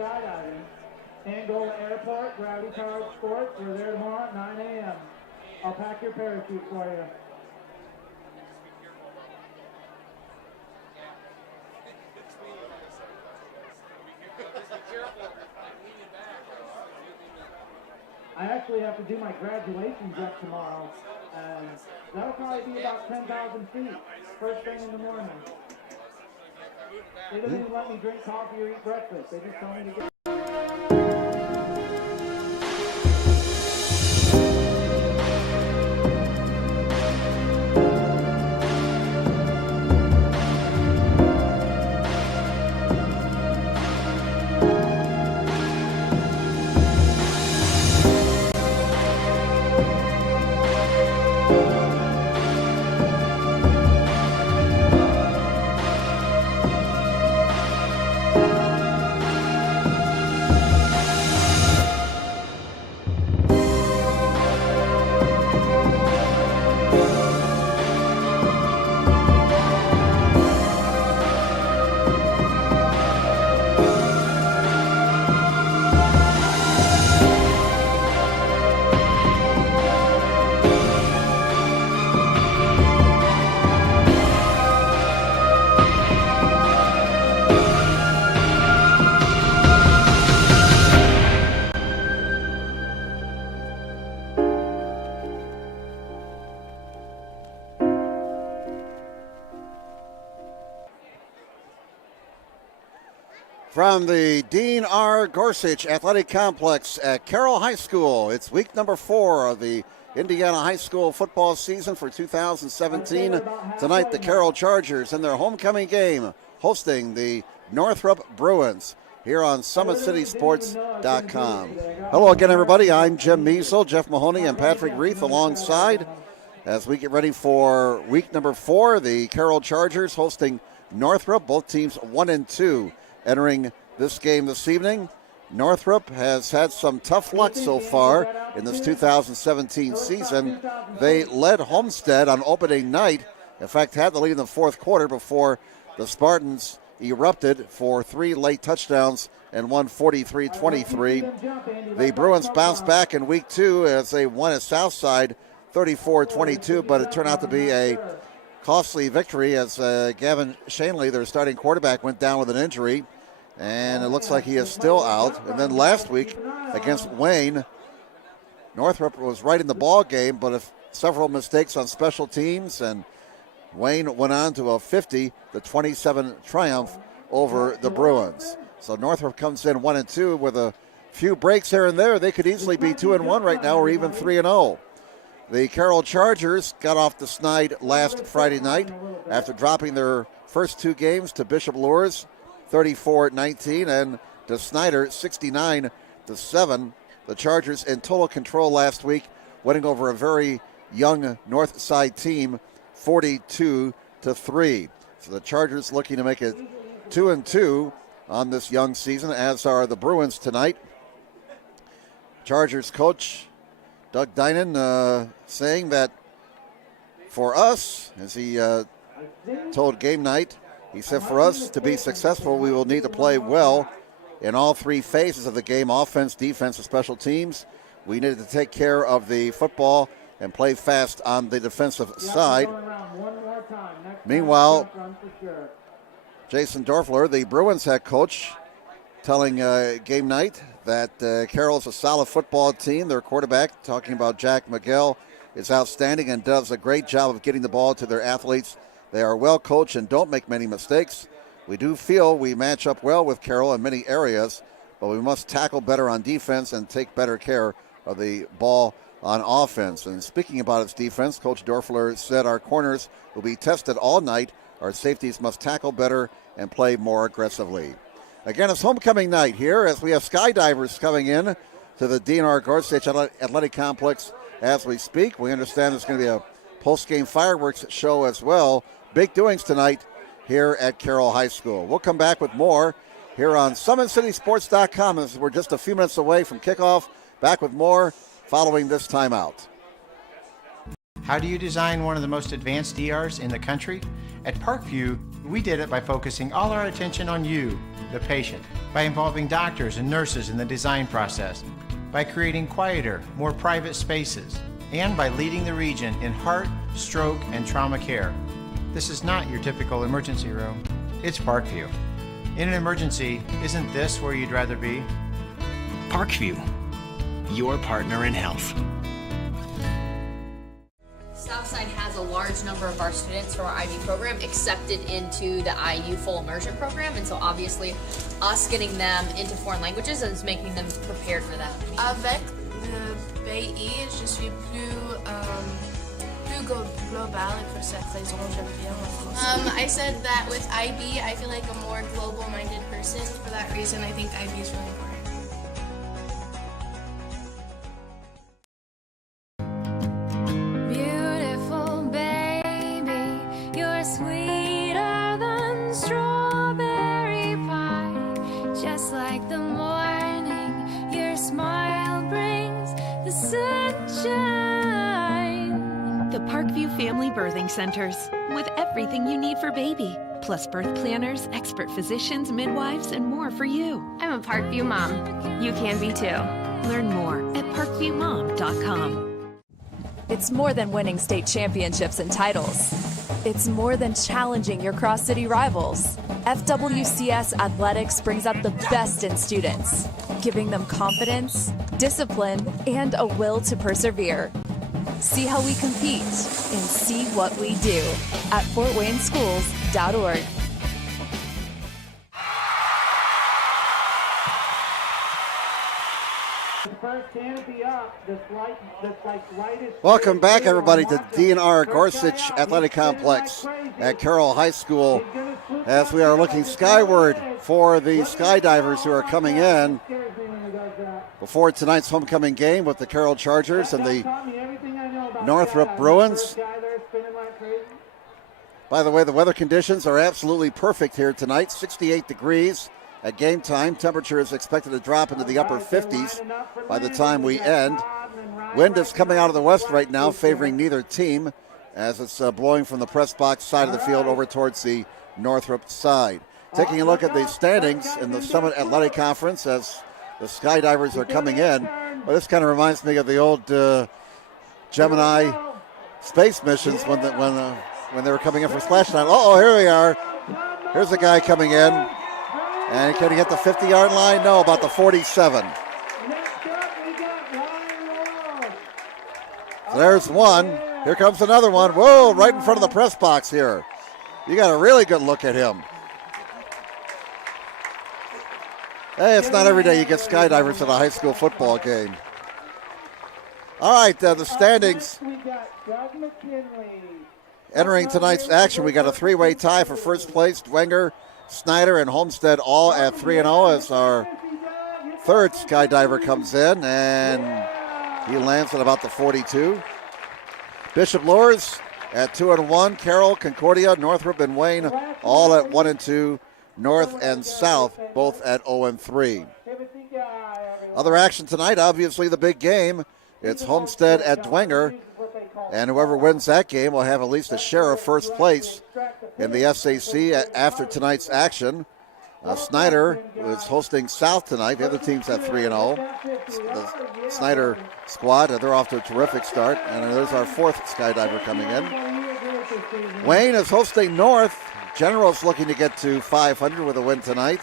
skydiving. Angola Airport, Gravity Powered Sports. We're there tomorrow at 9 a.m. I'll pack your parachute for you. I actually have to do my graduation jet tomorrow, and that'll probably be about 10,000 feet, first thing in the morning. They don't even let me drink coffee or eat breakfast. They just tell me to get... From the Dean R. Gorsuch Athletic Complex at Carroll High School, it's week number 4 of the Indiana High School football season for 2017. Tonight, the Carroll Chargers in their homecoming game hosting the Northrop Bruins here on SummitCitySports.com. Hello again, everybody. I'm Jim Measle, Jeff Mahoney, and Patrick Reith alongside as we get ready for week number 4. The Carroll Chargers hosting Northrop, both teams 1-2. Entering this game this evening. Northrop has had some tough luck so far in this 2017 season. They led Homestead on opening night. In fact, had the lead in the fourth quarter before the Spartans erupted for 3 late touchdowns and won 43-23. The Bruins bounced back in week 2 as they won at Southside 34-22, but it turned out to be a costly victory as Gavin Shanley, their starting quarterback, went down with an injury, and it looks like he is still out. And then last week against Wayne, Northrop was right in the ball game, but several mistakes on special teams, and Wayne went on to a 50-27 triumph over the Bruins. So Northrop comes in 1-2 with a few breaks here and there. They could easily be 2-1 right now, or even 3-0. The Carroll Chargers got off the snide last Friday night after dropping their first 2 games to Bishop Luers, 34-19, and to Snyder, 69-7. The Chargers in total control last week, winning over a very young North Side team, 42-3. So the Chargers looking to make it 2-2 on this young season, as are the Bruins tonight. Chargers coach Doug Dinan saying that for us, as he told Game Night, he said for us to be successful, we will need to play well in all 3 phases of the game, offense, defense, and special teams. We needed to take care of the football and play fast on the defensive side. Meanwhile, Jason Dorfler, the Bruins head coach, telling Game Night that Carroll's a solid football team. Their quarterback, talking about Jack Miguel, is outstanding and does a great job of getting the ball to their athletes. They are well coached and don't make many mistakes. We do feel we match up well with Carroll in many areas, but we must tackle better on defense and take better care of the ball on offense. And speaking about its defense, Coach Dorfler said our corners will be tested all night. Our safeties must tackle better and play more aggressively. Again, it's homecoming night here as we have skydivers coming in to the DNR Gorsuch Athletic Complex as we speak. We understand there's going to be a post-game fireworks show as well. Big doings tonight here at Carroll High School. We'll come back with more here on SummitCitySports.com as we're just a few minutes away from kickoff. Back with more following this timeout. How do you design one of the most advanced ERs in the country? At Parkview, we did it by focusing all our attention on you, the patient, by involving doctors and nurses in the design process, by creating quieter, more private spaces, and by leading the region in heart, stroke, and trauma care. This is not your typical emergency room. It's Parkview. In an emergency, isn't this where you'd rather be? Parkview, your partner in health. Southside has a large number of our students from our IB program accepted into the IU full immersion program, and so obviously us getting them into foreign languages is making them prepared for that. Avec le pays, je suis plus global, et pour cette raison j'aime bien le français. I said that with IB, I feel like a more global-minded person. For that reason, I think IB is really important. Parkview Family Birthing Centers, with everything you need for baby, plus birth planners, expert physicians, midwives, and more for you. I'm a Parkview mom. You can be too. Learn more at parkviewmom.com. It's more than winning state championships and titles. It's more than challenging your cross-city rivals. FWCS Athletics brings out the best in students, giving them confidence, discipline, and a will to persevere. See how we compete and see what we do at fortwayneschools.org. Welcome back, everybody, to DNR Gorsuch Athletic Complex at Carroll High School, as we are looking skyward for the skydivers who are coming in before tonight's homecoming game with the Carroll Chargers and the Northrop Bruins. By the way, the weather conditions are absolutely perfect here tonight. 68 degrees at game time. Temperature is expected to drop into the upper 50s by the time we end. Wind is coming out of the west right now, favoring neither team, as it's blowing from the press box side of the field over towards the Northrop side. Taking a look at the standings in the Summit Athletic Conference as the skydivers are coming in. Well, this kind of reminds me of the old Gemini space missions when they were coming in for splash time. Oh, here we are. Here's a guy coming in. And can he get the 50-yard line? No, about the 47. So there's one. Here comes another one. Whoa, right in front of the press box here. You got a really good look at him. Hey, it's not every day you get skydivers at a high school football game. All right, the standings. Entering tonight's action, we got a three-way tie for first place. Dwenger, Snyder, and Homestead all at 3-0 as our third skydiver comes in, and he lands at about the 42. Bishop Luers at 2-1. Carroll, Concordia, Northrop, and Wayne all at 1-2. North and South both at 0-3. Other action tonight, obviously the big game. It's Homestead at Dwenger, and whoever wins that game will have at least a share of first place in the SAC after tonight's action. Snyder is hosting South tonight. The other team's at 3-0. The Snyder squad, they're off to a terrific start, and there's our fourth skydiver coming in. Wayne is hosting North. General's looking to get to 500 with a win tonight.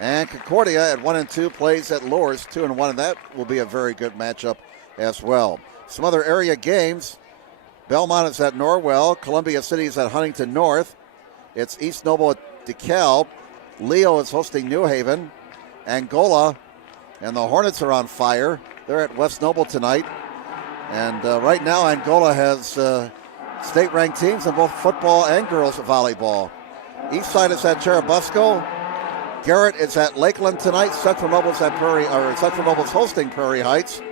And Concordia at 1-2 plays at Luers 2-1, and that will be a very good matchup as well. Some other area games. Belmont is at Norwell. Columbia City is at Huntington North. It's East Noble at DeKalb. Leo is hosting New Haven. Angola and the Hornets are on fire. They're at West Noble tonight. And right now Angola has state-ranked teams in both football and girls volleyball. Eastside is at Cherubusco. Garrett is at Lakeland tonight. Central Noble's hosting Prairie Heights.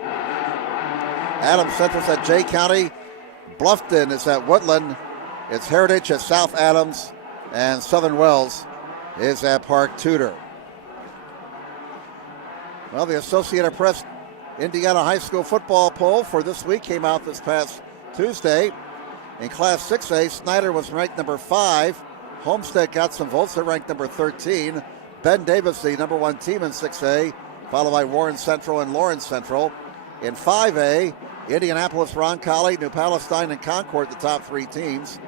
Adams Central's at Jay County. Bluffton is at Woodland. It's Heritage at South Adams. And Southern Wells is at Park Tudor. Well, the Associated Press Indiana High School football poll for this week came out this past Tuesday, in Class 6A, Snyder was ranked number 5. Homestead got some votes. They're ranked number 13. Ben Davis, the number 1 team in 6A, followed by Warren Central and Lawrence Central. In 5A, Indianapolis, Roncalli, New Palestine, and Concord, the top 3 teams.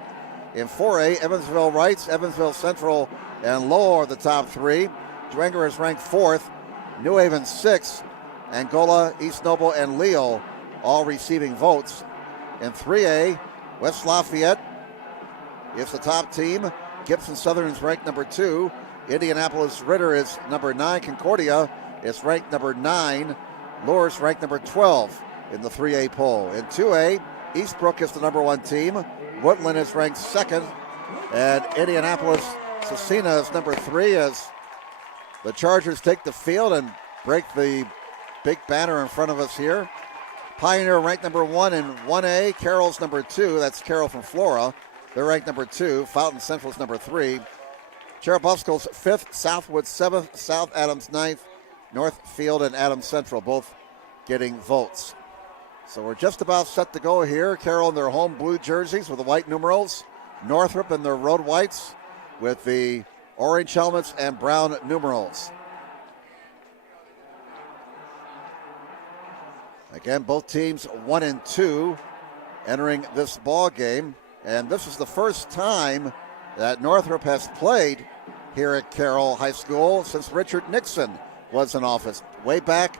In 4A, Evansville Wrights, Evansville Central, and Lowell are the top 3. Dwenger is ranked 4th. New Haven 6th. Angola, East Noble, and Leo all receiving votes. In 3A, West Lafayette is the top team. Gibson Southern is ranked number 2. Indianapolis Ritter is number 9. Concordia is ranked number 9. Lourdes ranked number 12 in the 3A poll. In 2A, Eastbrook is the number 1 team. Woodland is ranked 2nd. And Indianapolis Cecina is number 3 as the Chargers take the field and break the big banner in front of us here. Pioneer ranked number 1 in 1A. Carroll's number 2. That's Carroll from Flora. They're ranked number 2. Fountain Central's number 3. Cherubusco's 5th. Southwood 7th. South Adams 9th. Northfield and Adams Central both getting votes. So we're just about set to go here. Carroll in their home blue jerseys with the white numerals. Northrop in their road whites with the orange helmets and brown numerals. Again, both teams 1 and 2 entering this ball game. And this is the first time that Northrop has played here at Carroll High School since Richard Nixon was in office way back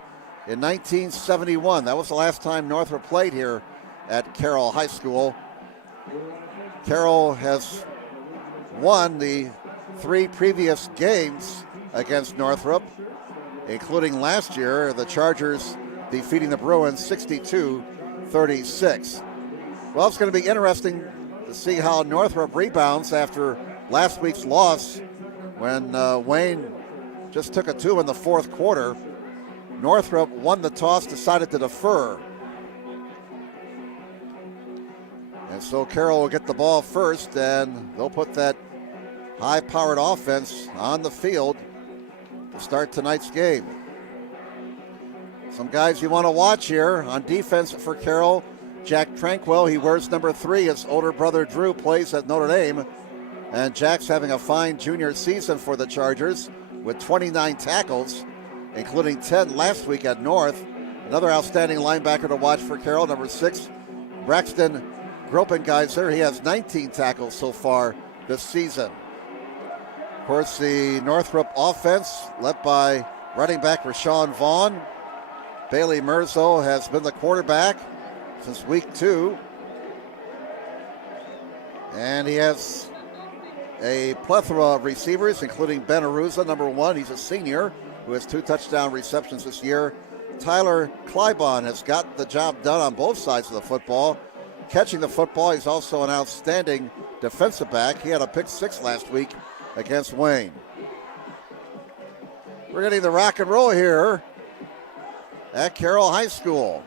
in 1971. That was the last time Northrop played here at Carroll High School. Carroll has won the 3 previous games against Northrop, including last year, the Chargers defeating the Bruins 62-36. Well, it's going to be interesting to see how Northrop rebounds after last week's loss when Wayne just took a 2 in the 4th quarter. Northrop won the toss, decided to defer. And so Carroll will get the ball first, and they'll put that high-powered offense on the field to start tonight's game. Some guys you want to watch here on defense for Carroll. Jack Tranquil, he wears number 3. His older brother Drew plays at Notre Dame. And Jack's having a fine junior season for the Chargers with 29 tackles, including 10 last week at North. Another outstanding linebacker to watch for Carroll, number 6, Braxton Gropengeiser. He has 19 tackles so far this season. Of course, the Northrop offense led by running back Rashawn Vaughn. Bailey Merzo has been the quarterback since week 2. And he has a plethora of receivers, including Ben Aruza, number 1. He's a senior who has 2 touchdown receptions this year. Tyler Klybon has got the job done on both sides of the football. Catching the football, he's also an outstanding defensive back. He had a pick 6 last week against Wayne. We're getting the rock and roll here at Carroll High School.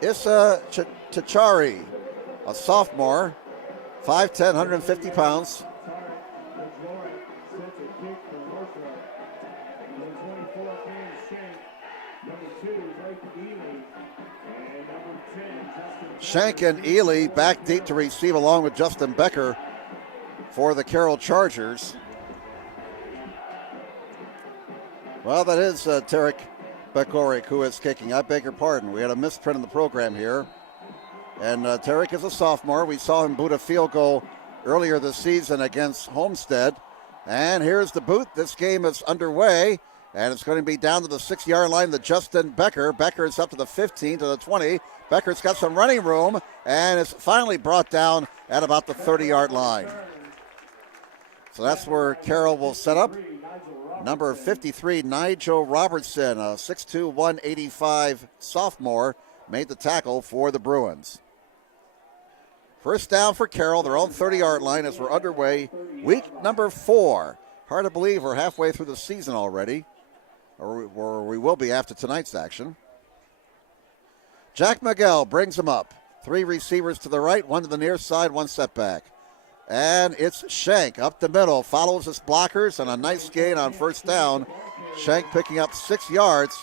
Issa Chachari, a sophomore, 5'10", 150 pounds. Shank and Ely back deep to receive along with Justin Becker for the Carroll Chargers. Well, that is Tarek Bekoric who is kicking. I beg your pardon. We had a misprint in the program here. And Tarek is a sophomore. We saw him boot a field goal earlier this season against Homestead. And here's the boot. This game is underway. And it's going to be down to the 6-yard line to Justin Becker. Becker is up to the 15, to the 20. Becker's got some running room and is finally brought down at about the 30-yard line. So that's where Carroll will set up. Number 53, Nigel Robertson, a 6'2", 185 sophomore, made the tackle for the Bruins. First down for Carroll, their own 30-yard line as we're underway. Week number 4. Hard to believe we're halfway through the season already, or we will be after tonight's action. Jack Miguel brings them up. 3 receivers to the right, 1 to the near side, 1 setback. And it's Shank up the middle, follows his blockers, and a nice gain on first down. Shank picking up 6 yards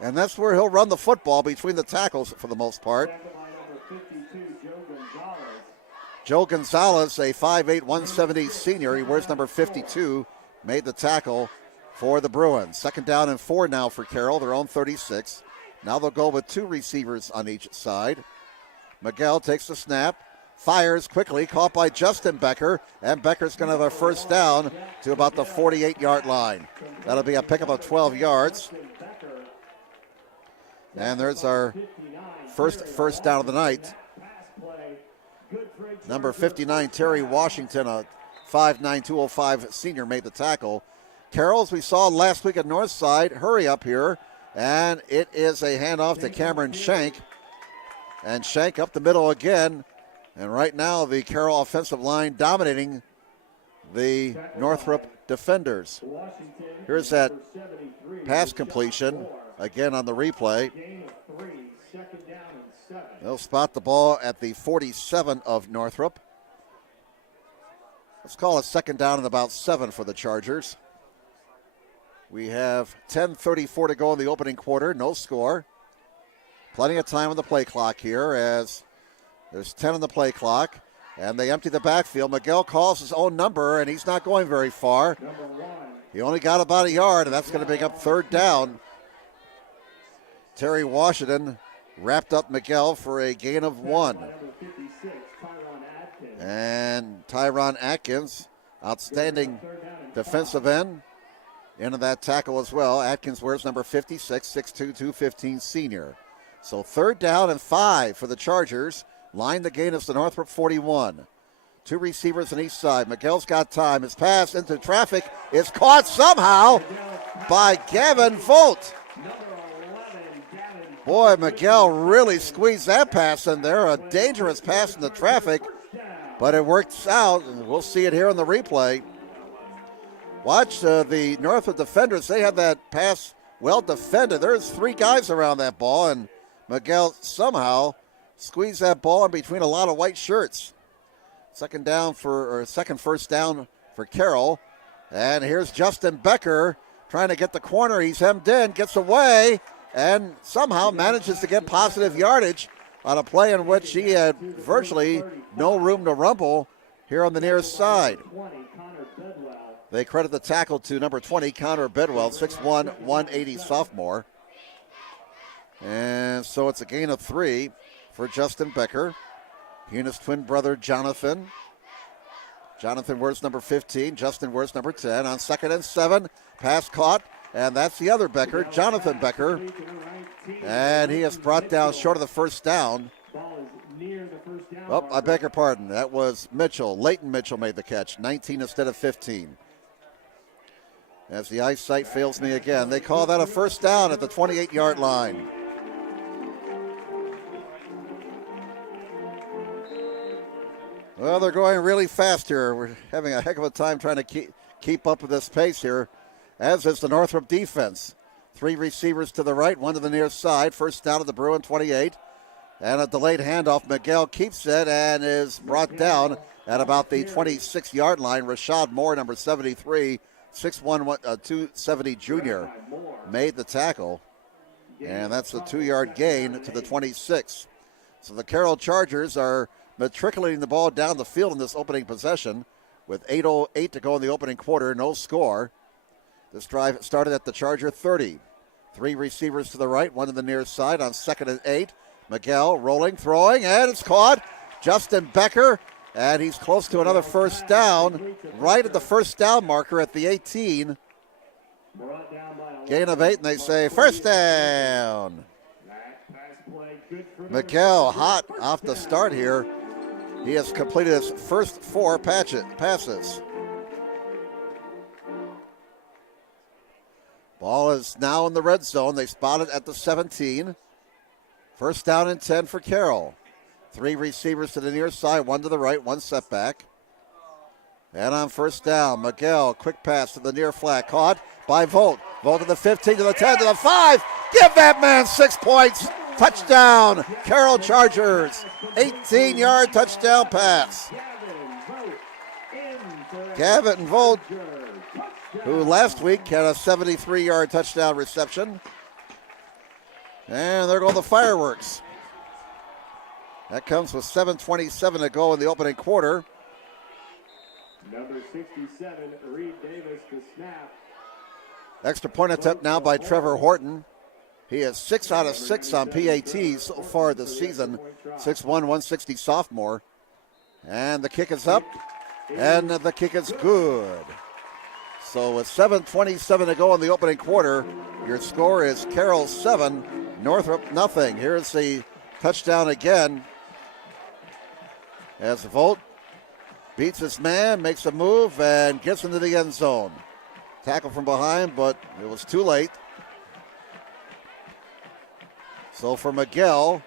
And that's where he'll run the football between the tackles for the most part. Joe Gonzalez, a 5'8", 170 senior. He wears number 52, made the tackle for the Bruins. 2nd down and 4 now for Carroll, their own 36. Now they'll go with 2 receivers on each side. Miguel takes the snap, fires quickly, caught by Justin Becker, and Becker's going to have a first down to about the 48-yard line. That'll be a pickup of 12 yards. And there's our first down of the night. Number 59, Terry Washington, a 5'9", 205 senior, made the tackle. Carroll, as we saw last week at Northside, hurry up here. And it is a handoff to Cameron Shank. And Shank up the middle again. And right now the Carroll offensive line dominating the Northrop defenders. Here's that pass completion again on the replay. They'll spot the ball at the 47 of Northrop. Let's call it 2nd down and about 7 for the Chargers. We have 10:34 to go in the opening quarter, no score. Plenty of time on the play clock here as there's 10 on the play clock, and they empty the backfield. Miguel calls his own number, and he's not going very far. He only got about a yard, and that's going to bring up 3rd down. Terry Washington wrapped up Miguel for a gain of 1. And Tyron Atkins, outstanding defensive end, into that tackle as well. Atkins wears number 56, 6'2", 215 senior. So 3rd down and 5 for the Chargers. Line the gain is the Northrop 41. 2 receivers on each side. Miguel's got time. His pass into traffic is caught somehow by Gavin Volt. Boy, Miguel really squeezed that pass in there. A dangerous pass in the traffic, but it works out, and we'll see it here on the replay. Watch the Northrop defenders. They have that pass well defended. There's 3 guys around that ball, and Miguel somehow squeezed that ball in between a lot of white shirts. Second first down for Carroll. And here's Justin Becker trying to get the corner. He's hemmed in, gets away, and somehow manages to get positive yardage on a play in which he had virtually no room to rumble here on the near side. They credit the tackle to number 20, Connor Bedwell, 6'1", 180 sophomore. And so it's a gain of 3 for Justin Becker. He and his twin brother, Jonathan. Jonathan wears number 15. Justin wears number 10. On 2nd and 7, pass caught. And that's the other Becker, Jonathan Becker. And he is brought down short of the first down. Oh, I beg your pardon. That was Mitchell. Leighton Mitchell made the catch. 19 instead of 15. As the eyesight fails me again, they call that a first down at the 28-yard line. Well, they're going really fast here. We're having a heck of a time trying to keep up with this pace here, as is the Northrop defense. 3 receivers to the right, 1 to the near side. First down at the Bruin 28. And a delayed handoff. Miguel keeps it and is brought down at about the 26-yard line. Rashad Moore, number 73, 6'1", 270 junior, made the tackle. And that's a 2-yard gain to the 26. So the Carroll Chargers are matriculating the ball down the field in this opening possession with 8:08 to go in the opening quarter, no score. This drive started at the Charger 30. 3 receivers to the right, 1 to the near side on 2nd and 8. Miguel rolling, throwing, and it's caught. Justin Becker, and he's close to another first down, right at the first down marker at the 18. Gain of 8, and they say first down. Miguel hot off the start here. He has completed his first 4 passes. Ball is now in the red zone. They spot it at the 17. First down and 10 for Carroll. 3 receivers to the near side, 1 to the right, 1 setback. And on first down, Miguel, quick pass to the near flat, caught by Volt. Volt to the 15, to the 10, to the 5. Give that man 6 points. Touchdown, Carroll Chargers. 18-yard touchdown pass. Gavin Volt, who last week had a 73-yard touchdown reception. And there go the fireworks. That comes with 7:27 to go in the opening quarter. Number 67, Reed Davis, the snap. Extra point attempt now by Trevor Horton. He is 6 out of 6 on PATs so far this season. 6'1", 160 sophomore. And the kick is up, and the kick is good. So with 7:27 to go in the opening quarter, your score is Carroll 7, Northrop nothing. Here's the touchdown again. As Volt beats his man, makes a move, and gets into the end zone. Tackle from behind, but it was too late. So for Miguel,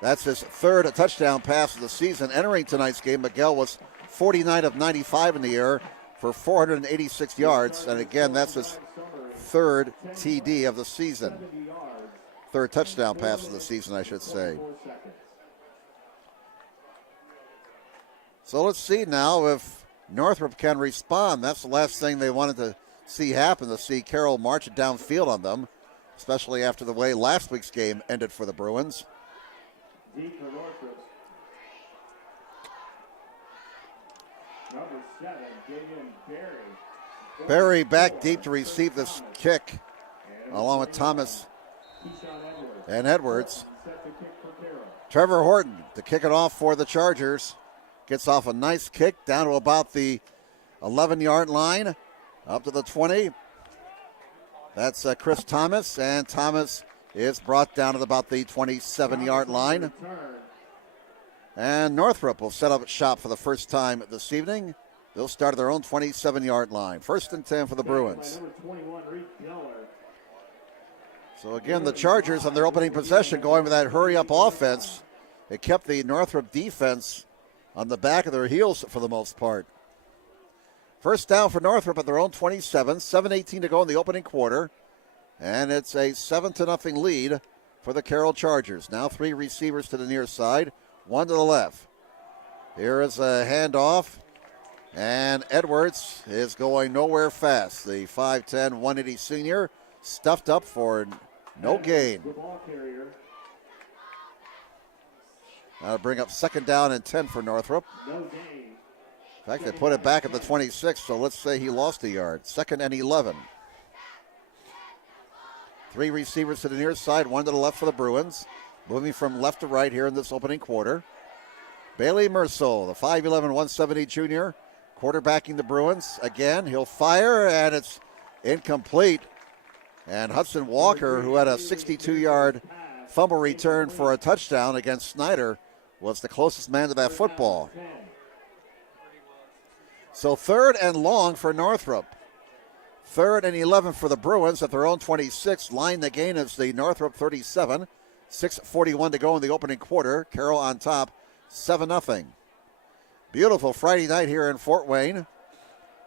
that's his third touchdown pass of the season. Entering tonight's game, Miguel was 49 of 95 in the air for 486 yards. And again, that's his third TD of the season. Third touchdown pass of the season, I should say. So let's see now if Northrop can respond. That's the last thing they wanted to see happen, to see Carroll march it downfield on them, especially after the way last week's game ended for the Bruins. Deep for Northrop. Number 7, Jaden Berry. Berry back deep to receive this kick, along with Thomas and Edwards. Trevor Horton to kick it off for the Chargers. Gets off a nice kick down to about the 11-yard line, up to the 20. That's Chris Thomas, and Thomas is brought down to about the 27-yard line. And Northrop will set up shop for the first time this evening. They'll start at their own 27-yard line. 1st and 10 for the Bruins. So again, the Chargers on their opening possession going with that hurry-up offense. It kept the Northrop defense on the back of their heels for the most part. First down for Northrop at their own 27. 7:18 to go in the opening quarter. And it's a 7-0 lead for the Carroll Chargers. Now 3 receivers to the near side, 1 to the left. Here is a handoff. And Edwards is going nowhere fast. The 5'10", 180 senior stuffed up for no gain. That'll bring up 2nd down and 10 for Northrop. In fact, they put it back at the 26, so let's say he lost a yard. 2nd and 11. 3 receivers to the near side, 1 to the left for the Bruins. Moving from left to right here in this opening quarter. Bailey Mercel, the 5'11", 170 junior, quarterbacking the Bruins. Again, he'll fire, and it's incomplete. And Hudson Walker, who had a 62-yard fumble return for a touchdown against Snyder, was the closest man to that football. So 3rd and long for Northrop. 3rd and 11 for the Bruins at their own 26. Line the gain is the Northrop 37. 6:41 to go in the opening quarter. Carroll on top, 7-0. Beautiful Friday night here in Fort Wayne.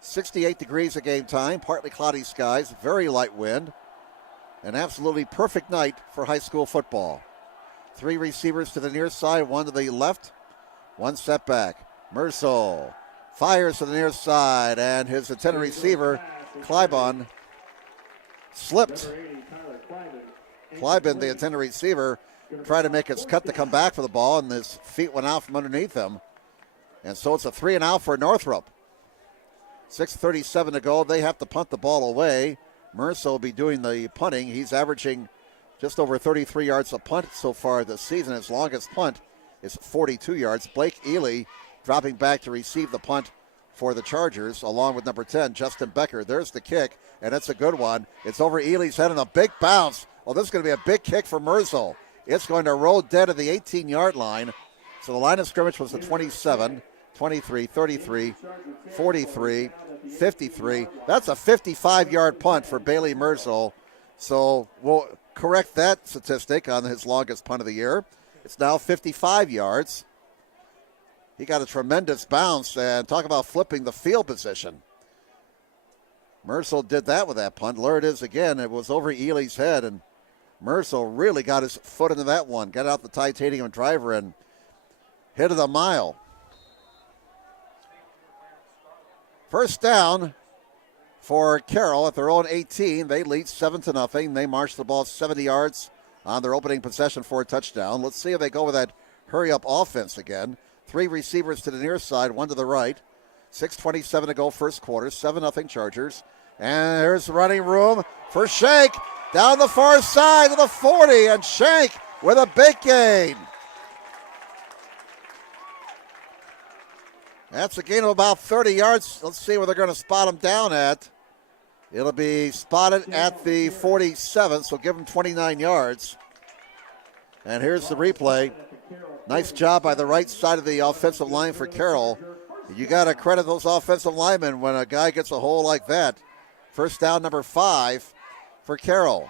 68 degrees at game time, partly cloudy skies, very light wind. An absolutely perfect night for high school football. 3 receivers to the near side, 1 to the left, 1 setback. Mercel fires to the near side, and his intended receiver, Klybon, slipped. Klybon, the intended receiver, tried to make his cut to come back for the ball, and his feet went out from underneath him. And so it's a 3 and out for Northrop. 6:37 to go. They have to punt the ball away. Mercer will be doing the punting. He's averaging just over 33 yards a punt so far this season. His longest punt is 42 yards. Blake Ely dropping back to receive the punt for the Chargers, along with number 10, Justin Becker. There's the kick, and it's a good one. It's over Ely's head and a big bounce. Oh, this is going to be a big kick for Mercer. It's going to roll dead at the 18-yard line. So the line of scrimmage was the 27, 23, 33, 43, 53. That's a 55-yard punt for Bailey Mercel. So we'll correct that statistic on his longest punt of the year. It's now 55 yards. He got a tremendous bounce, and talk about flipping the field position. Mercel did that with that punt. There it is again. It was over Ely's head, and Mercel really got his foot into that one. Got out the titanium driver and hit it a mile. First down for Carroll at their own 18. They lead 7-0. They march the ball 70 yards on their opening possession for a touchdown. Let's see if they go with that hurry-up offense again. 3 receivers to the near side, 1 to the right. 6:27 to go first quarter, 7-0 Chargers. And there's running room for Shank down the far side of the 40, and Shank with a big gain. That's a gain of about 30 yards. Let's see where they're going to spot him down at. It'll be spotted at the 47, so give him 29 yards. And here's the replay. Nice job by the right side of the offensive line for Carroll. You got to credit those offensive linemen when a guy gets a hole like that. First down, number 5 for Carroll.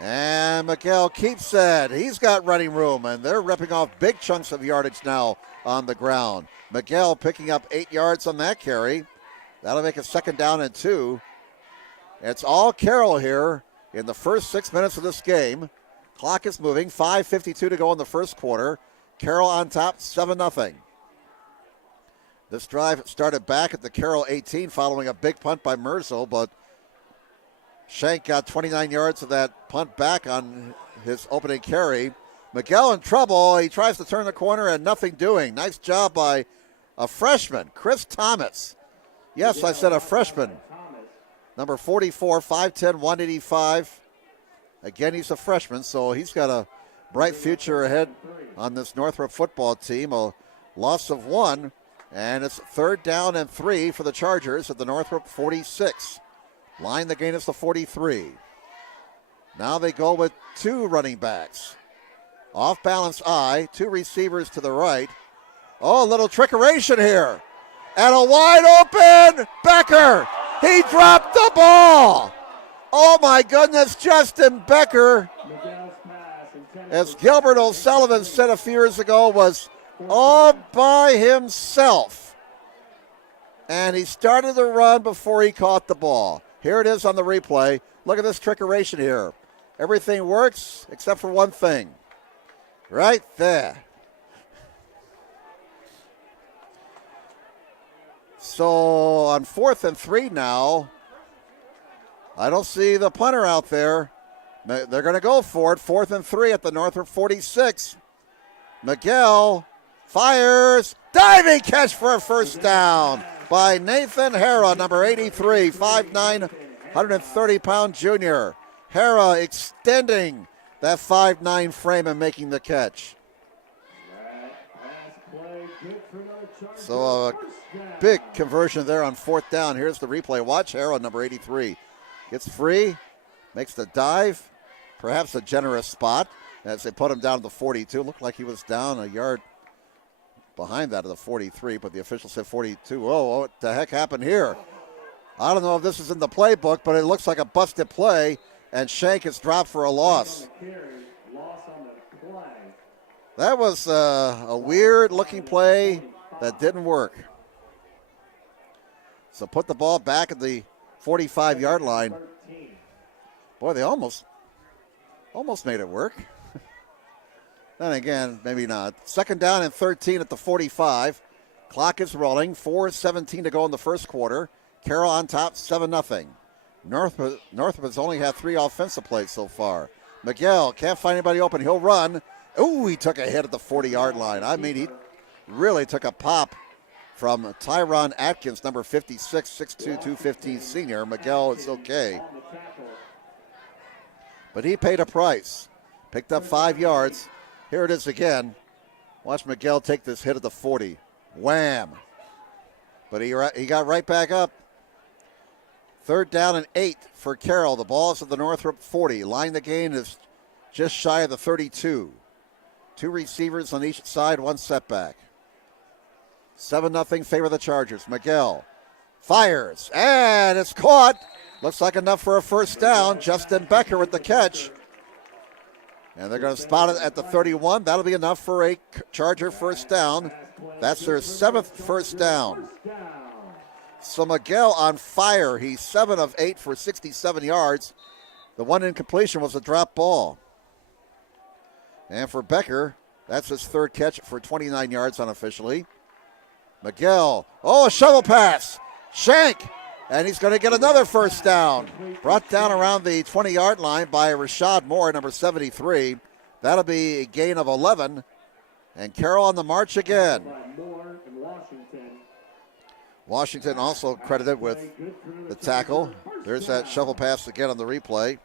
And Miguel keeps it. He's got running room, and they're ripping off big chunks of yardage now on the ground. Miguel picking up 8 yards on that carry. That'll make it 2nd down and 2. It's all Carroll here in the first 6 minutes of this game. Clock is moving. 5:52 to go in the first quarter. Carroll on top, 7-0. This drive started back at the Carroll 18 following a big punt by Merzel, but Shank got 29 yards of that punt back on his opening carry. Miguel in trouble. He tries to turn the corner and nothing doing. Nice job by a freshman, Chris Thomas. Yes, I said a freshman. Number 44, 5'10", 185. Again, he's a freshman, so he's got a bright future ahead on this Northrop football team. A loss of 1, and it's 3rd down and 3 for the Chargers at the Northrop 46. Line the gain is the 43. Now they go with 2 running backs. Off balance eye, 2 receivers to the right. Oh, a little trickeration here. And a wide open Becker. He dropped the ball. Oh my goodness, Justin Becker, as Gilbert O'Sullivan said a few years ago, was all by himself. And he started the run before he caught the ball. Here it is on the replay. Look at this trickeration here. Everything works except for one thing. Right there. So on 4th and 3 now, I don't see the punter out there. They're going to go for it. 4th and 3 at the Northrop 46. Miguel fires. Diving catch for a first down by Nathan Hara, number 83, 5'9", 130-pound junior. Hara extending that 5'9" frame and making the catch. So a big conversion there on 4th down. Here's the replay. Watch Hara, number 83. Gets free, makes the dive, perhaps a generous spot as they put him down to the 42. Looked like he was down a yard behind that at the 43, but the official said 42. Oh, what the heck happened here? I don't know if this is in the playbook, but it looks like a busted play, and Shank is dropped for a loss. That was a weird-looking play that didn't work. So put the ball back at the 45-yard line. Boy, they almost made it work. Then again, maybe not. 2nd down and 13 at the 45. Clock is rolling. 4:17 to go in the first quarter. Carroll on top, 7-0. Northrop has only had 3 offensive plays so far. Miguel can't find anybody open. He'll run. Ooh, he took a hit at the 40-yard line. I mean, he really took a pop from Tyron Atkins, number 56, 6'2", 215 senior. Miguel is okay. But he paid a price. Picked up 5 yards. Here it is again. Watch Miguel take this hit at the 40. Wham. But he got right back up. 3rd down and 8 for Carroll. The ball is at the Northrop 40. Line the gain is just shy of the 32. 2 receivers on each side, 1 setback. 7-0 favor the Chargers. Miguel fires, and it's caught. Looks like enough for a first down. Justin Becker with the catch. And they're going to spot it at the 31. That'll be enough for a Charger first down. That's their 7th first down. So Miguel on fire. He's 7 of 8 for 67 yards. The one incompletion was a drop ball. And for Becker, that's his 3rd catch for 29 yards unofficially. Miguel, oh, a shovel pass. Shank And he's going to get another first down. Brought down around the 20-yard line by Rashad Moore, number 73. That'll be a gain of 11. And Carroll on the march again. Washington also credited with the tackle. There's that shovel pass again on the replay.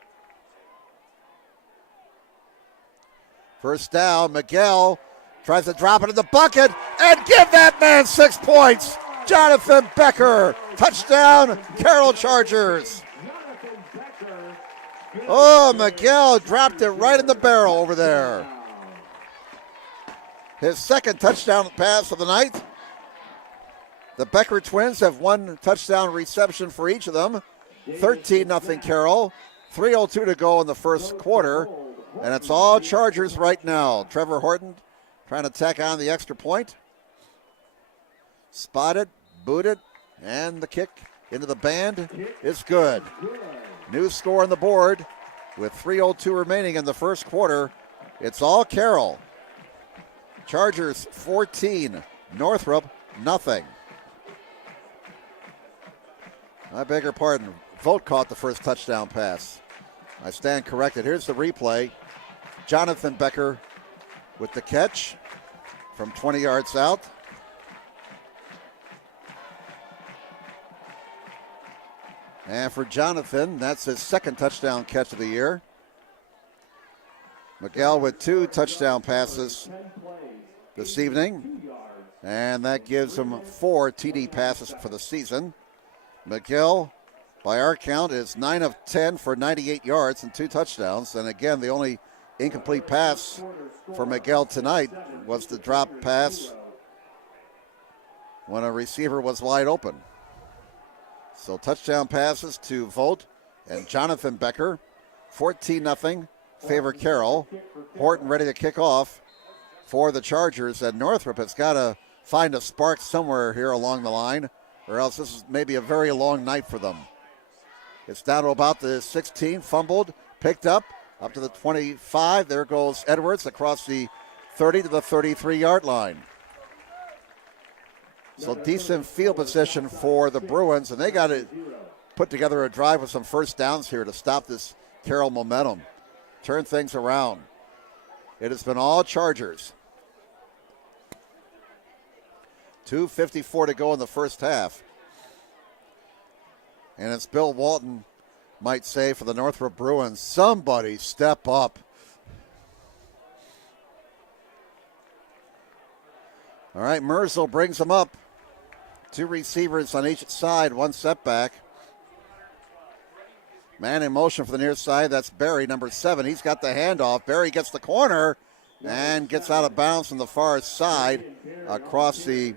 First down, Miguel tries to drop it in the bucket and give that man 6 points. Jonathan Becker, touchdown, Carroll Chargers. Oh, Miguel dropped it right in the barrel over there. His second touchdown pass of the night. The Becker twins have one touchdown reception for each of them. 13-0 Carroll. 3:02 to go in the first quarter. And it's all Chargers right now. Trevor Horton trying to tack on the extra point. Spotted, booted, and the kick into the band is good. New score on the board with 3:02 remaining in the first quarter. It's all Carroll. Chargers 14, Northrop nothing. I beg your pardon. Vogt caught the first touchdown pass. I stand corrected. Here's the replay. Jonathan Becker with the catch from 20 yards out. And for Jonathan, that's his second touchdown catch of the year. Miguel with 2 touchdown passes this evening. And that gives him 4 TD passes for the season. Miguel, by our count, is 9 of 10 for 98 yards and 2 touchdowns. And again, the only incomplete pass for Miguel tonight was the drop pass when a receiver was wide open. So touchdown passes to Vogt and Jonathan Becker. 14-0 favor Carroll. Horton ready to kick off for the Chargers. And Northrop has got to find a spark somewhere here along the line, or else this is maybe a very long night for them. It's down to about the 16, fumbled, picked up to the 25. There goes Edwards across the 30 to the 33-yard line. So decent field position for the Bruins, and they got to put together a drive with some first downs here to stop this Carroll momentum, turn things around. It has been all Chargers. 2:54 to go in the first half. And it's Bill Walton might say for the Northrop Bruins, somebody step up. All right, Merzel brings them up. 2 receivers on each side, 1 setback. Man in motion for the near side, that's Barry, number 7. He's got the handoff. Barry gets the corner and gets out of bounds from the far side across the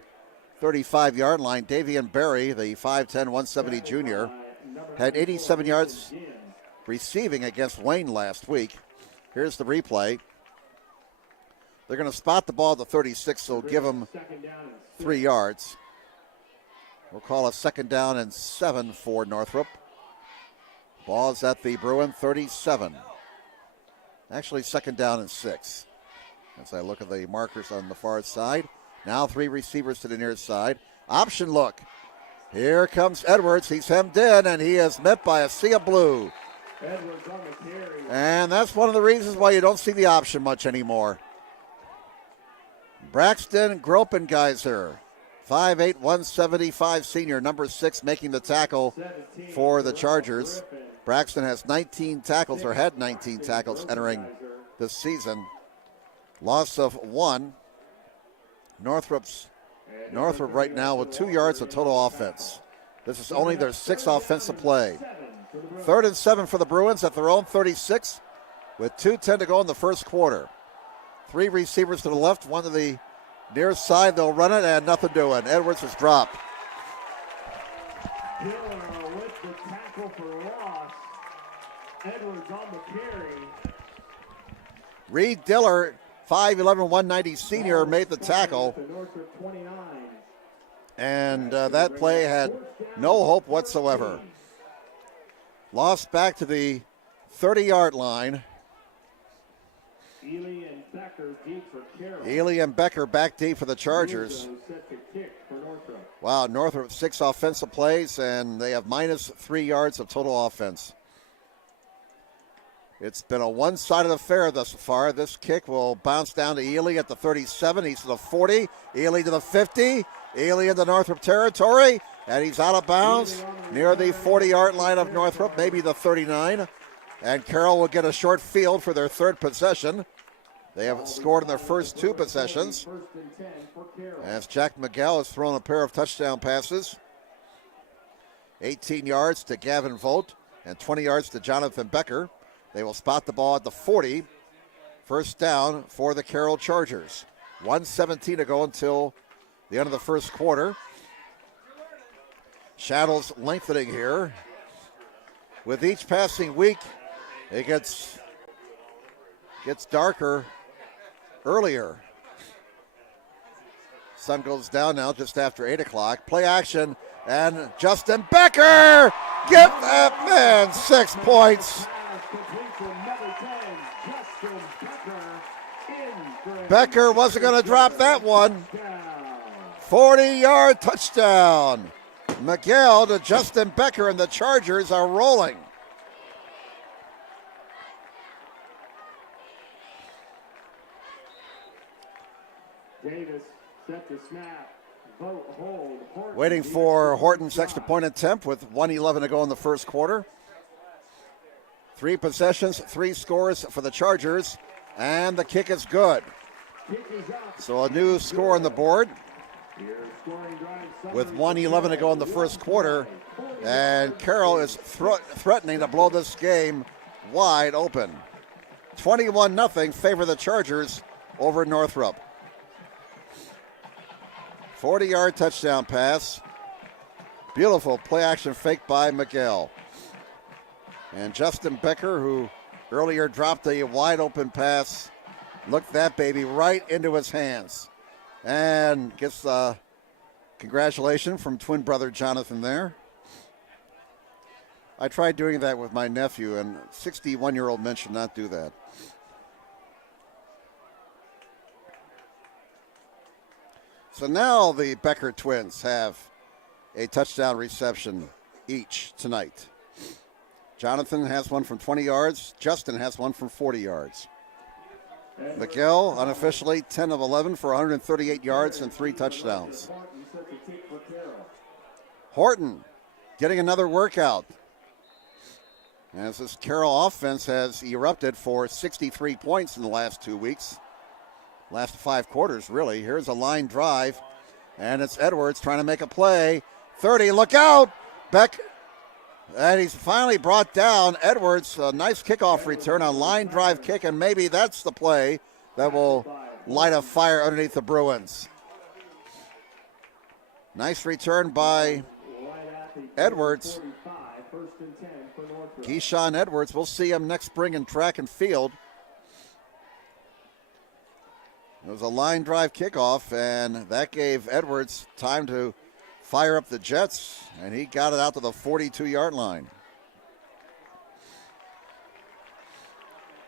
35-yard line. Davian Barry, the 5'10", 170 junior, had 87 yards receiving against Wayne last week. Here's the replay. They're going to spot the ball at the 36, so give him 3 yards. We'll call a 2nd down and 7 for Northrop. Ball's at the Bruin 37. Actually, 2nd down and 6. As I look at the markers on the far side. Now 3 receivers to the near side. Option look. Here comes Edwards. He's hemmed in, and he is met by a sea of blue. And that's one of the reasons why you don't see the option much anymore. Braxton Gropengeiser, 5'8", 175 senior, number 6, making the tackle for the Chargers. Braxton has 19 tackles, or had 19 tackles entering this season. Loss of 1. Northrop right now with 2 yards of total offense. This is only their 6th offensive play. 3rd and 7 for the Bruins at their own 36 with 2:10 to go in the first quarter. 3 receivers to the left, 1 to the near side. They'll run it and nothing doing. Edwards is dropped. Diller with the tackle for loss. Edwards on the carry. Reed Diller, 5'11", 190 senior, made the tackle. And that play had no hope whatsoever. Lost back to the 30-yard line. Ely and Becker deep for Carroll. Ely and Becker back deep for the Chargers. Set to kick for Northrop. Wow, Northrop 6 offensive plays, and they have minus 3 yards of total offense. It's been a one-sided affair thus far. This kick will bounce down to Ely at the 37. He's to the 40. Ely to the 50. Ely into Northrop territory, and he's out of bounds near the 40-yard line of Northrop, maybe the 39. And Carroll will get a short field for their third possession. They have scored in their first 2 possessions, as Jack Miguel has thrown a pair of touchdown passes. 18 yards to Gavin Vogt and 20 yards to Jonathan Becker. They will spot the ball at the 40. First down for the Carroll Chargers. 1:17 to go until the end of the first quarter. Shadows lengthening here. With each passing week, it gets darker earlier. Sun goes down now just after 8 o'clock. Play action, and Justin Becker! Give that man 6 points. Becker wasn't going to drop that one. 40-yard touchdown. Miguel to Justin Becker, and the Chargers are rolling. Davis set the snap. Vote, hold. Horton. Waiting for Horton's extra point attempt with 1:11 to go in the first quarter. 3 possessions, 3 scores for the Chargers, and the kick is good. So a new score on the board with 1:11 to go in the first quarter, and Carroll is threatening to blow this game wide open. 21-0 favor the Chargers over Northrop. 40-yard touchdown pass. Beautiful play-action fake by Miguel. And Justin Becker, who earlier dropped a wide-open pass, looked that baby right into his hands. And gets a congratulations from twin brother Jonathan there. I tried doing that with my nephew, and 61-year-old men should not do that. So now the Becker twins have a touchdown reception each tonight. Jonathan has one from 20 yards. Justin has one from 40 yards. Miguel, unofficially, 10 of 11 for 138 yards and 3 touchdowns. Horton getting another workout, as this Carroll offense has erupted for 63 points in the last 2 weeks. Last 5 quarters, really. Here's a line drive, and it's Edwards trying to make a play. 30, look out! Beck, and he's finally brought down. Edwards, a nice kickoff return, a line drive kick, and maybe that's the play that will light a fire underneath the Bruins. Nice return by Edwards. Keyshawn Edwards, we'll see him next spring in track and field. It was a line drive kickoff, and that gave Edwards time to fire up the Jets, and he got it out to the 42-yard line.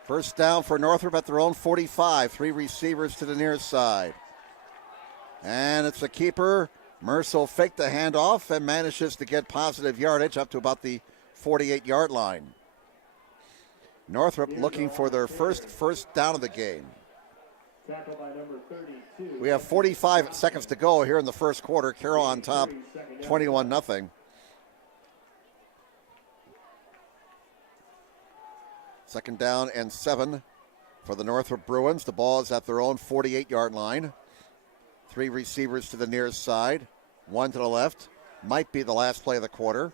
First down for Northrop at their own 45. 3 receivers to the near side. And it's a keeper. Mercer faked the handoff and manages to get positive yardage up to about the 48-yard line. Northrop looking for their first down of the game. We have 45 seconds to go here in the first quarter. Carroll on top, 21-0. Second down and 7 for the Northrop Bruins. The ball is at their own 48-yard line. 3 receivers to the near side, 1 to the left. Might be the last play of the quarter.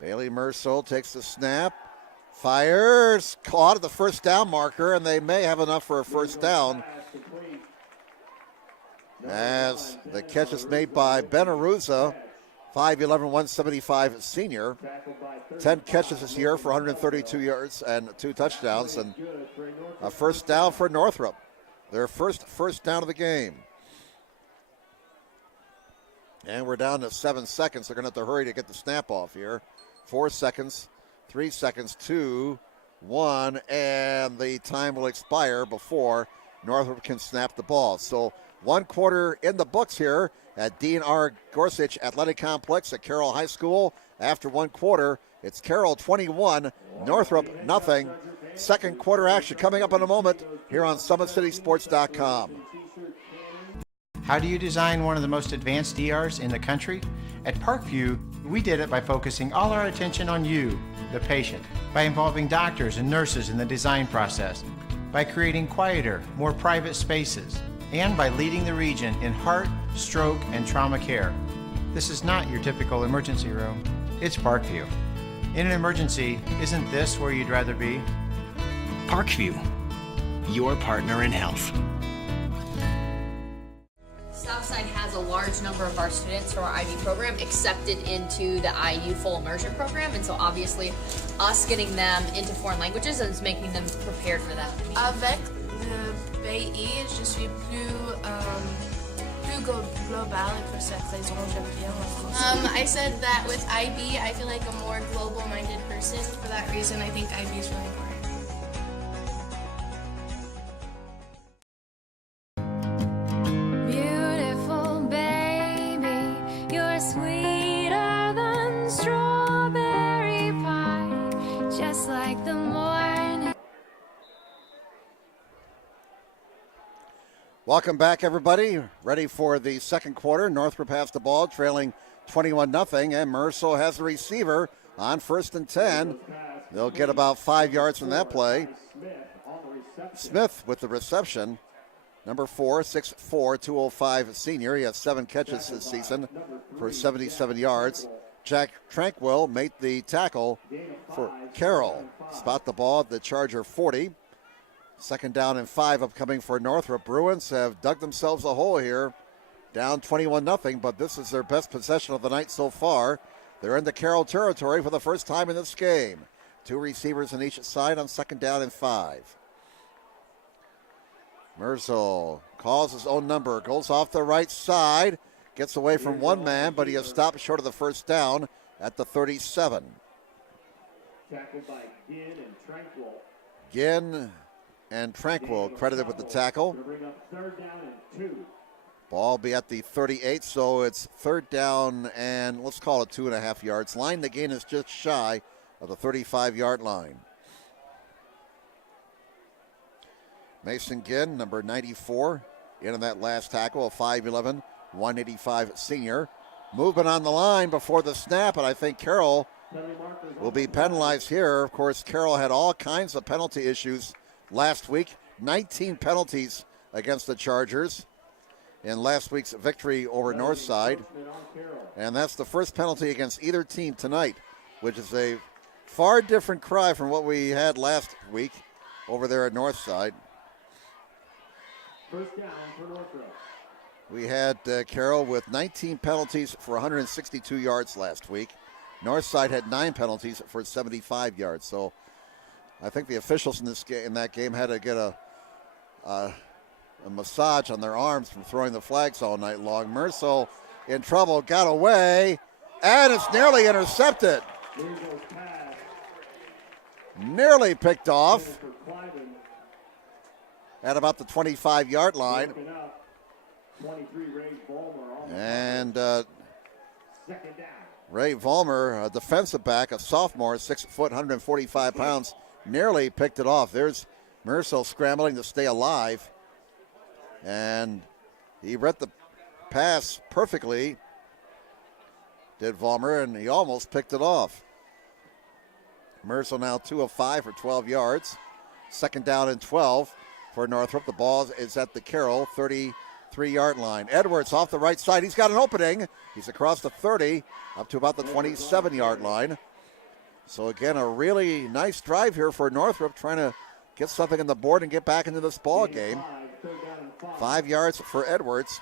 Bailey Mercer takes the snap. Fires, caught at the first down marker, and they may have enough for a first down, as the catch is made by Ben Aruza, 5'11", 175 senior. 10 catches this year for 132 yards and 2 touchdowns, and a first down for Northrop. Their first down of the game. And we're down to 7 seconds. They're going to have to hurry to get the snap off here. 4 seconds. 3 seconds, 2, 1, and the time will expire before Northrop can snap the ball. So 1 quarter in the books here. at Dean R. Gorsuch Athletic Complex at Carroll High School. After one quarter, it's Carroll 21, Northrop nothing. Second quarter action coming up in a moment here on SummitCitySports.com. How do you design one of the most advanced DRs in the country? At Parkview, we did it by focusing all our attention on you, the patient, by involving doctors and nurses in the design process, by creating quieter, more private spaces, and by leading the region in heart, stroke, and trauma care. This is not your typical emergency room. It's Parkview. In an emergency, isn't this where you'd rather be? Parkview, your partner in health. Southside has a large number of our students from our IB program accepted into the IU full immersion program, and so obviously us getting them into foreign languages is making them prepared for that. Avec le pays, je suis plus global, et pour cette raison, j'aime bien la France. I said that with IB, I feel like a more global-minded person. For that reason, I think IB is really important. Welcome back, everybody. Ready for the second quarter. Northrop has the ball, trailing 21-0, and Mercer has the receiver on 1st and 10. They'll get about 5 yards from that play. Smith with the reception. Number 4, 6'4", 205 senior. He has 7 catches this season for 77 yards. Jack Tranquil made the tackle for Carroll. Spot the ball at the Charger 40. Second down and 5 upcoming for Northrop. Bruins have dug themselves a hole here, down 21-0, but this is their best possession of the night so far. They're in the Carroll territory for the first time in this game. 2 receivers on each side on second down and 5. Merzel calls his own number, goes off the right side, gets away from one man, but he is stopped short of the first down at the 37. Tackled by Ginn and Tranquil. Ginn and Tranquil credited with the tackle. Bring up 3rd down and 2. Ball be at the 38, so it's 3rd down and let's call it 2.5 yards. Line the gain is just shy of the 35-yard line. Mason Ginn, number 94, in on that last tackle, a 5'11", 185 senior. Movement on the line before the snap, and I think Carroll will be penalized here. Of course, Carroll had all kinds of penalty issues last week, 19 penalties against the Chargers in last week's victory over Northside. And that's the first penalty against either team tonight, which is a far different cry from what we had last week over there at Northside. First down for Northrop. We had Carroll with 19 penalties for 162 yards last week. Northside had 9 penalties for 75 yards. So I think the officials in that game had to get a massage on their arms from throwing the flags all night long. Mercer in trouble, got away, and it's nearly intercepted. Nearly picked off at about the 25-yard line. And Ray Vollmer, a defensive back, a sophomore, 6 foot, 145 pounds, nearly picked it off. There's Mercer scrambling to stay alive. And he read the pass perfectly, did Vollmer, and he almost picked it off. Mercer now 2 of 5 for 12 yards. Second down and 12 for Northrop. The ball is at the Carroll 33-yard line. Edwards off the right side. He's got an opening. He's across the 30 up to about the 27-yard line. So again, a really nice drive here for Northrop, trying to get something on the board and get back into this ball game. 5 yards for Edwards.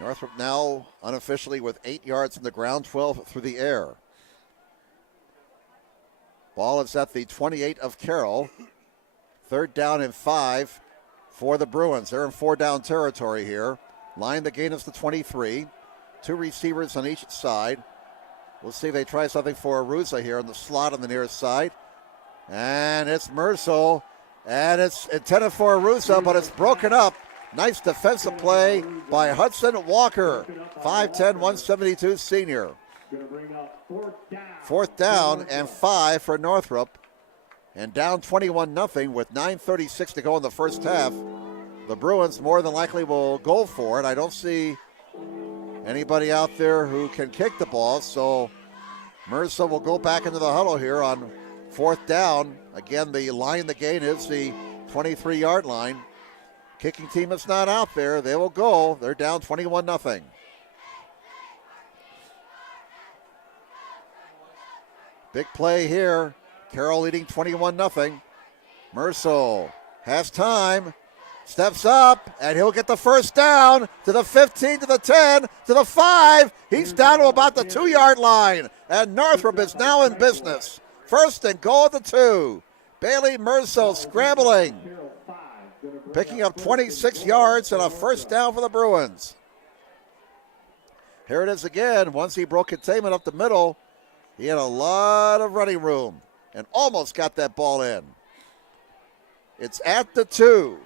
Northrop now unofficially with 8 yards in the ground, 12 through the air. Ball is at the 28 of Carroll. Third down and 5 for the Bruins. They're in 4-down territory here. Line the gain is the 23. 2 receivers on each side. We'll see if they try something for Aruza here in the slot on the near side. And it's Mercer. And it's intended for Aruza, but it's broken up Nice defensive play by Hudson Walker, 5'10", 172 senior. Gonna bring up Fourth down and 5 for Northrop. And down 21-0 with 9:36 to go in the first half. The Bruins more than likely will go for it. I don't see anybody out there who can kick the ball, so Mercer will go back into the huddle here on fourth down. Again, the line the gain is the 23-yard line. Kicking team is not out there. They will go. They're down 21-0. Big play here. Carroll leading 21-0. Mercer has time. Steps up, and he'll get the first down to the 15, to the 10, to the 5. He's down to about the 2-yard line, and Northrop is now in business. First and goal at the 2. Bailey Mercer scrambling, picking up 26 yards and a first down for the Bruins. Here it is again. Once he broke containment up the middle, he had a lot of running room and almost got that ball in. It's at the 2.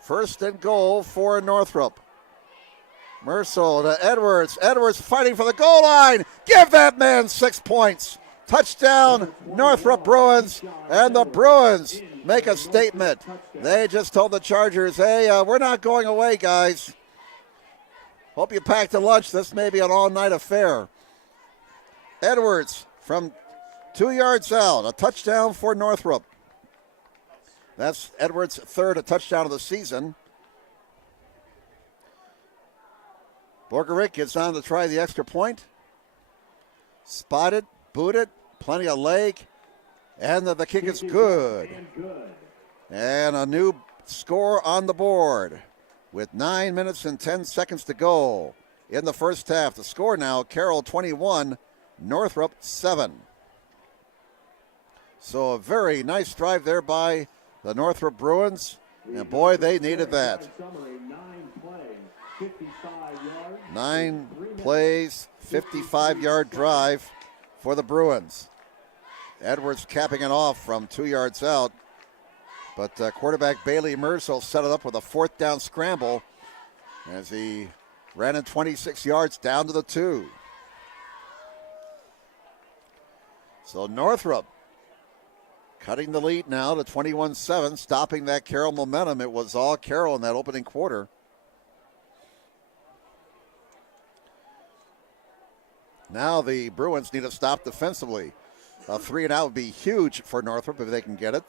First and goal for Northrop. Mercer to Edwards. Edwards fighting for the goal line. Give that man 6 points. Touchdown, Northrop Bruins. And the Bruins make a statement. They just told the Chargers, hey, we're not going away, guys. Hope you packed a lunch. This may be an all-night affair. Edwards from 2 yards out. A touchdown for Northrop. That's Edwards' third touchdown of the season. Borgerick gets on to try the extra point. Spotted, booted, plenty of leg, and the kick is good. And a new score on the board with 9 minutes and 10 seconds to go in the first half. The score now, Carroll 21, Northrop 7. So a very nice drive there by the Northrop Bruins, and boy, they needed that. 9 plays, 55-yard drive for the Bruins. Edwards capping it off from 2 yards out, but quarterback Bailey Mercer set it up with a fourth down scramble as he ran in 26 yards down to the 2. So Northrop cutting the lead now to 21-7, stopping that Carroll momentum. It was all Carroll in that opening quarter. Now the Bruins need to stop defensively. A 3-and-out would be huge for Northrop if they can get it.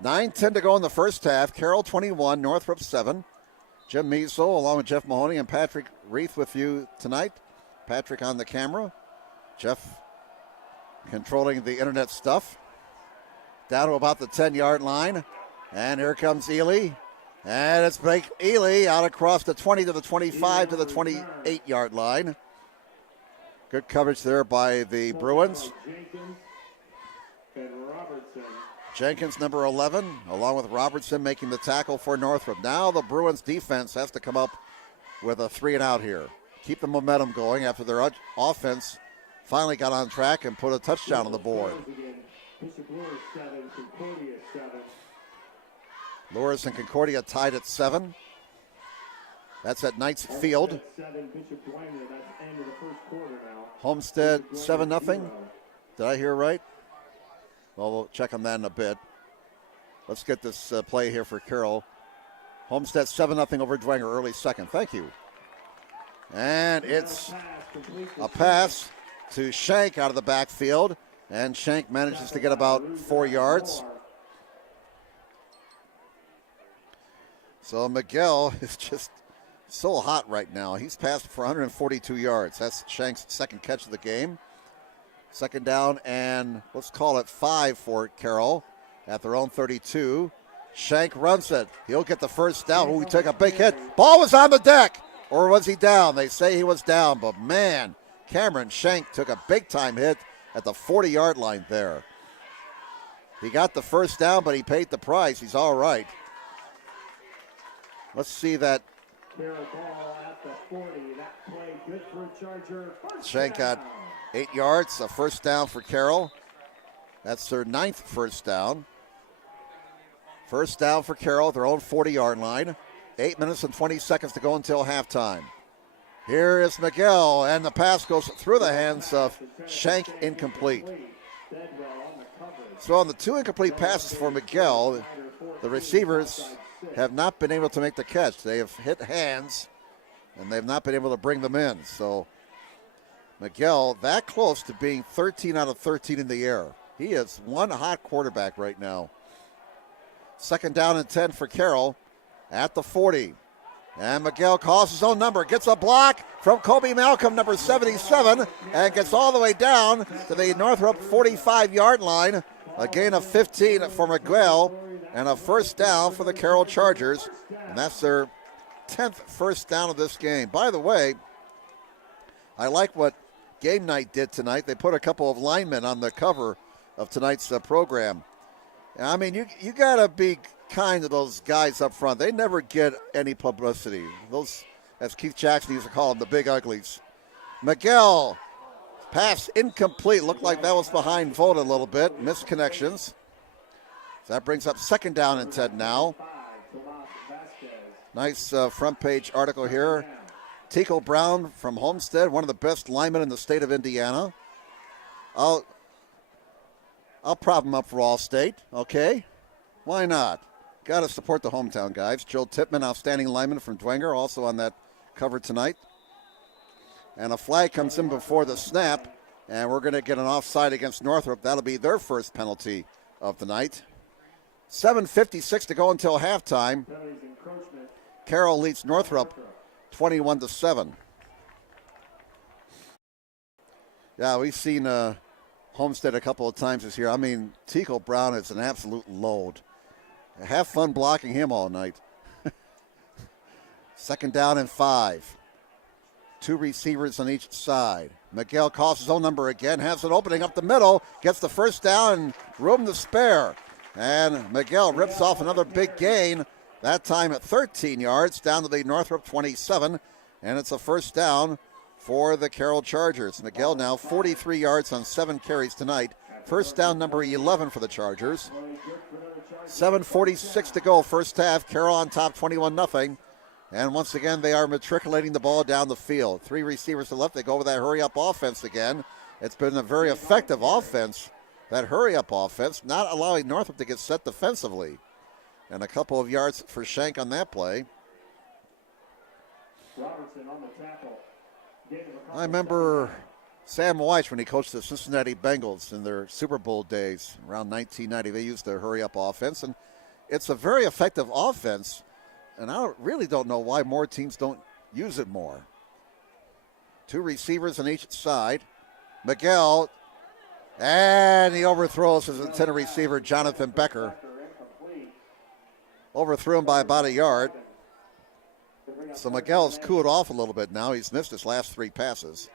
9:10 to go in the first half. Carroll 21, Northrop 7. Jim Measle along with Jeff Mahoney and Patrick Reith with you tonight. Patrick on the camera. Jeff controlling the internet stuff. Down to about the 10-yard line. And here comes Ely. And it's Blake Ely out across the 20 to the 25 to the 28-yard line. Good coverage there by the Bruins. Jenkins, number 11, along with Robertson, making the tackle for Northrop. Now the Bruins defense has to come up with a 3-and-out here. Keep the momentum going after their offense finally got on track and put a touchdown on the board. Loris and Concordia tied at 7. That's at Knights Field. Homestead 7-0. Did I hear right? Well, we'll check on that in a bit. Let's get this play here for Carroll. Homestead 7-0 over Dwenger, early second. Thank you. And it's a pass to Shank out of the backfield. And Shank manages to get about 4 yards. So Miguel is just so hot right now. He's passed for 142 yards. That's Shank's second catch of the game. Second down and let's call it 5 for Carroll at their own 32. Shank runs it. He'll get the first down. Ooh, he took a big hit. Ball was on the deck. Or was he down? They say he was down, but man, Cameron Shank took a big-time hit at the 40-yard line there. He got the first down, but he paid the price. He's all right. Let's see that. Shank got 8 yards, a first down for Carroll. That's their 9th first down. First down for Carroll at their own 40-yard line. 8 minutes and 20 seconds to go until halftime. Here is Miguel, and the pass goes through the hands of Shank, incomplete. So on the 2 incomplete passes for Miguel, the receivers have not been able to make the catch. They have hit hands, and they've not been able to bring them in. So Miguel that close to being 13 out of 13 in the air. He is one hot quarterback right now. Second down and 10 for Carroll at the 40. And Miguel calls his own number, gets a block from Kobe Malcolm, number 77, and gets all the way down to the Northrop 45-yard line. A gain of 15 for Miguel, and a first down for the Carroll Chargers. And that's their 10th first down of this game. By the way, I like what Game Night did tonight. They put a couple of linemen on the cover of tonight's program. I mean, you got to be kind to those guys up front. They never get any publicity. Those, as Keith Jackson used to call them, the big uglies. Miguel, pass incomplete. Looked like that was behind Vogt a little bit. Missed connections. So that brings up second down and 10 now. Nice front page article here. Tico Brown from Homestead, one of the best linemen in the state of Indiana. I'll prop him up for All-State, okay? Why not? Got to support the hometown guys. Joe Tippman, outstanding lineman from Dwenger, also on that cover tonight. And a flag comes in before the snap, and we're going to get an offside against Northrop. That'll be their first penalty of the night. 7:56 to go until halftime. Carroll leads Northrop 21-7. Yeah, we've seen Homestead a couple of times this year. I mean, Tico Brown is an absolute load. Have fun blocking him all night. Second down and 5. 2 receivers on each side. Miguel calls his own number again, has an opening up the middle, gets the first down and room to spare. And Miguel rips off another big gain, that time at 13 yards, down to the Northrop 27. And it's a first down for the Carroll Chargers. Miguel now 43 yards on 7 carries tonight. First down number 11 for the Chargers. 7:46 to go, first half. Carroll on top 21-0. And once again, they are matriculating the ball down the field. 3 receivers to left. They go with that hurry-up offense again. It's been a very effective offense, that hurry-up offense, not allowing Northrop to get set defensively. And a couple of yards for Shank on that play. I remember Sam Weich when he coached the Cincinnati Bengals in their Super Bowl days around 1990. They used the hurry-up offense, and it's a very effective offense, and I really don't know why more teams don't use it more. 2 receivers on each side. Miguel, and he overthrows his intended receiver, Jonathan Becker. Overthrew him by about a yard. So Miguel's cooled off a little bit now. He's missed his last 3 passes.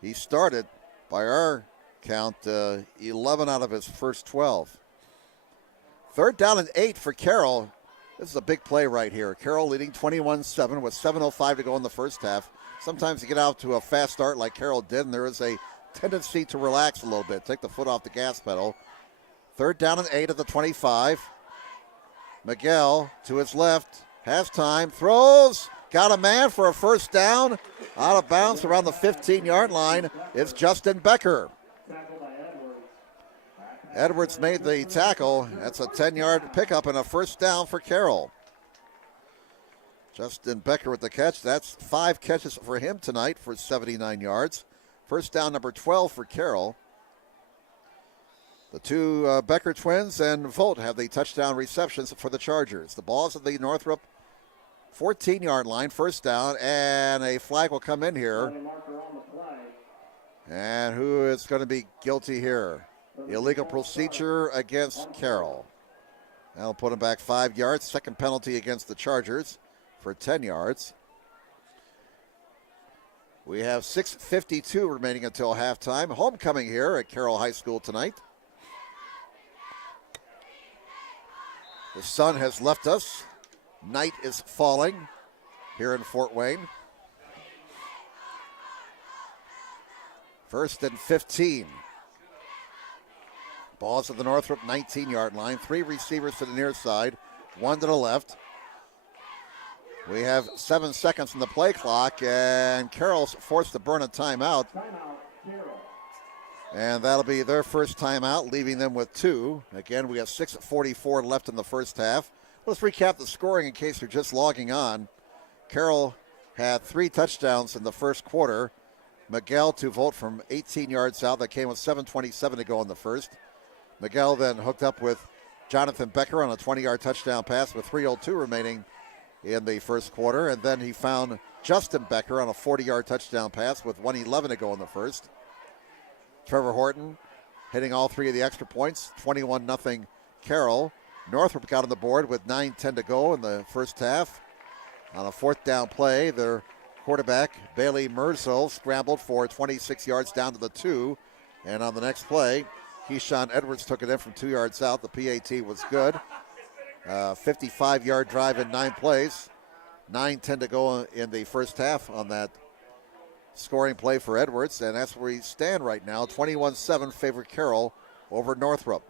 He started, by our count, 11 out of his first 12. Third down and 8 for Carroll. This is a big play right here. Carroll leading 21-7 with 7:05 to go in the first half. Sometimes you get out to a fast start like Carroll did, and there is a tendency to relax a little bit, take the foot off the gas pedal. Third down and 8 at the 25. Miguel to his left, has time, throws, got a man for a first down. Out of bounds around the 15-yard line. It's Justin Becker. Edwards made the tackle. That's a 10-yard pickup and a first down for Carroll. Justin Becker with the catch. That's 5 catches for him tonight for 79 yards. First down number 12 for Carroll. The 2 Becker twins and Vogt have the touchdown receptions for the Chargers. The ball's at the Northrop 14-yard line, first down, and a flag will come in here. And who is going to be guilty here? Illegal procedure against Carroll. That'll put him back 5 yards. Second penalty against the Chargers for 10 yards. We have 6:52 remaining until halftime. Homecoming here at Carroll High School tonight. The sun has left us. Night is falling here in Fort Wayne. First and 15. Ball's at the Northrop 19-yard line. 3 receivers to the near side, 1 to the left. We have 7 seconds on the play clock, and Carroll's forced to burn a timeout. And that'll be their first timeout, leaving them with 2. Again, we have 6:44 left in the first half. Let's recap the scoring in case you're just logging on. Carroll had 3 touchdowns in the first quarter. Miguel to Volt from 18 yards out. That came with 7:27 to go in the first. Miguel then hooked up with Jonathan Becker on a 20-yard touchdown pass with 3:02 remaining in the first quarter. And then he found Justin Becker on a 40-yard touchdown pass with 1:11 to go in the first. Trevor Horton hitting all 3 of the extra points, 21-0 Carroll. Northrop got on the board with 9:10 to go in the first half. On a 4th down play, their quarterback, Bailey Merzel, scrambled for 26 yards down to the 2. And on the next play, Keyshawn Edwards took it in from 2 yards out. The PAT was good. 55-yard drive in 9 plays. 9:10 to go in the first half on that scoring play for Edwards. And that's where we stand right now. 21-7 favor Carroll over Northrop.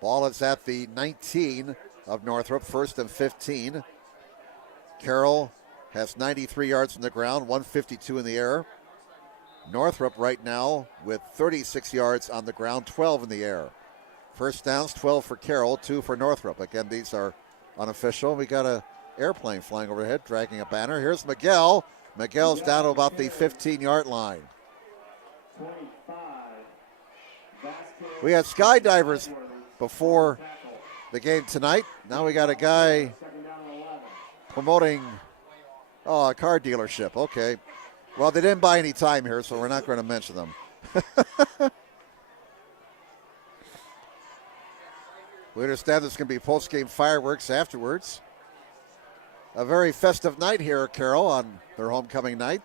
Ball is at the 19 of Northrop, 1st and 15. Carroll has 93 yards from the ground, 152 in the air. Northrop right now with 36 yards on the ground, 12 in the air. First downs, 12 for Carroll, 2 for Northrop. Again, these are unofficial. We got an airplane flying overhead, dragging a banner. Here's Miguel. Miguel's down to about the 15-yard line. We had skydivers before the game tonight. Now we got a guy promoting a car dealership. Okay. Well, they didn't buy any time here, so we're not going to mention them. We understand there's going to be post-game fireworks afterwards. A very festive night here at Carroll on their homecoming night.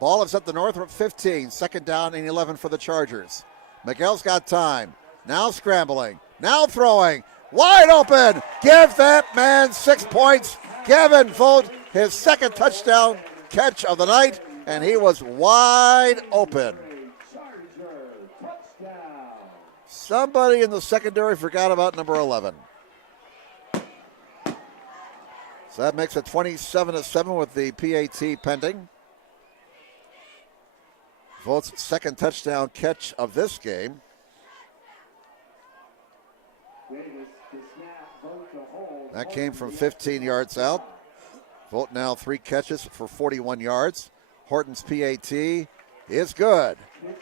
Ball is at the Northrop 15. 2nd down and 11 for the Chargers. Miguel's got time. Now scrambling. Now throwing. Wide open. Give that man 6 points. Gavin Vogt, his 2nd touchdown catch of the night, and he was wide open. Somebody in the secondary forgot about number 11. So that makes it 27-7 with the PAT pending. Vogt's 2nd touchdown catch of this game. That came from 15 yards out. Vogt now 3 catches for 41 yards. Horton's PAT is good.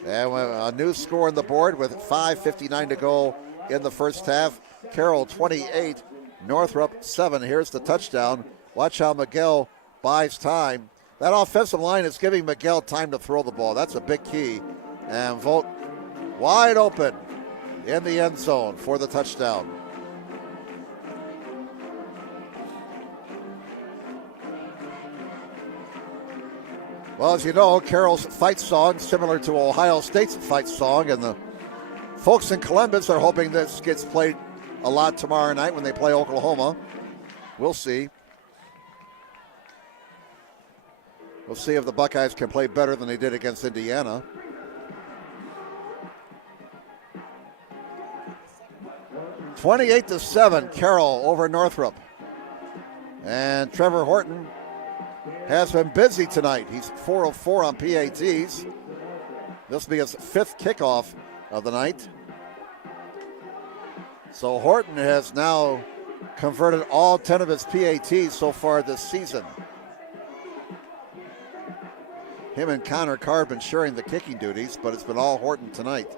And a new score on the board with 5:59 to go in the first half. Carroll 28, Northrop 7. Here's the touchdown. Watch how Miguel buys time. That offensive line is giving Miguel time to throw the ball. That's a big key. And Vogt wide open in the end zone for the touchdown. Well, as you know, Carroll's fight song similar to Ohio State's fight song, and the folks in Columbus are hoping this gets played a lot tomorrow night when they play Oklahoma. We'll see. We'll see if the Buckeyes can play better than they did against Indiana. (28-7), Carroll over Northrop. And Trevor Horton has been busy tonight. He's 4 of 4 on PATs. This will be his 5th kickoff of the night. So Horton has now converted all 10 of his PATs so far this season. Him and Connor Carr have been sharing the kicking duties, but it's been all Horton tonight.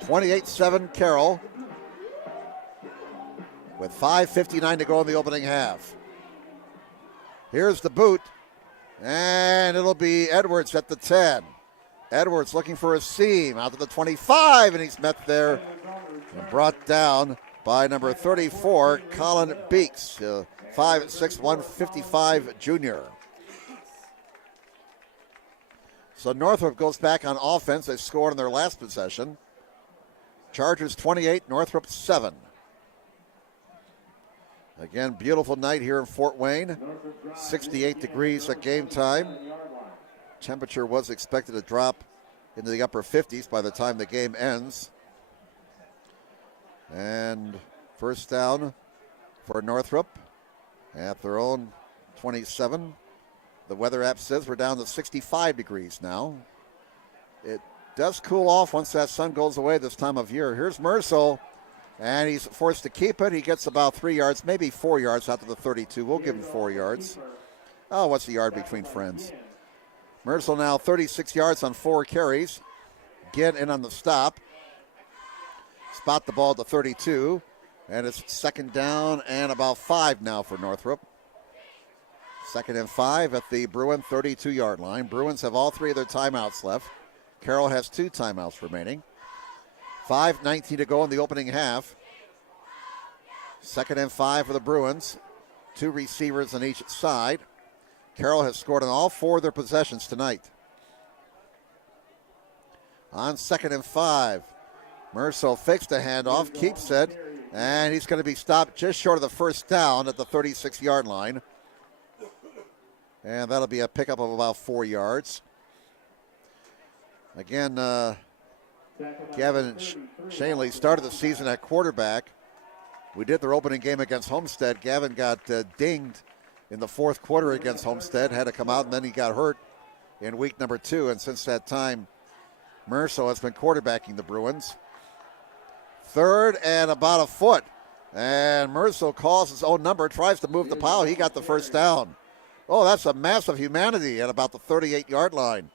28-7 Carroll with 5:59 to go in the opening half. Here's the boot, and it'll be Edwards at the 10. Edwards looking for a seam out to the 25, and he's met there and brought down by number 34, Colin Beeks, 5'6", 155 junior. So Northrop goes back on offense. They scored in their last possession. Chargers 28, Northrop 7. Again, beautiful night here in Fort Wayne. 68 degrees at game time. temperature was expected to drop into the upper 50s by the time the game ends. And first down for Northrop at their own 27. The weather app says we're down to 65 degrees now. It does cool off once that sun goes away this time of year. Here's Merzel, and he's forced to keep it. He gets about 3 yards, maybe 4 yards out to the 32. We'll give him 4 yards. Oh, what's the yard between friends? Merzel now 36 yards on 4 carries. Get in on the stop. Spot the ball at the 32. And it's second down and about 5 now for Northrop. Second and 5 at the Bruin 32-yard line. Bruins have all 3 of their timeouts left. Carroll has 2 timeouts remaining. 5:19 to go in the opening half. Second and 5 for the Bruins. 2 receivers on each side. Carroll has scored on all 4 of their possessions tonight. On second and 5, Merzel fakes the handoff, keeps it, and he's going to be stopped just short of the first down at the 36-yard line. And that'll be a pickup of about 4 yards. Again, Gavin Shanley started the season at quarterback. We did their opening game against Homestead. Gavin got dinged in the fourth quarter against Homestead, had to come out, and then he got hurt in week number 2. And since that time, Merzel has been quarterbacking the Bruins. Third and about a foot. And Merzel calls his own number, tries to move the pile. He got the first down. Oh, that's a massive humanity at about the 38-yard line.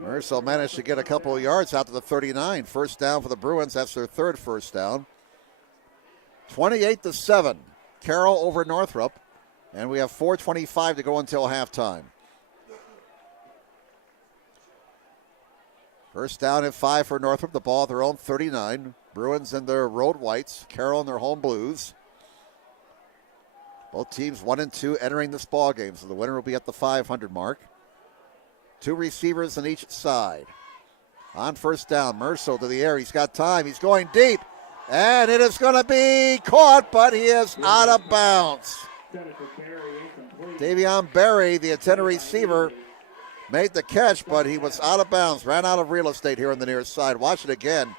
Merzel managed to get a couple of yards out to the 39. First down for the Bruins. That's their 3rd first down. 28-7. Carroll over Northrop. And we have 4:25 to go until halftime. First down and 5 for Northrop. The ball at their own 39. Bruins in their road whites. Carroll in their home blues. Both teams 1 and 2 entering this ball game, so the winner will be at the 500 mark. 2 receivers on each side. On first down, Merzel to the air. He's got time. He's going deep. And it is going to be caught, but he is out of bounds. Davion Berry, the intended receiver, made the catch, but he was out of bounds. Ran out of real estate here on the near side. Watch it again.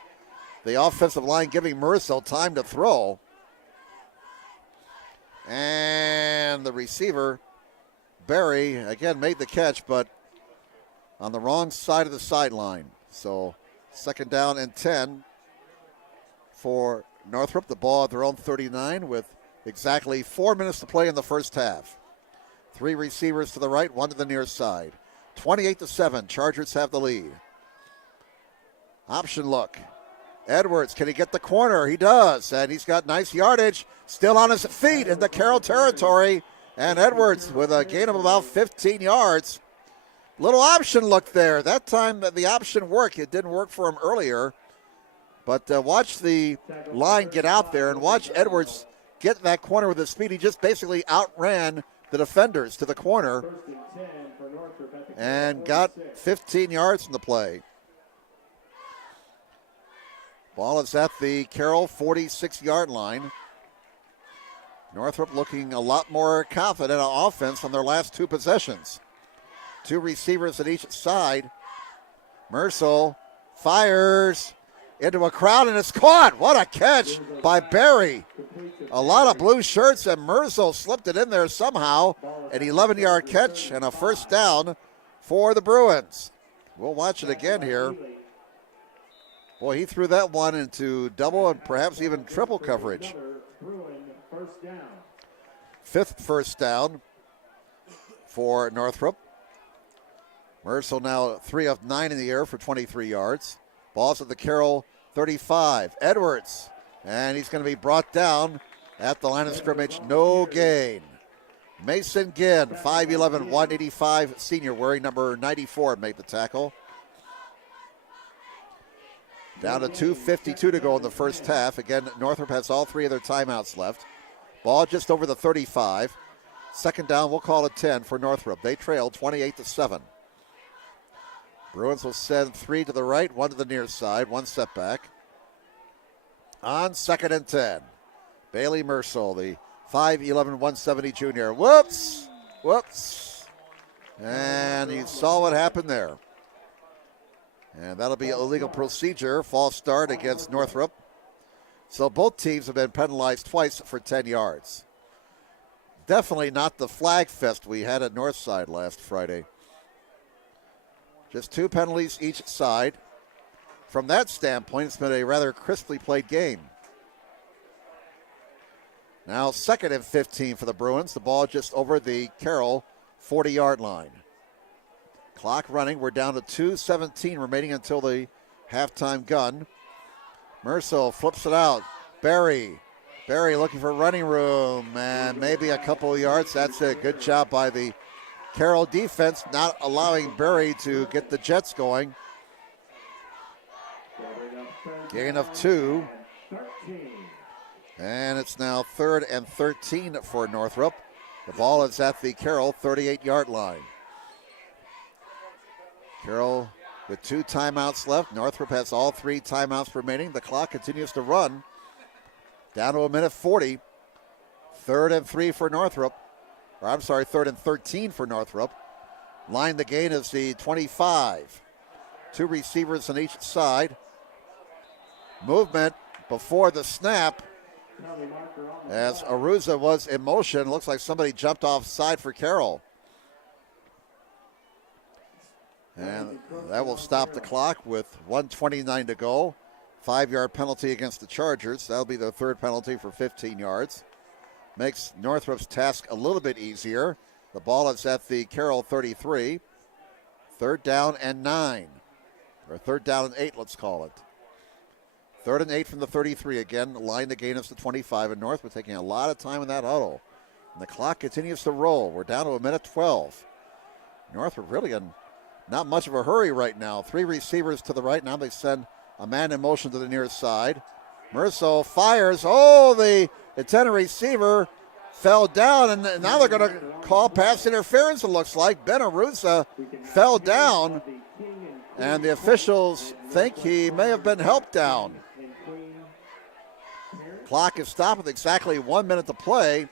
The offensive line giving Merzel time to throw. And the receiver, Berry, again made the catch, but on the wrong side of the sideline. So second down and 10 for Northrop. The ball at their own 39 with exactly 4 minutes to play in the first half. 3 receivers to the right, 1 to the near side. 28-7, Chargers have the lead. Option look. Edwards, can he get the corner? He does, and he's got nice yardage. Still on his feet in the Carroll territory. And Edwards with a gain of about 15 yards. Little option look there. That time the option worked. It didn't work for him earlier. But watch the line get out there and watch Edwards get that corner with his speed. He just basically outran the defenders to the corner and got 15 yards from the play. Ball is at the Carroll 46-yard line. Northrop looking a lot more confident on offense on their last 2 possessions. 2 receivers at each side. Merzel fires into a crowd, and it's caught. What a catch by Berry. A lot of blue shirts, and Merzel slipped it in there somehow. An 11-yard catch and a first down for the Bruins. We'll watch it again here. Boy, he threw that one into double and perhaps even triple coverage. 5th first down for Northrop. Merzel now 3 of 9 in the air for 23 yards. Ball's at the Carroll 35. Edwards, and he's going to be brought down at the line of scrimmage. No gain. Mason Ginn, 5'11", 185 senior, wearing number 94, made the tackle. Down to 2:52 to go in the first half. Again, Northrop has all 3 of their timeouts left. Ball just over the 35. Second down, we'll call it 10 for Northrop. They trail 28-7. Bruins will send 3 to the right, 1 to the near side, 1 setback. On second and 10, Bailey Merzel, the 5'11", 170 junior. Whoops! Whoops. And you saw what happened there. And that'll be illegal procedure, false start against Northrop. So both teams have been penalized twice for 10 yards. Definitely not the flag fest we had at Northside last Friday. Just 2 penalties each side. From that standpoint, it's been a rather crisply played game. Now 2nd and 15 for the Bruins. The ball just over the Carroll 40-yard line. Clock running. We're down to 2:17 remaining until the halftime gun. Merso flips it out. Barry looking for running room and maybe a couple of yards. That's it. Good job by the Carroll defense, not allowing Barry to get the Jets going. Gain of 2. And it's now 3rd and 13 for Northrop. The ball is at the Carroll 38-yard line. Carroll with 2 timeouts left. Northrop has all 3 timeouts remaining. The clock continues to run. Down to 1:40. 3rd and 3 for Northrop. Or I'm sorry, 3rd and 13 for Northrop. Line the gain is the 25. 2 receivers on each side. Movement before the snap. As Aruza was in motion, looks like somebody jumped offside for Carroll. And that will stop the clock with 1:29 to go. 5-yard penalty against the Chargers. That'll be their 3rd penalty for 15 yards. Makes Northrop's task a little bit easier. The ball is at the Carroll 33. 3rd down and 9. Or 3rd down and 8, let's call it. 3rd and 8 from the 33 again. Line the gain is the 25. And Northrop taking a lot of time in that huddle. And the clock continues to roll. We're down to 1:12. Northrop really in not much of a hurry right now. 3 receivers to the right. Now they send a man in motion to the near side. Merso fires. Oh, the intended receiver fell down. And now they're going to call pass interference, it looks like. Ben Arusa fell down. And the officials think he may have been helped down. Clock is stopped with exactly 1 minute to play.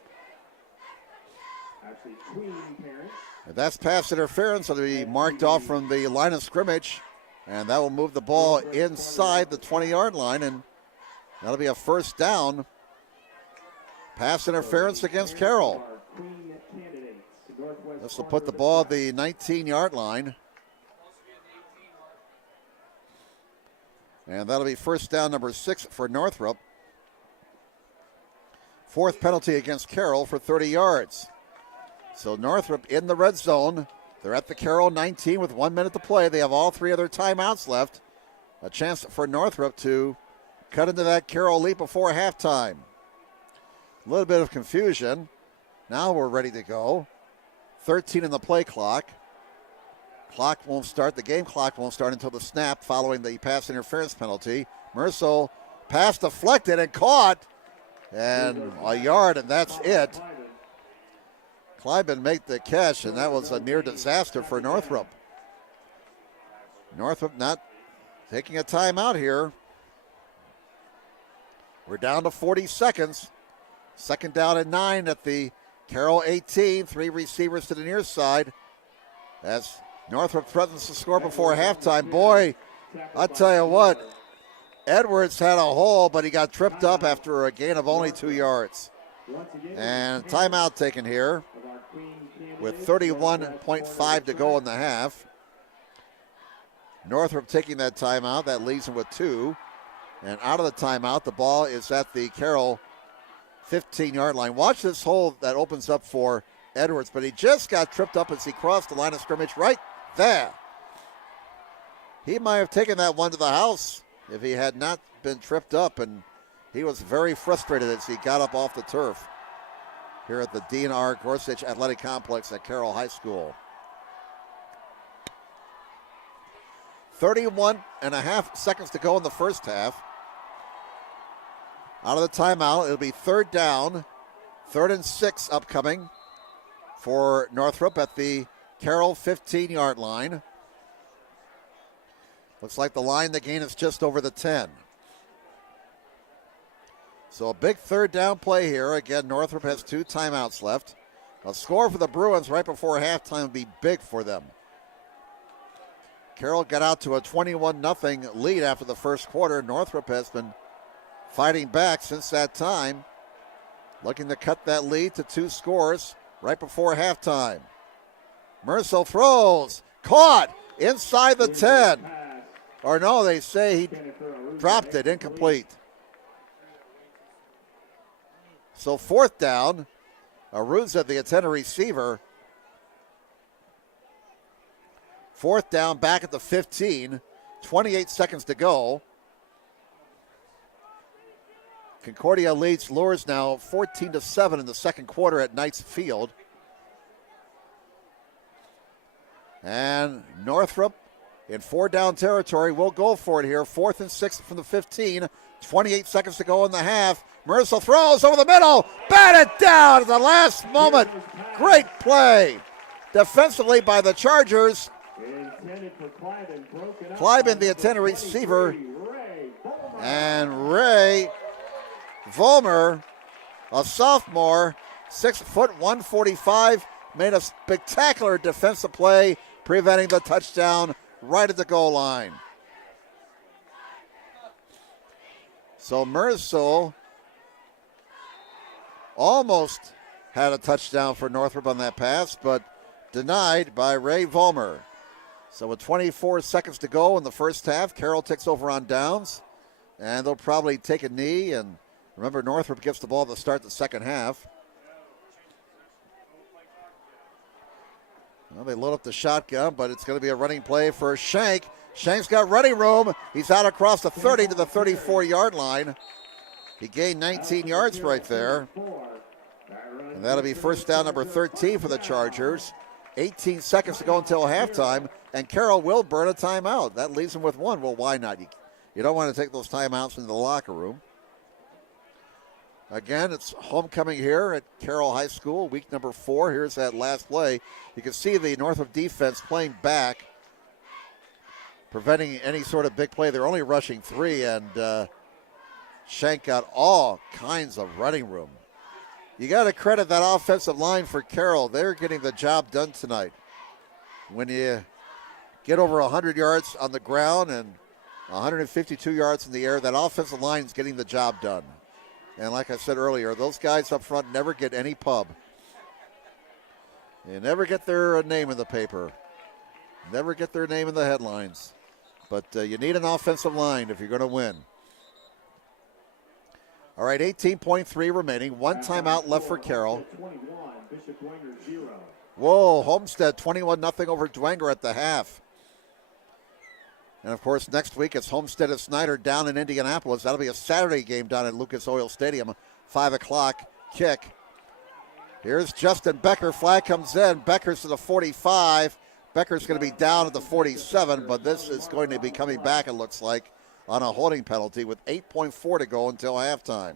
And that's pass interference. It'll be marked off from the line of scrimmage. And that will move the ball inside the 20-yard line. And that'll be a 1st down. Pass interference against Carroll. This will put the ball at the 19-yard line. And that'll be 1st down number 6 for Northrop. 4th penalty against Carroll for 30 yards. So Northrop in the red zone. They're at the Carroll 19 with 1 minute to play. They have all 3 other timeouts left. A chance for Northrop to cut into that Carroll lead before halftime. A little bit of confusion. Now we're ready to go. 13 in the play clock. Clock won't start. The game clock won't start until the snap following the pass interference penalty. Merso pass deflected and caught. And a yard, and that's it. Kleiben made the catch, and that was a near disaster for Northrop. Northrop not taking a timeout here. We're down to 40 seconds. 2nd down and 9 at the Carroll 18. 3 receivers to the near side. As Northrop threatens to score before halftime. Boy, I tell you what, Edwards had a hole, but he got tripped up after a gain of only 2 yards. And timeout taken here with 31.5 to go in the half. Northrop taking that timeout. That leaves him with 2. And out of the timeout, the ball is at the Carroll 15-yard line. Watch this hole that opens up for Edwards, but he just got tripped up as he crossed the line of scrimmage right there. He might have taken that one to the house if he had not been tripped up, and he was very frustrated as he got up off the turf here at the D&R Gorsuch Athletic Complex at Carroll High School. 31.5 seconds to go in the first half. Out of the timeout, it'll be 3rd down, 3rd and 6 upcoming for Northrop at the Carroll 15-yard line. Looks like the line, the gain is just over the 10. So a big 3rd down play here. Again, Northrop has 2 timeouts left. A score for the Bruins right before halftime would be big for them. Carroll got out to a 21-0 lead after the first quarter. Northrop has been fighting back since that time, looking to cut that lead to 2 scores right before halftime. Mercil throws, caught inside the 10. Or no, they say he dropped it, incomplete. So 4th down, Arruza, the attendant receiver. 4th down, back at the 15, 28 seconds to go. Concordia leads Lourdes now 14-7 in the second quarter at Knights Field. And Northrop in 4-down territory will go for it here. 4th and 6 from the 15. 28 seconds to go in the half. Mercil throws over the middle. Batted down at the last moment. Great play defensively by the Chargers. Kleiben, the attendant receiver. And Ray Vollmer, a sophomore, 6 foot 145, made a spectacular defensive play, preventing the touchdown right at the goal line. So Mercil almost had a touchdown for Northrop on that pass, but denied by Ray Vollmer. So with 24 seconds to go in the first half, Carroll takes over on downs, and they'll probably take a knee. And remember, Northrop gets the ball to start the second half. Well, they load up the shotgun, but it's going to be a running play for Shank. Shank's got running room. He's out across the 30 to the 34-yard line. He gained 19 yards right there. And that'll be first down number 13 for the Chargers. 18 seconds to go until halftime, and Carroll will burn a timeout. That leaves them with one. Well, why not? You don't want to take those timeouts into the locker room. Again, it's homecoming here at Carroll High School, week number 4. Here's that last play. You can see the Northrop defense playing back, preventing any sort of big play. They're only rushing 3, and Shank got all kinds of running room. You got to credit that offensive line for Carroll. They're getting the job done tonight. When you get over 100 yards on the ground and 152 yards in the air, that offensive line is getting the job done. And like I said earlier, those guys up front never get any pub. They never get their name in the paper. Never get their name in the headlines. But you need an offensive line if you're going to win. All right, 18.3 remaining. One timeout left for Carroll. Whoa, Homestead 21-0 over Dwenger at the half. And, of course, next week it's Homestead and Snyder down in Indianapolis. That'll be a Saturday game down at Lucas Oil Stadium, 5 o'clock kick. Here's Justin Becker. Flag comes in. Becker's to the 45. Becker's going to be down at the 47, but this is going to be coming back, it looks like, on a holding penalty with 8.4 to go until halftime.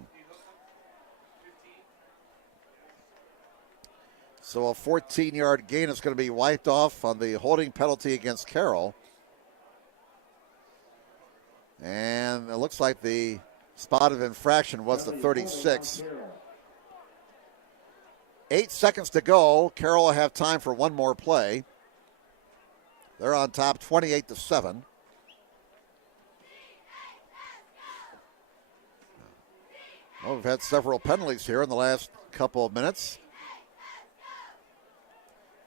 So a 14-yard gain is going to be wiped off on the holding penalty against Carroll. And it looks like the spot of infraction was the 36. 8 seconds to go. Carroll will have time for one more play. They're on top 28-7. Well, we've had several penalties here in the last couple of minutes,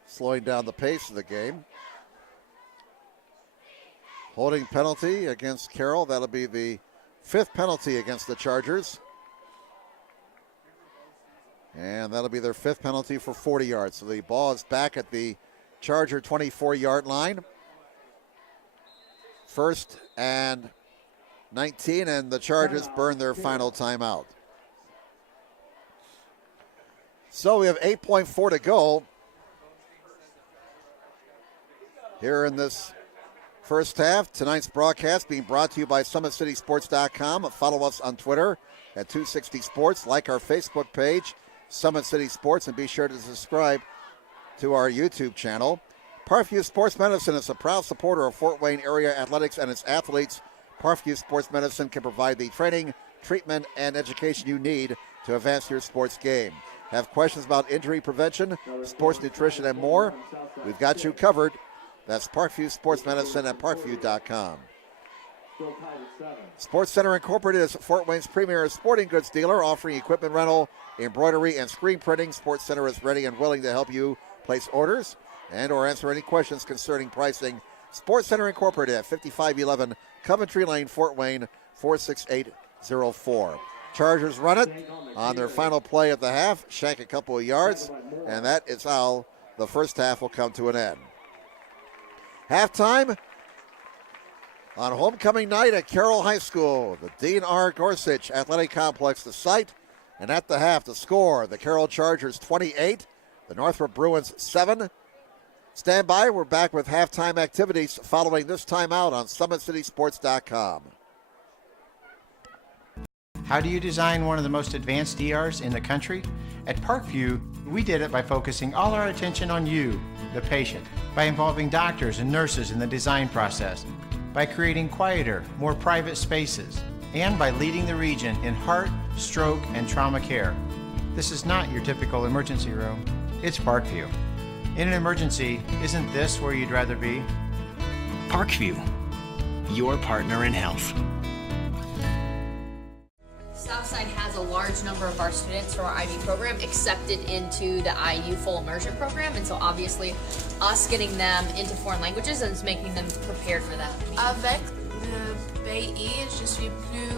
slowing down the pace of the game. Holding penalty against Carroll. That'll be the 5th penalty against the Chargers. And that'll be their 5th penalty for 40 yards. So the ball is back at the Charger 24-yard line. 1st and 19, and the Chargers burn their final timeout. So we have 8.4 to go here in this first half. Tonight's broadcast being brought to you by SummitCitySports.com. Follow us on Twitter at 260 Sports. Like our Facebook page, Summit City Sports, and be sure to subscribe to our YouTube channel. Parkview Sports Medicine is a proud supporter of Fort Wayne area athletics and its athletes. Parkview Sports Medicine can provide the training, treatment, and education you need to advance your sports game. Have questions about injury prevention, sports nutrition, and more? We've got you covered. That's Parkview Sports Medicine at parkview.com. Sports Center Incorporated is Fort Wayne's premier sporting goods dealer, offering equipment rental, embroidery, and screen printing. Sports Center is ready and willing to help you place orders and or answer any questions concerning pricing. Sports Center Incorporated at 5511 Coventry Lane, Fort Wayne, 46804. Chargers run it on their final play of the half, shank a couple of yards, and that is how the first half will come to an end. Halftime on homecoming night at Carroll High School, the Dean R. Gorsuch Athletic Complex, the site. And at the half, the score, the Carroll Chargers 28, the Northrop Bruins 7. Stand by, we're back with halftime activities following this timeout on SummitCitySports.com. How do you design one of the most advanced ERs in the country? At Parkview, we did it by focusing all our attention on you, the patient, by involving doctors and nurses in the design process, by creating quieter, more private spaces, and by leading the region in heart, stroke, and trauma care. This is not your typical emergency room. It's Parkview. In an emergency, isn't this where you'd rather be? Parkview, your partner in health. Southside has a large number of our students from our IB program accepted into the IU full immersion program, and so obviously us getting them into foreign languages and making them prepared for that. Avec le pays, je suis plus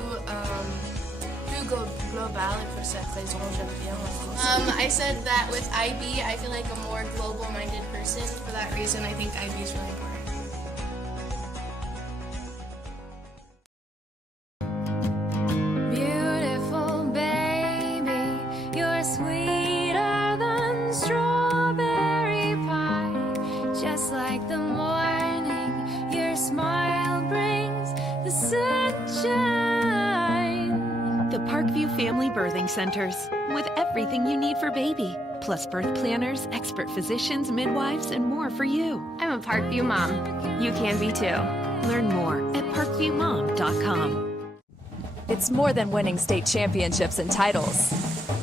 global, et pour cette raison, j'aime bien le français. I said that with IB, I feel like a more global-minded person. For that reason, I think IB is really important. Family Birthing Centers, with everything you need for baby, plus birth planners, expert physicians, midwives, and more for you. I'm a Parkview mom. You can be too. Learn more at parkviewmom.com. It's more than winning state championships and titles.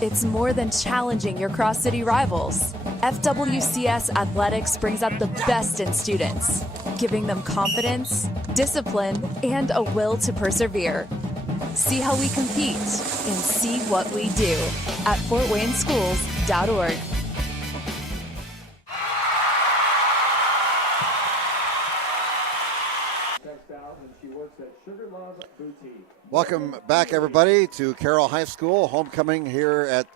It's more than challenging your cross-city rivals. FWCS Athletics brings out the best in students, giving them confidence, discipline, and a will to persevere. See how we compete and see what we do at fortwayneschools.org. Welcome back, everybody, to Carroll High School. Homecoming here at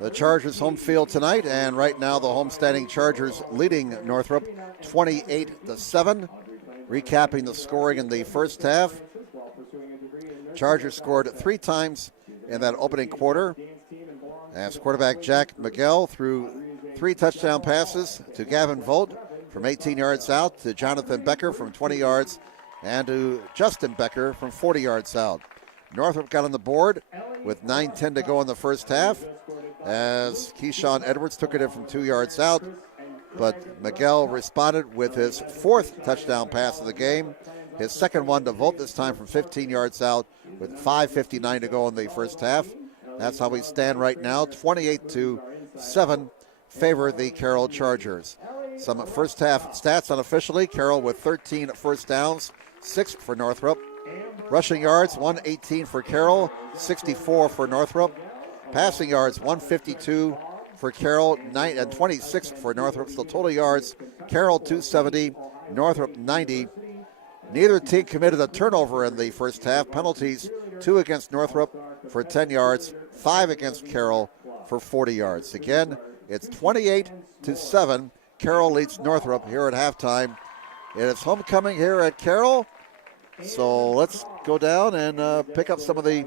the Chargers home field tonight. And right now, the homestanding Chargers leading Northrop 28-7. Recapping the scoring in the first half. Chargers scored 3 times in that opening quarter, as quarterback Jack Miguel threw 3 touchdown passes to Gavin Volt from 18 yards out, to Jonathan Becker from 20 yards, and to Justin Becker from 40 yards out. Northrop got on the board with 9:10 to go in the first half, as Keyshawn Edwards took it in from 2 yards out, but Miguel responded with his 4th touchdown pass of the game. His second one to Volt, this time from 15 yards out, with 5:59 to go in the first half. That's how we stand right now, 28-7, favor the Carroll Chargers. Some first half stats unofficially: Carroll with 13 first downs, 6 for Northrop. Rushing yards, 118 for Carroll, 64 for Northrop. Passing yards, 152 for Carroll, 9 and 26 for Northrop. So total yards, Carroll 270, Northrop 90. Neither team committed a turnover in the first half. Penalties, 2 against Northrop for 10 yards, 5 against Carroll for 40 yards. Again, it's 28-7. Carroll leads Northrop here at halftime. It is homecoming here at Carroll. So let's go down and pick up some of the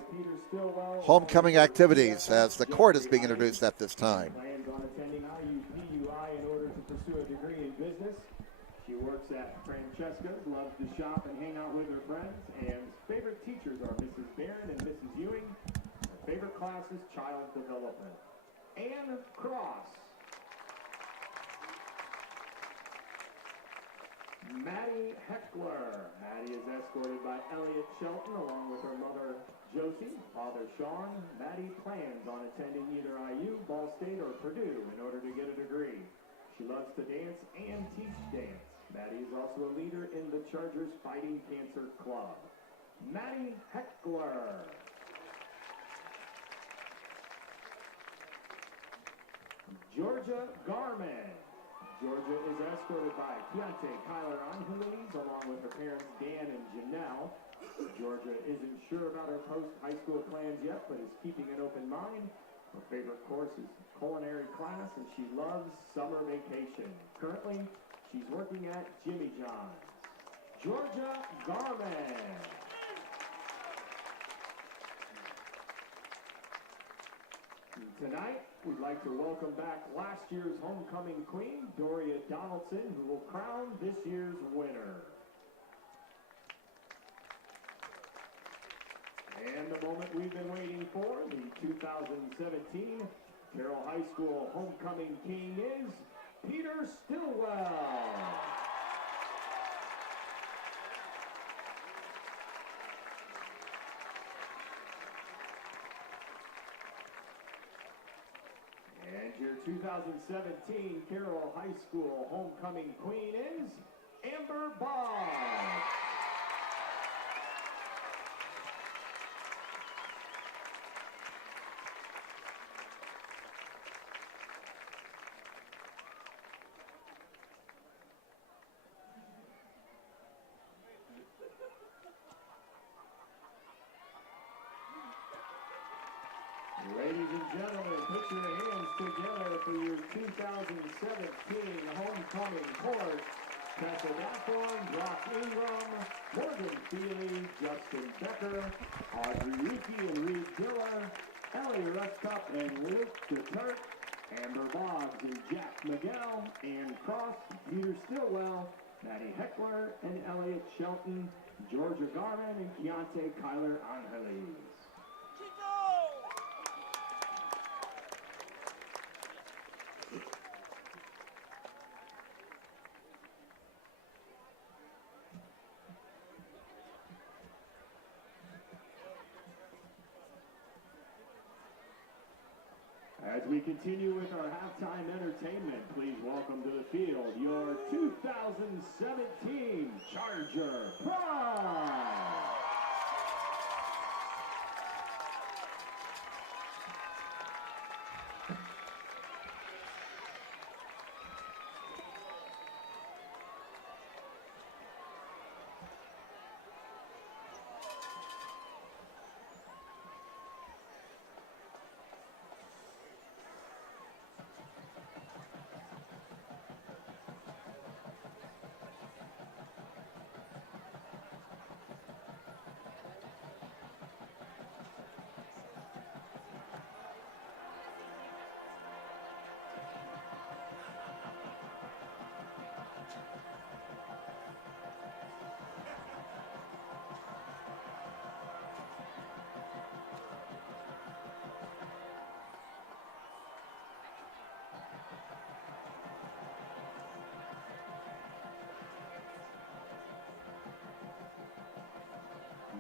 homecoming activities as the court is being introduced at this time. Works at Francesca's, loves to shop and hang out with her friends, and favorite teachers are Mrs. Barron and Mrs. Ewing. Her favorite class is child development. Ann Cross. Maddie Heckler. Maddie is escorted by Elliot Shelton along with her mother Josie, father Sean. Maddie plans on attending either IU, Ball State, or Purdue in order to get a degree. She loves to dance and teach dance. Maddie is also a leader in the Chargers Fighting Cancer Club. Maddie Heckler. Georgia Garman. Georgia is escorted by Keontae Kyler Angeles along with her parents Dan and Janelle. Georgia isn't sure about her post-high school plans yet, but is keeping an open mind. Her favorite course is culinary class, and she loves summer vacation. Currently, she's working at Jimmy John's. Georgia Garman. Tonight, we'd like to welcome back last year's homecoming queen, Doria Donaldson, who will crown this year's winner. And the moment we've been waiting for, the 2017 Carroll High School homecoming king is Peter Stillwell. And your 2017 Carroll High School homecoming queen is Amber Boggs. Ladies and gentlemen, put your hands together for your 2017 homecoming court. Tessa Dathorn, Brock Ingram, Morgan Feely, Justin Becker, Audrey Yuki and Reed Diller, Ellie Rustup and Luke DeTurk, Amber Boggs and Jack Miguel, Ann Cross, Peter Stillwell, Maddie Heckler and Elliot Shelton, Georgia Garman and Keontae Kyler Angeles. As we continue with our halftime entertainment, please welcome to the field your 2017 Charger Pride.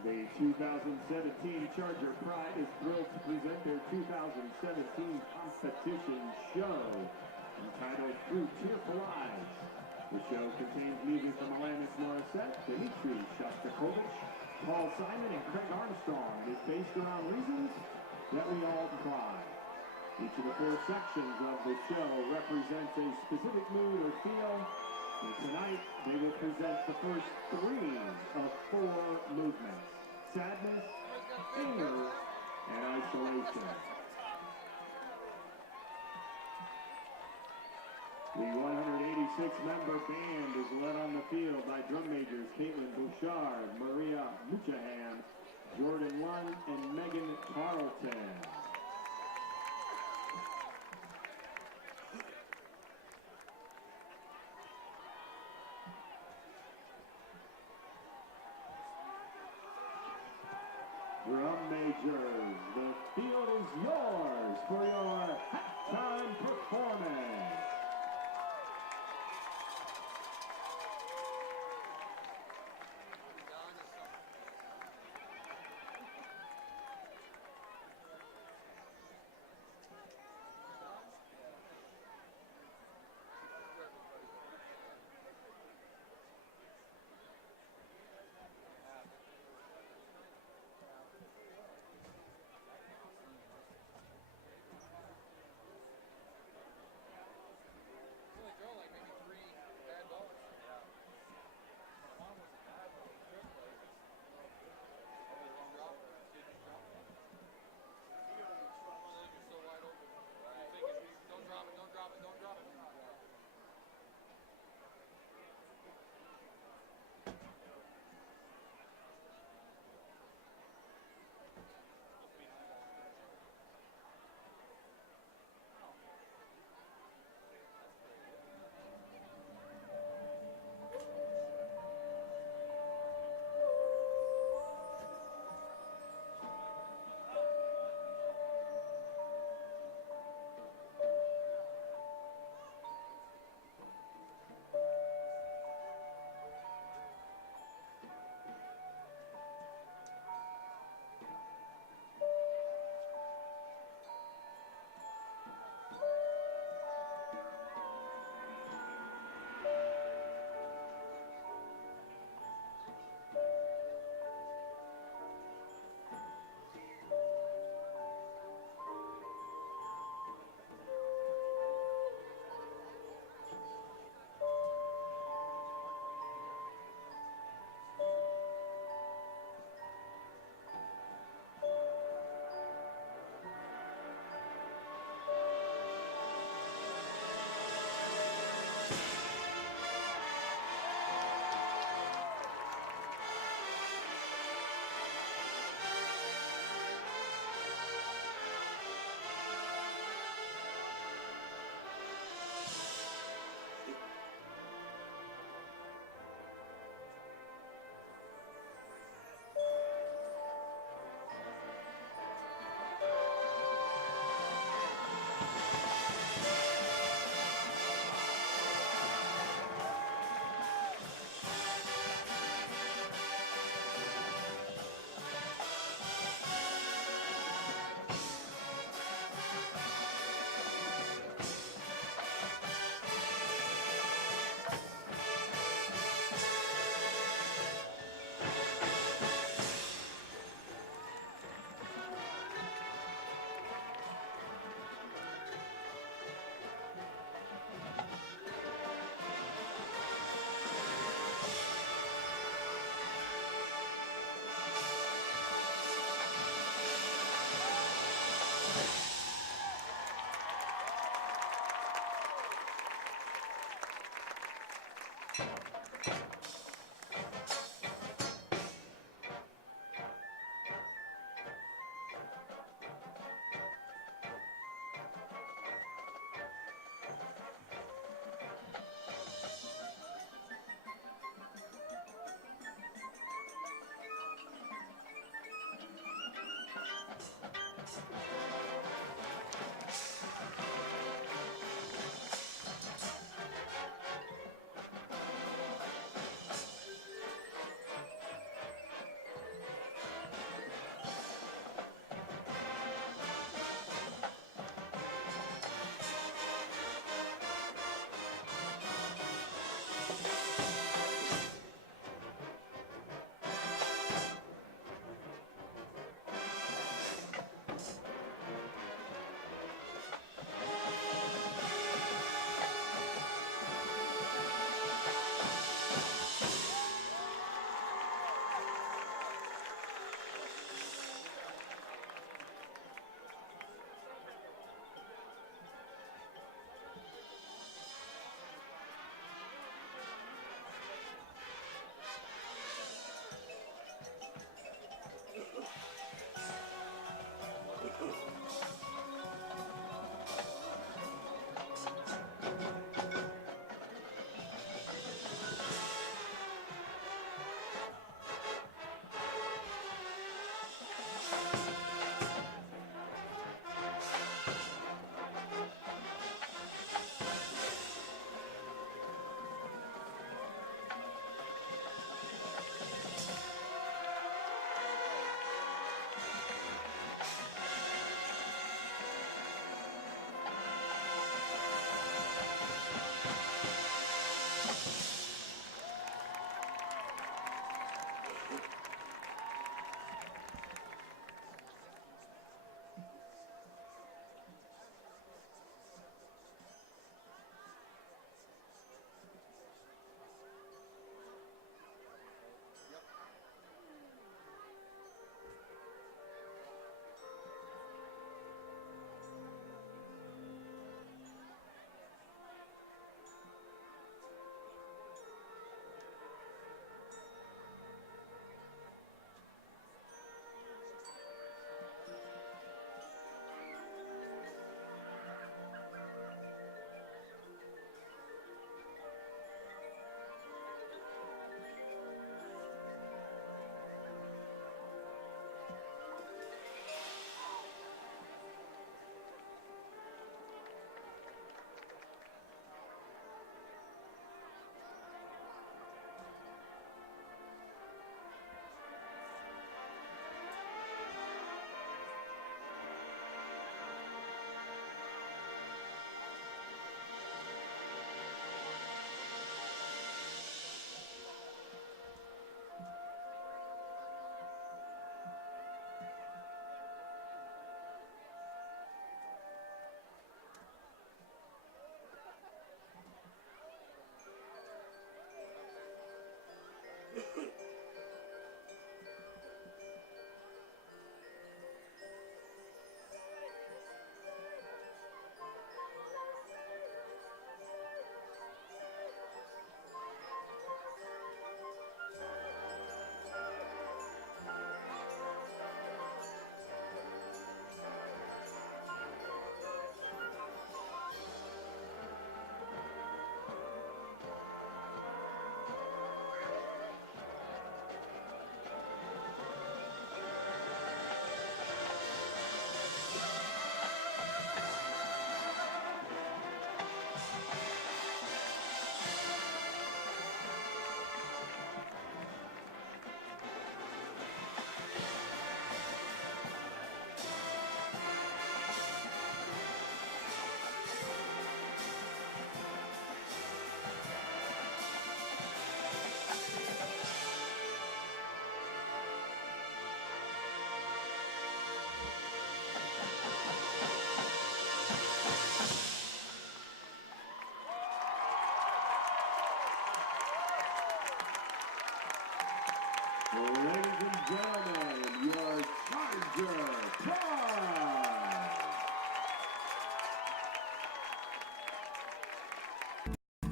The 2017 Charger Pride is thrilled to present their 2017 competition show entitled Through Tearful Eyes. The show contains music from Alanis Morissette, Dmitri Shostakovich, Paul Simon, and Craig Armstrong. It's based around reasons that we all cry. Each of the 4 sections of the show represents a specific mood or feel. And tonight, they will present the first 3 of 4 movements: sadness, anger, and isolation. The 186-member band is led on the field by drum majors Caitlin Bouchard, Maria Muchahan, Jordan Lund, and Megan Carlton. Drum majors, the field is yours for your halftime performance.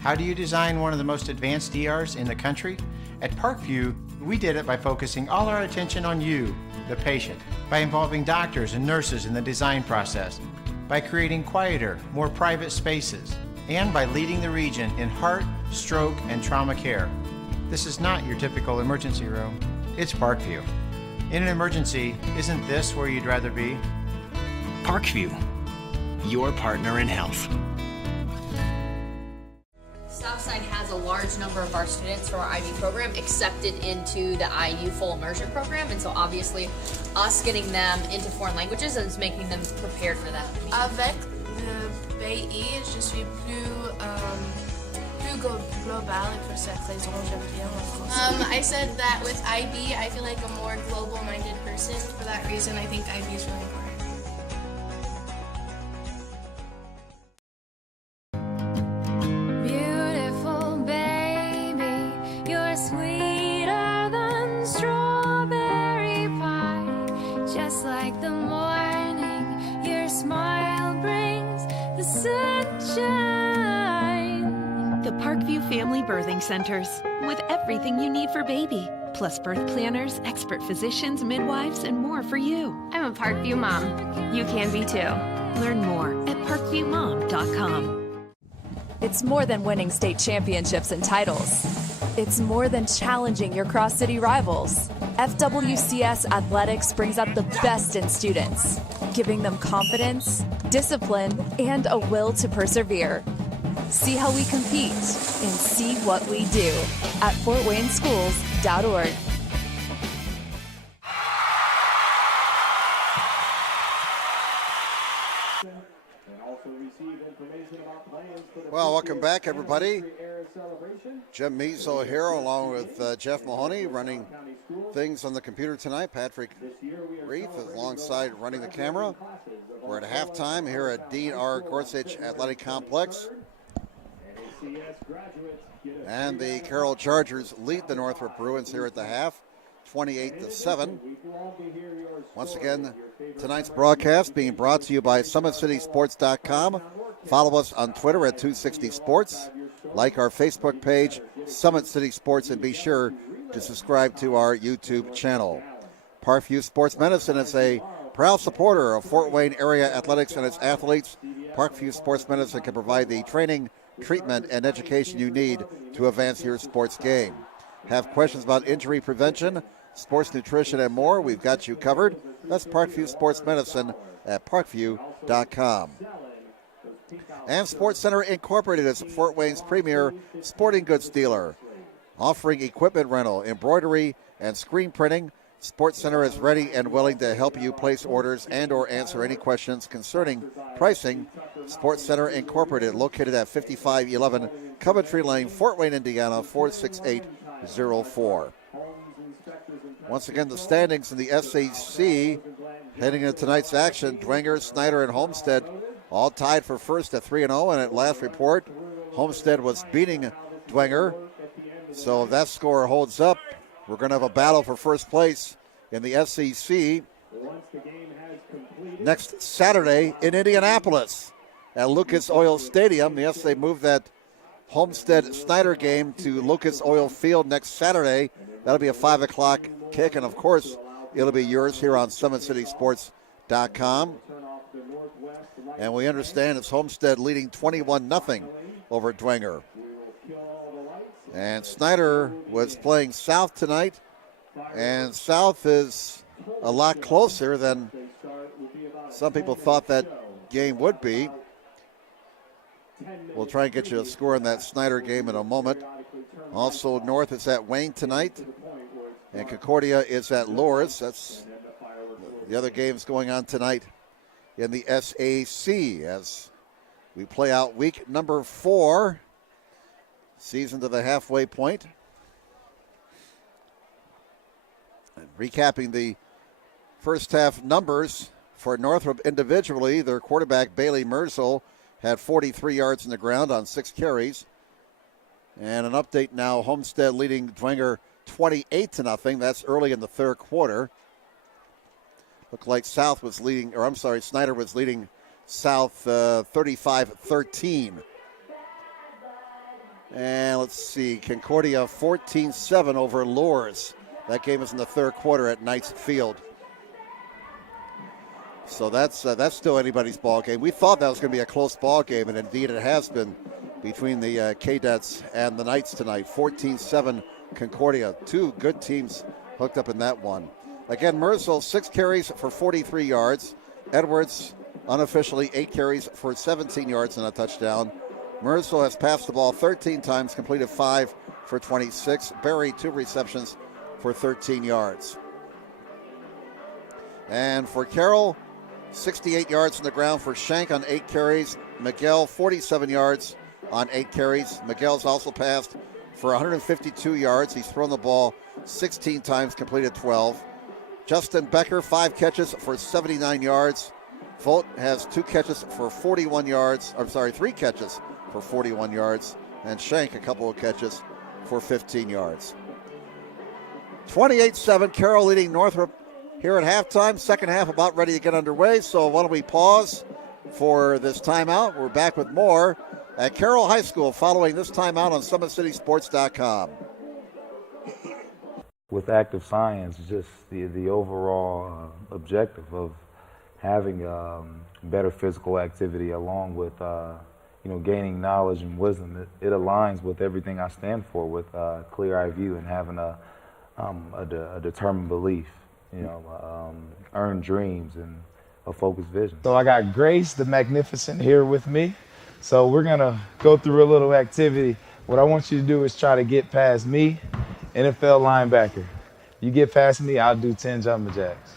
How do you design one of the most advanced DRs in the country? At Parkview, we did it by focusing all our attention on you, the patient, by involving doctors and nurses in the design process, by creating quieter, more private spaces, and by leading the region in heart, stroke, and trauma care. This is not your typical emergency room. It's Parkview. In an emergency, isn't this where you'd rather be? Parkview, your partner in health. Southside has a large number of our students from our IB program accepted into the IU full immersion program, and so obviously us getting them into foreign languages is making them prepared for that. Avec le pays, je suis plus global, et pour cette raison, j'aime bien le français. I said that with IB, I feel like a more global-minded person. For that reason, I think IB is really important. Parkview Family Birthing Centers, with everything you need for baby, plus birth planners, expert physicians, midwives, and more for you. I'm a Parkview mom. You can be too. Learn more at parkviewmom.com. It's more than winning state championships and titles. It's more than challenging your cross-city rivals. FWCS Athletics brings out the best in students, giving them confidence, discipline, and a will to persevere. See how we compete and see what we do at fortwayneschools.org. Well, welcome back, everybody. Jim Measo here, along with Jeff Mahoney, running things on the computer tonight. Patrick Reith alongside running the camera. We're at halftime here at Dean R. Gorsuch Athletic Complex. And the Carroll Chargers lead the Northrop Bruins here at the half, 28-7. Once again, tonight's broadcast being brought to you by SummitCitySports.com. Follow us on Twitter at 260sports. Like our Facebook page, Summit City Sports, and be sure to subscribe to our YouTube channel. Parkview Sports Medicine is a proud supporter of Fort Wayne area athletics and its athletes. Parkview Sports Medicine can provide the training, treatment, and education you need to advance your sports game. Have questions about injury prevention, sports nutrition, and more? We've got you covered. That's Parkview Sports Medicine at parkview.com. And Sports Center Incorporated is Fort Wayne's premier sporting goods dealer, offering equipment rental, embroidery, and screen printing. Sports Center is ready and willing to help you place orders and or answer any questions concerning pricing. Sports Center Incorporated, located at 5511 Coventry Lane, Fort Wayne, Indiana, 46804. Once again, the standings in the SAC heading into tonight's action. Dwenger, Snyder, and Homestead all tied for first at 3-0, and at last report, Homestead was beating Dwenger. So if that score holds up, we're going to have a battle for first place in the SEC next Saturday in Indianapolis at Lucas Oil Stadium. Yes, they moved that Homestead-Snyder game to Lucas Oil Field next Saturday. That'll be a 5 o'clock kick, and of course, it'll be yours here on SummitCitySports.com. And we understand it's Homestead leading 21-0 over Dwenger. And Snyder was playing South tonight, and South is a lot closer than some people thought that game would be. We'll try and get you a score in that Snyder game in a moment. Also, North is at Wayne tonight, and Concordia is at Lourdes. That's the other games going on tonight in the SAC as we play out week number 4. Season to the halfway point. And recapping the first half numbers for Northrop individually, their quarterback Bailey Merzel had 43 yards in the ground on 6 carries. And an update now, Homestead leading Dwenger 28-0. That's early in the third quarter. Looked like Snyder was leading South 35-13. And let's see, Concordia 14-7 over Lourdes. That game is in the third quarter at Knights Field. So that's still anybody's ball game. We thought that was going to be a close ball game, and indeed it has been between the Cadets and the Knights tonight. 14-7 Concordia. Two good teams hooked up in that one. Again, Merzel, 6 carries for 43 yards. Edwards, unofficially, 8 carries for 17 yards and a touchdown. Merzel has passed the ball 13 times, completed 5 for 26. Berry, 2 receptions for 13 yards. And for Carroll, 68 yards on the ground for Shank on 8 carries. Miguel, 47 yards on 8 carries. Miguel's also passed for 152 yards. He's thrown the ball 16 times, completed 12. Justin Becker, 5 catches for 79 yards. Volt has 2 catches for 41 yards. 3 catches for 41 yards. And Shank, a couple of catches for 15 yards. 28-7, Carroll leading Northrop here at halftime. Second half about ready to get underway. So why don't we pause for this timeout. We're back with more at Carroll High School following this timeout on SummitCitySports.com. With active science, just the overall objective of having better physical activity along with gaining knowledge and wisdom, it aligns with everything I stand for, with clear-eye view and having a determined belief, earned dreams and a focused vision. So I got Grace the Magnificent here with me. So we're gonna go through a little activity. What I want you to do is try to get past me, NFL linebacker. You get past me, I'll do 10 jumping jacks.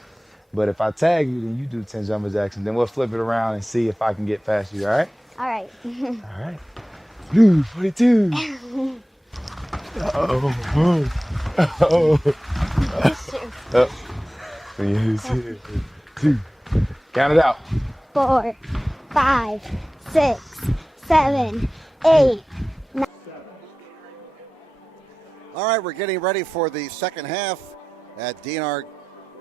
But if I tag you, then you do 10 jumping jacks, and then we'll flip it around and see if I can get past you, all right? All right. All right. Blue 42. Uh-oh. Uh-oh. 2. Count it out. 4, 5, 6, 7, 8, 9. All right, we're getting ready for the second half at DNR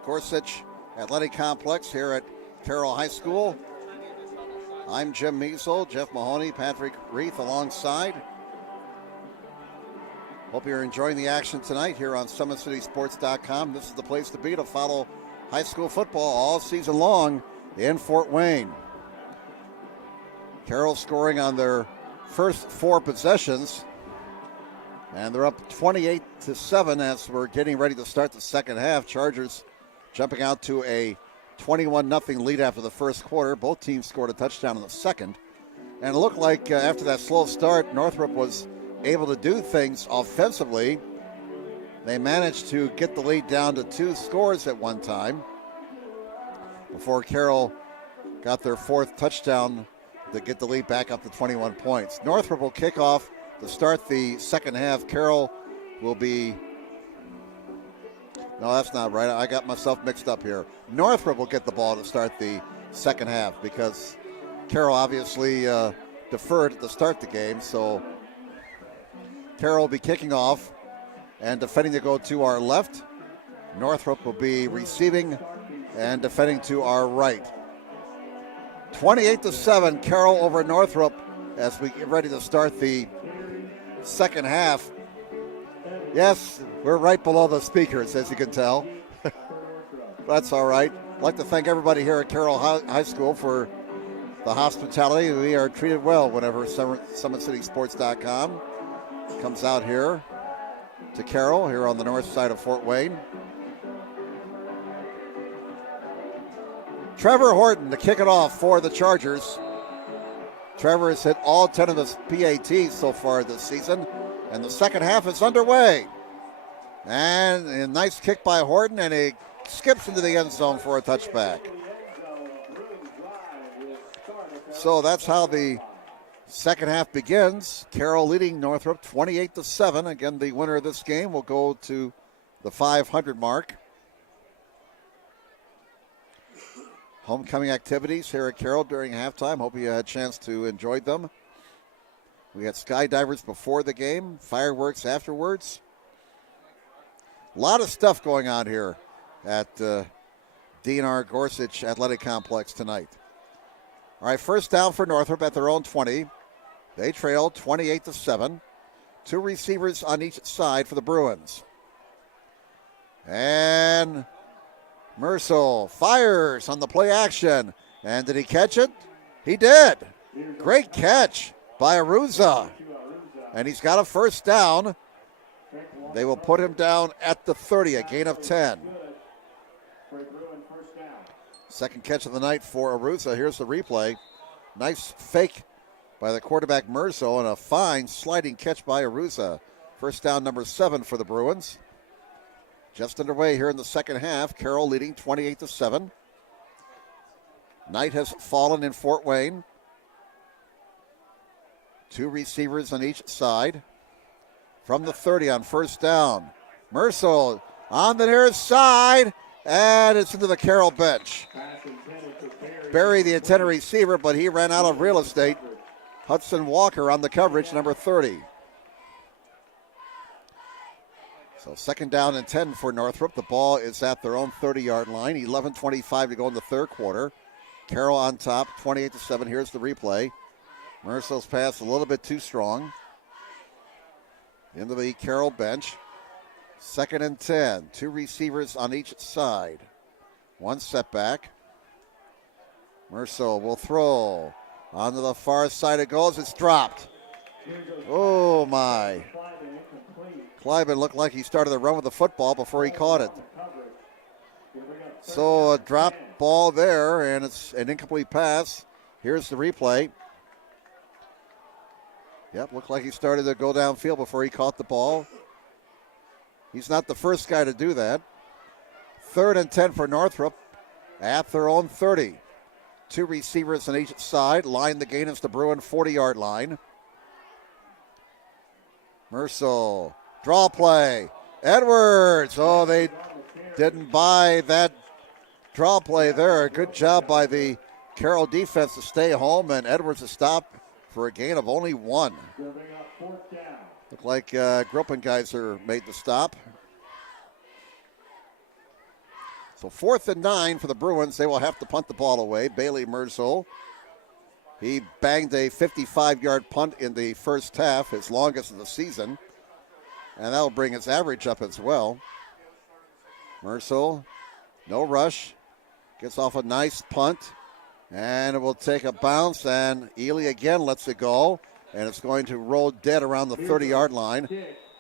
Gorsuch Athletic Complex here at Carroll High School. I'm Jim Measle, Jeff Mahoney, Patrick Reith alongside. Hope you're enjoying the action tonight here on SummitCitySports.com. This is the place to be to follow high school football all season long in Fort Wayne. Carroll scoring on their first 4 possessions, and they're up 28-7 as we're getting ready to start the second half. Chargers jumping out to a 21-0 lead after the first quarter. Both teams scored a touchdown in the second. And it looked like after that slow start, Northrop was able to do things offensively. They managed to get the lead down to 2 scores at one time before Carroll got their 4th touchdown to get the lead back up to 21 points. Northrop will kick off to start the second half. Carroll will be... No, that's not right. I got myself mixed up here. Northrop will get the ball to start the second half because Carroll obviously deferred to start the game. So Carroll will be kicking off and defending to go to our left. Northrop will be receiving and defending to our right. 28-7, Carroll over Northrop as we get ready to start the second half. Yes, we're right below the speakers, as you can tell. That's all right. I'd like to thank everybody here at Carroll High School for the hospitality. We are treated well whenever SummitCitySports.com comes out here to Carroll, here on the north side of Fort Wayne. Trevor Horton to kick it off for the Chargers. Trevor has hit all 10 of his PATs so far this season, and the second half is underway. And a nice kick by Horton, and he skips into the end zone for a touchback. So that's how the second half begins. Carroll leading Northrop 28-7. Again, the winner of this game will go to the 500 mark. Homecoming activities here at Carroll during halftime. Hope you had a chance to enjoy them. We had skydivers before the game, fireworks afterwards. A lot of stuff going on here at DNR Gorsuch Athletic Complex tonight. All right, first down for Northrop at their own 20. They trail 28-7. Two receivers on each side for the Bruins. And Mercil fires on the play action. And did he catch it? He did. Great catch by Aruza. And he's got a first down. They will put him down at the 30, a gain of 10. Second catch of the night for Aruza. Here's the replay. Nice fake by the quarterback Mercil and a fine sliding catch by Aruza. First down number 7 for the Bruins. Just underway here in the second half. Carroll leading 28-7. Night has fallen in Fort Wayne. Two receivers on each side. From the 30 on first down. Mercil on the near side, and it's into the Carroll bench. Barry, the intended receiver, but he ran out of real estate. Hudson Walker on the coverage, number 30. So second down and 10 for Northrop. The ball is at their own 30-yard line. 11:25 to go in the third quarter. Carroll on top, 28-7. Here's the replay. Mercil's pass a little bit too strong. Into the Carroll bench. Second and 10. Two receivers on each side. One setback. Mercil will throw. Onto the far side it goes. It's dropped. Oh, my. Kleiben looked like he started the run with the football before he caught it. So a drop ball there, and it's an incomplete pass. Here's the replay. Yep, looked like he started to go downfield before he caught the ball. He's not the first guy to do that. Third and 10 for Northrop at their own 30. Two receivers on each side. Line the gain against the Bruin 40-yard line. Mercil, draw play. Edwards. Oh, they didn't buy that draw play there. Good job by the Carroll defense to stay home, and Edwards to stop for a gain of only 1. Look like Gruppengeiser made the stop. So 4th and 9 for the Bruins. They will have to punt the ball away. Bailey Mercil. He banged a 55-yard punt in the first half, his longest of the season. And that'll bring his average up as well. Mercil, no rush. Gets off a nice punt. And it will take a bounce, and Ely again lets it go. And it's going to roll dead around the 30-yard line.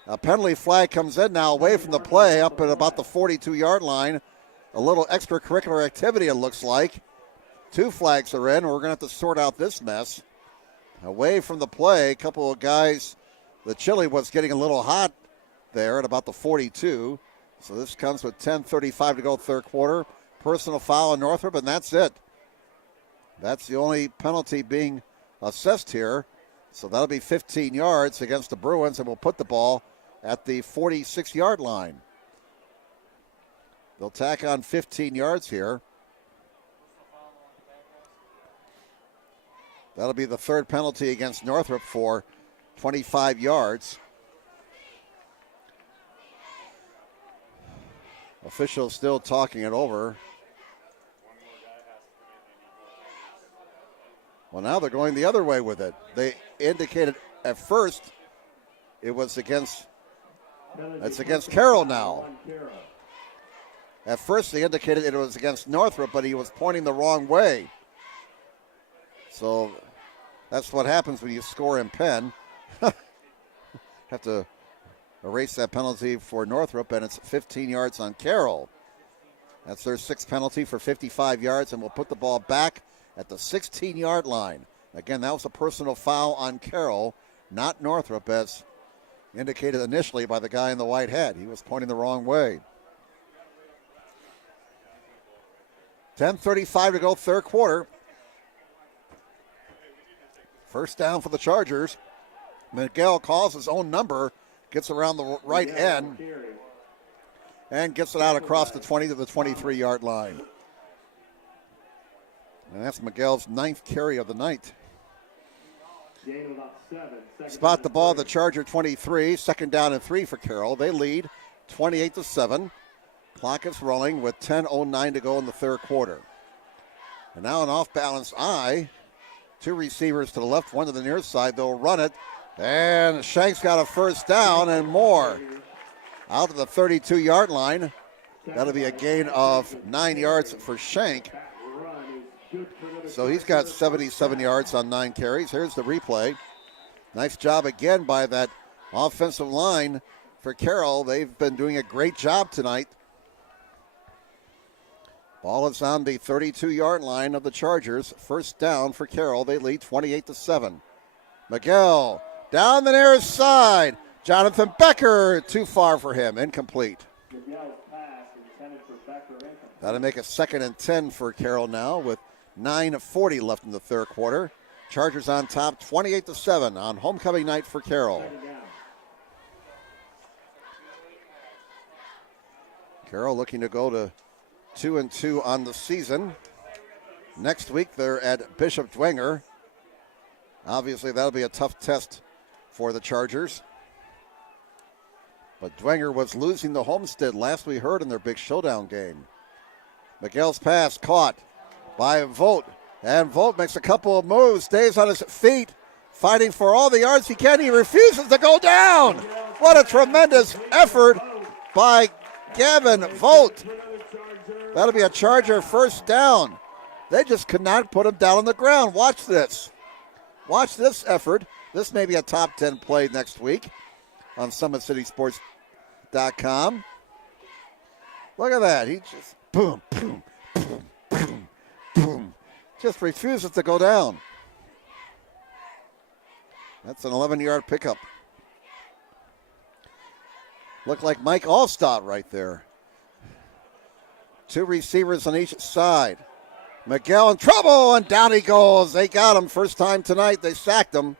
A penalty flag comes in now away from the play up at about the 42-yard line. A little extracurricular activity, it looks like. 2 flags are in. We're going to have to sort out this mess. Away from the play, a couple of guys. The chili was getting a little hot there at about the 42. So this comes with 10:35 to go third quarter. Personal foul on Northrop, and that's it. That's the only penalty being assessed here. So that'll be 15 yards against the Bruins, and we'll put the ball at the 46-yard line. They'll tack on 15 yards here. That'll be the third penalty against Northrop for 25 yards. Officials still talking it over. Well, now they're going the other way with it. They indicated at first it was against Carroll now. At first they indicated it was against Northrop, but he was pointing the wrong way. So that's what happens when you score in Penn. Have to erase that penalty for Northrop, and it's 15 yards on Carroll. That's their 6th penalty for 55 yards, and we'll put the ball back at the 16-yard line. Again, that was a personal foul on Carroll, not Northrop, as indicated initially by the guy in the white hat. He was pointing the wrong way. 10:35 to go third quarter. First down for the Chargers. Miguel calls his own number, gets around the right end, and gets it out across the 20 to the 23-yard line. And that's Miguel's 9th carry of the night. Spot the ball, the Charger 23. Second down and 3 for Carroll. They lead 28-7. Clock is rolling with 10:09 to go in the third quarter. And now an off-balance eye. 2 receivers to the left, 1 to the near side. They'll run it. And Shank's got a first down and more. Out to the 32-yard line. That'll be a gain of 9 yards for Shank. So he's got 77 yards on 9 carries. Here's the replay. Nice job again by that offensive line for Carroll. They've been doing a great job tonight. Ball is on the 32-yard line of the Chargers. First down for Carroll. They lead 28-7. Miguel down the near side. Jonathan Becker, too far for him. Incomplete. That'll make a 2nd and 10 for Carroll now with 9:40 left in the third quarter. Chargers on top 28-7 on homecoming night for Carroll. Carroll looking to go to 2-2 on the season. Next week they're at Bishop Dwenger. Obviously that'll be a tough test for the Chargers. But Dwenger was losing to Homestead last we heard in their big showdown game. Miguel's pass caught by Vogt. And Vogt makes a couple of moves, stays on his feet, fighting for all the yards he can. He refuses to go down. What a tremendous effort by Gavin Vogt. That'll be a Charger first down. They just could not put him down on the ground. Watch this. Watch this effort. This may be a top 10 play next week on SummitCitySports.com. Look at that. He just boom, boom, boom, boom, boom. Just refuses to go down. That's an 11-yard pickup. Looked like Mike Allstott right there. 2 receivers on each side. Miguel in trouble, and down he goes. They got him first time tonight. They sacked him.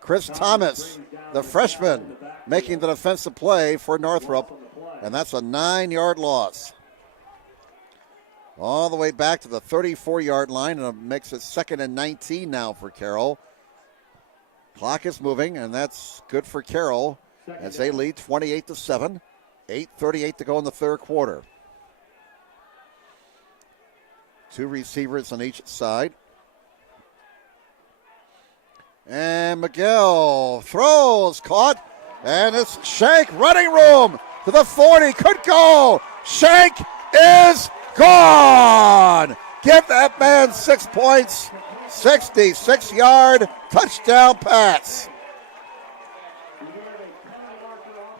Chris Thomas, the freshman, making the defensive play for Northrop, and that's a 9-yard loss. All the way back to the 34-yard line, and it makes it 2nd and 19 now for Carroll. Clock is moving, and that's good for Carroll as they lead 28-7. 8:38 to go in the third quarter. 2 receivers on each side. And Miguel throws, caught, and it's Shank, running room to the 40, could go. Shank is gone. Give that man 6 points. 66-yard touchdown pass.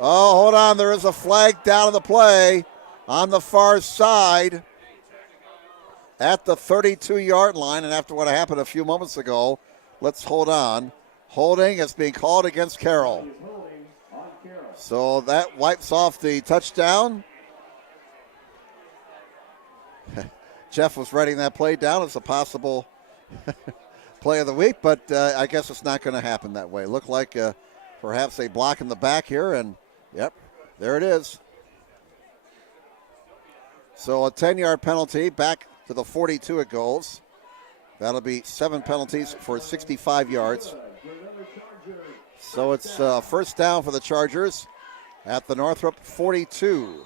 Oh, hold on. There is a flag down in the play on the far side at the 32-yard line. And after what happened a few moments ago, let's hold on. Holding is being called against Carroll. So that wipes off the touchdown. Jeff was writing that play down as a possible play of the week, but I guess it's not going to happen that way. Looked like perhaps a block in the back here, and yep, there it is. So a 10-yard penalty, back to the 42 it goes. That'll be 7 penalties for 65 yards. So it's first down for the Chargers at the Northrop 42.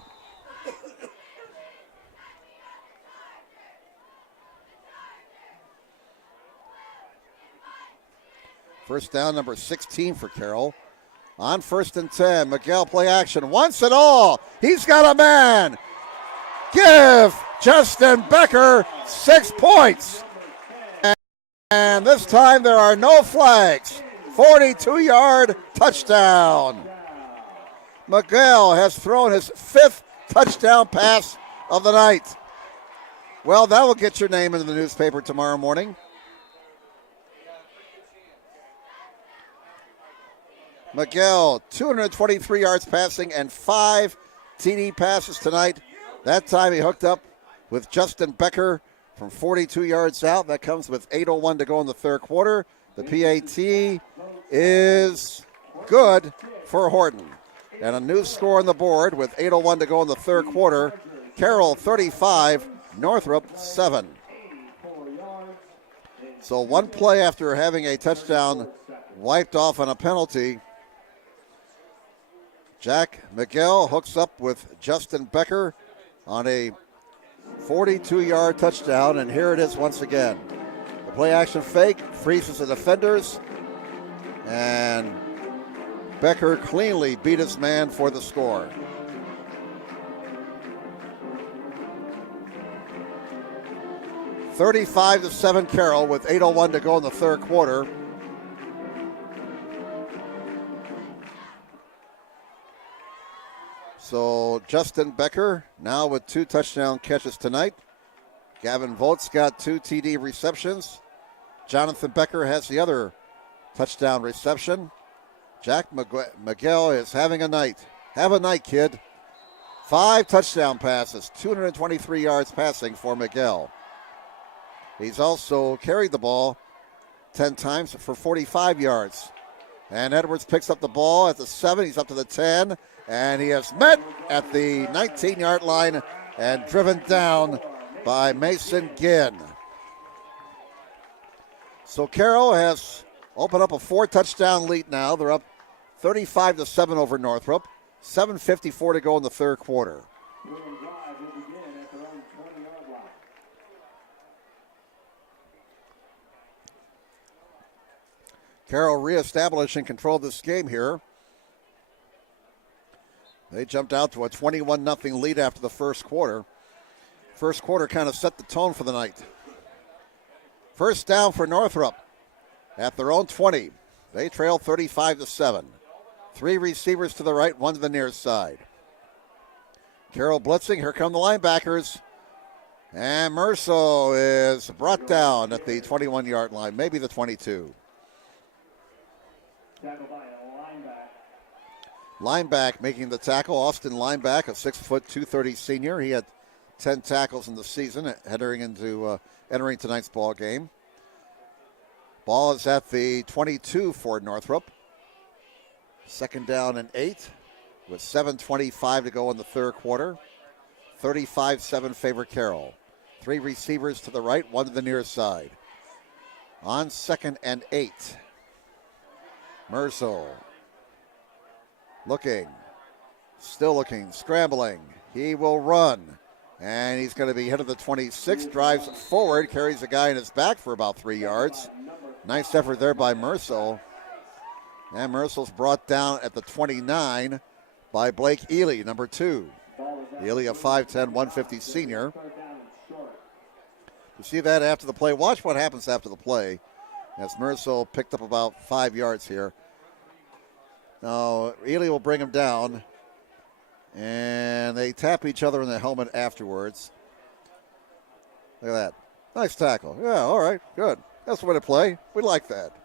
First down, number 16 for Carroll. On 1st and 10, Miguel play action once and all. He's got a man. Give Justin Becker 6 points. And this time there are no flags. 42-yard touchdown. Miguel has thrown his 5th touchdown pass of the night. Well, that will get your name into the newspaper tomorrow morning. Miguel, 223 yards passing and 5 TD passes tonight. That time he hooked up with Justin Becker from 42 yards out. That comes with 8:01 to go in the third quarter. The PAT is good for Horton. And a new score on the board with 8:01 to go in the third quarter. Carroll 35, Northrop 7. So one play after having a touchdown wiped off on a penalty. Jack Miguel hooks up with Justin Becker on a 42-yard touchdown, and here it is once again. The play action fake freezes the defenders, and Becker cleanly beat his man for the score. (35-7) Carroll with 8:01 to go in the third quarter. So Justin Becker now with 2 touchdown catches tonight. Gavin Volt's got 2 TD receptions. Jonathan Becker has the other touchdown reception. Jack Miguel is having a night. Have a night, kid. 5 touchdown passes, 223 yards passing for Miguel. He's also carried the ball 10 times for 45 yards. And Edwards picks up the ball at the 7. He's up to the 10. And he is met at the 19-yard line and driven down by Mason Ginn. So Carroll has opened up a 4-touchdown lead now. They're up 35-7 over Northrop. 7:54 to go in the third quarter. Carroll reestablishing control of this game here. They jumped out to a 21-0 lead after the first quarter. First quarter kind of set the tone for the night. First down for Northrop at their own 20. They trail 35-7. 3 receivers to the right, 1 to the near side. Carroll blitzing. Here come the linebackers. And Merso is brought down at the 21-yard line, maybe the 22. Lineback making the tackle, Austin Lineback, a 6', 230 senior. He had 10 tackles in the season, entering tonight's ball game. Ball is at the 22 for Northrop. Second down and 8 with 7:25 to go in the third quarter. 35-7 favor Carroll. 3 receivers to the right, 1 to the near side. On second and 8. Merso looking, still looking, scrambling. He will run, and he's going to be hit at the 26, drives forward, carries a guy in his back for about 3 yards. Nice effort there by Merso. And Merso's brought down at the 29 by Blake Ely, number 2. Ely, a 5'10", 150 senior. You see that after the play. Watch what happens after the play as Merso picked up about 5 yards here. Now, Ely will bring him down, and they tap each other in the helmet afterwards. Look at that. Nice tackle. Yeah, all right, good. That's the way to play. We like that.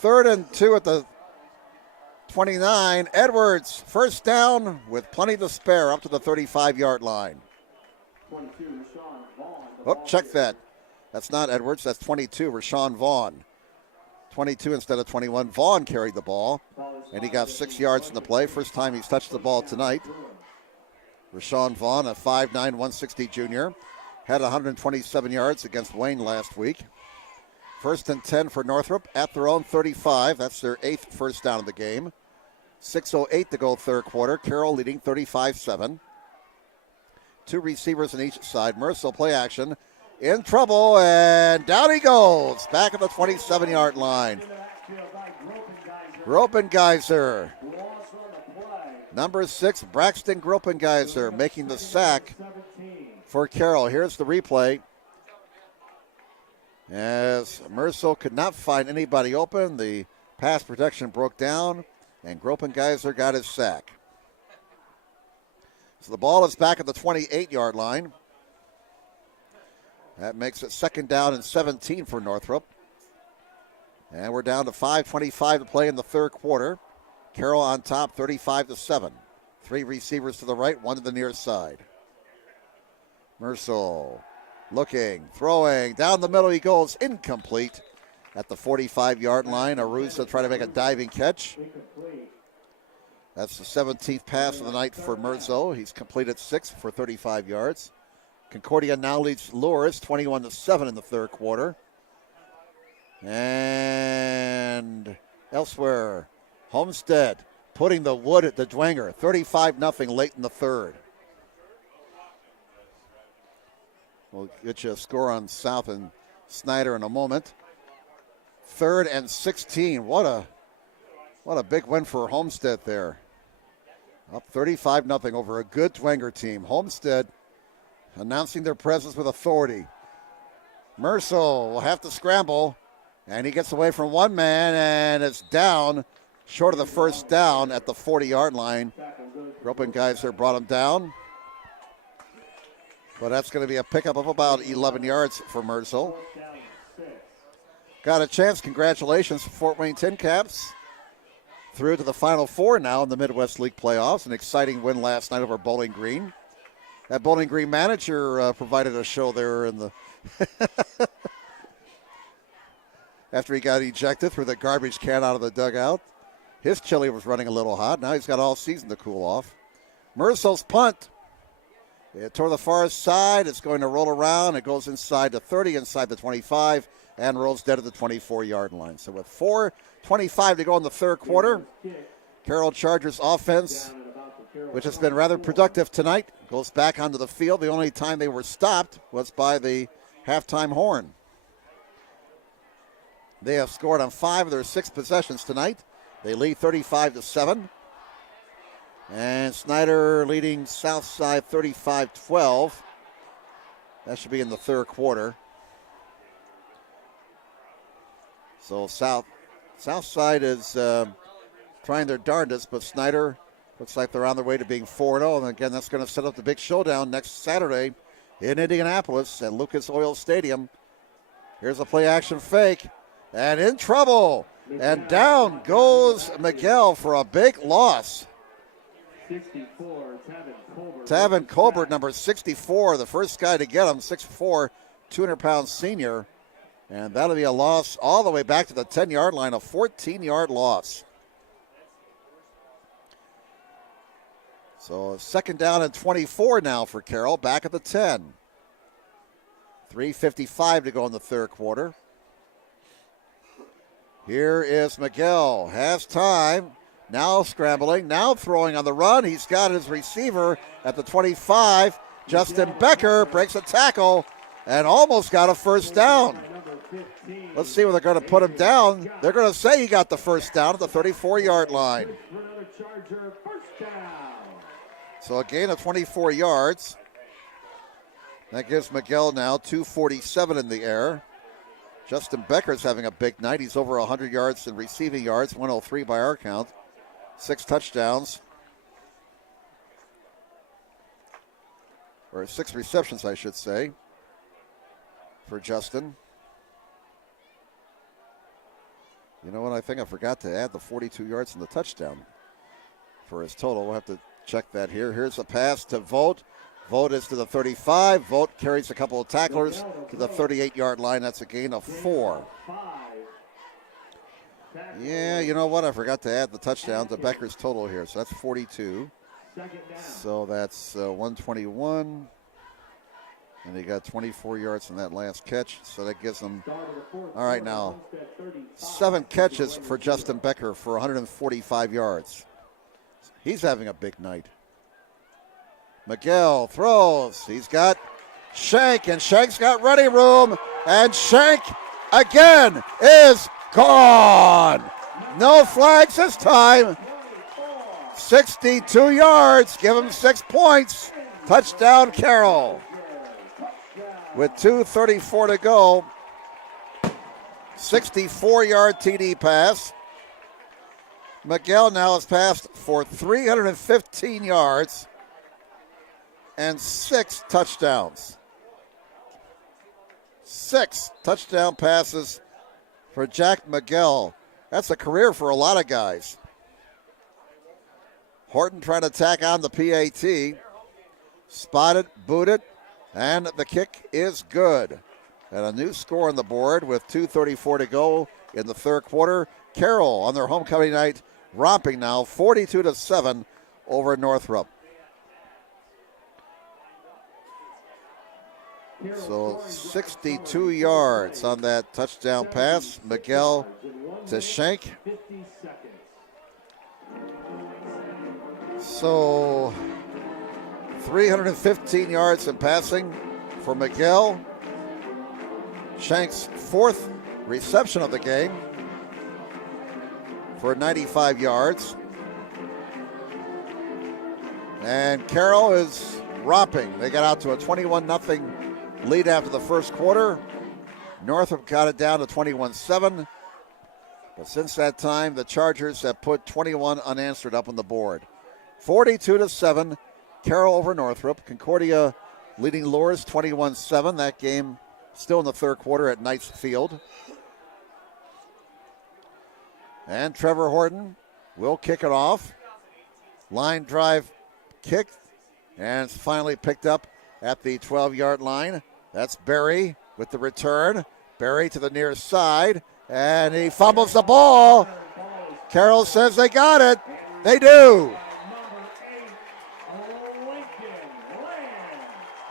3rd and 2 at the 29. Edwards, first down with plenty to spare up to the 35-yard line. Oh, check that. That's not Edwards. That's 22, Rashawn Vaughn. 22 instead of 21. Vaughn carried the ball, and he got 6 yards in the play. First time he's touched the ball tonight. Rashawn Vaughn, a 5'9", 160 junior, had 127 yards against Wayne last week. 1st and 10 for Northrop at their own 35. That's their 8th first down of the game. 6:08 to go third quarter. Carroll leading 35-7. 2 receivers on each side. Merso play action. In trouble, and down he goes. Back at the 27-yard line. Gropengeiser. Number 6, Braxton Gropengeiser making the sack for Carroll. Here's the replay. As Merso could not find anybody open, the pass protection broke down, and Gropengeiser got his sack. So the ball is back at the 28-yard line. That makes it 2nd down and 17 for Northrop. And we're down to 5:25 to play in the third quarter. Carroll on top, 35-7. 3 receivers to the right, 1 to the near side. Merso looking, throwing, down the middle he goes, incomplete at the 45-yard line. Arusa trying to make a diving catch. That's the 17th pass of the night for Merso. He's completed 6 for 35 yards. Concordia now leads Lourdes 21-7 in the third quarter. And elsewhere, Homestead putting the wood at the Dwenger. 35-0 late in the third. We'll get you a score on South and Snyder in a moment. 3rd and 16. What a What a big win for Homestead there. Up 35-0 over a good Dwenger team. Homestead announcing their presence with authority. Mercil will have to scramble, and he gets away from one man, and it's down short of the first down at the 40-yard line. Groping guys there brought him down. But that's going to be a pickup of about 11 yards for Mercil. Got a chance. Congratulations, Fort Wayne Tin Caps. Through to the Final Four now in the Midwest League playoffs. An exciting win last night over Bowling Green. That Bowling Green manager provided a show there in the after he got ejected, threw the garbage can out of the dugout. His chili was running a little hot. Now he's got all season to cool off. Mercil's punt. It toward the far side. It's going to roll around. It goes inside the 30, inside the 25, and rolls dead at the 24-yard line. So with 4:25 to go in the third quarter, Carroll Chargers offense, which has been rather productive tonight, goes back onto the field. The only time they were stopped was by the halftime horn. They have scored on 5 of their 6 possessions tonight. They lead 35-7. And Snyder leading Southside 35-12. That should be in the third quarter. So Southside is trying their darndest, but Snyder looks like they're on their way to being 4-0. And again, that's going to set up the big showdown next Saturday in Indianapolis at Lucas Oil Stadium. Here's a play-action fake. And in trouble. And down goes Miguel for a big loss. 64, Tavin Colbert, number 64, the first guy to get him, 6'4", 200-pound senior. And that'll be a loss all the way back to the 10-yard line, a 14-yard loss. So second down and 24 now for Carroll, back at the 10. 3:55 to go in the third quarter. Here is Miguel, has time, now scrambling, now throwing on the run. He's got his receiver at the 25. Justin Becker breaks a tackle and almost got a first down. Let's see where they're going to put him down. They're going to say he got the first down at the 34-yard line. So a gain of 24 yards. That gives Miguel now 247 in the air. Justin Becker's having a big night. He's over 100 yards in receiving yards, 103 by our count. 6 touchdowns. Or 6 receptions, I should say, for Justin. You know what? I think I forgot to add the 42 yards and the touchdown for his total. We'll have to check that here. Here's a pass to Vogt. Vogt is to the 35. Vogt carries a couple of tacklers to the 38-yard line. That's a gain of 4. Yeah, you know what? I forgot to add the touchdown to Becker's total here. So that's 42. So that's 121. And he got 24 yards in that last catch. So that gives him, all right now, 7 catches for Justin Becker for 145 yards. He's having a big night. Miguel throws. He's got Shank, and Shank's got running room. And Shank again is gone. No flags this time. 62 yards. Give him 6 points. Touchdown, Carroll. With 2:34 to go. 64-yard TD pass. Miguel now has passed for 315 yards and 6 touchdowns. 6 touchdown passes for Jack Miguel. That's a career for a lot of guys. Horton trying to tack on the PAT. Spotted, booted, and the kick is good. And a new score on the board with 2:34 to go in the third quarter. Carroll on their homecoming night, romping now 42-7 over Northrop. So 62 yards on that touchdown pass. Miguel to Shank. So 315 yards in passing for Miguel. Shank's 4th reception of the game for 95 yards. And Carroll is romping. They got out to a 21-0 lead after the first quarter. Northrop got it down to 21-7. But since that time, the Chargers have put 21 unanswered up on the board. 42-7, Carroll over Northrop. Concordia leading Lourdes 21-7. That game still in the third quarter at Knights Field. And Trevor Horton will kick it off. Line drive kick, and it's finally picked up at the 12-yard line. That's Berry with the return. Berry to the near side, and he fumbles the ball. Carroll says they got it. They do.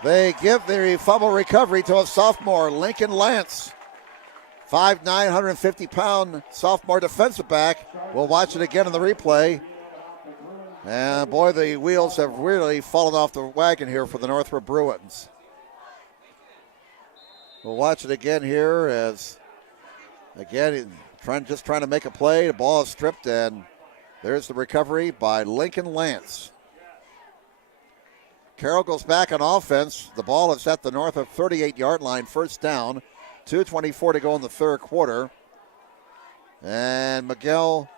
They give the fumble recovery to a sophomore, Lincoln Lance. 5'9", 150-pound sophomore defensive back. We'll watch it again in the replay. And boy, the wheels have really fallen off the wagon here for the Northrop Bruins. We'll watch it again here as, again, just trying to make a play. The ball is stripped, and there's the recovery by Lincoln Lance. Carroll goes back on offense. The ball is at the Northrop 38-yard line, first down. 2:24 to go in the third quarter. And Miguel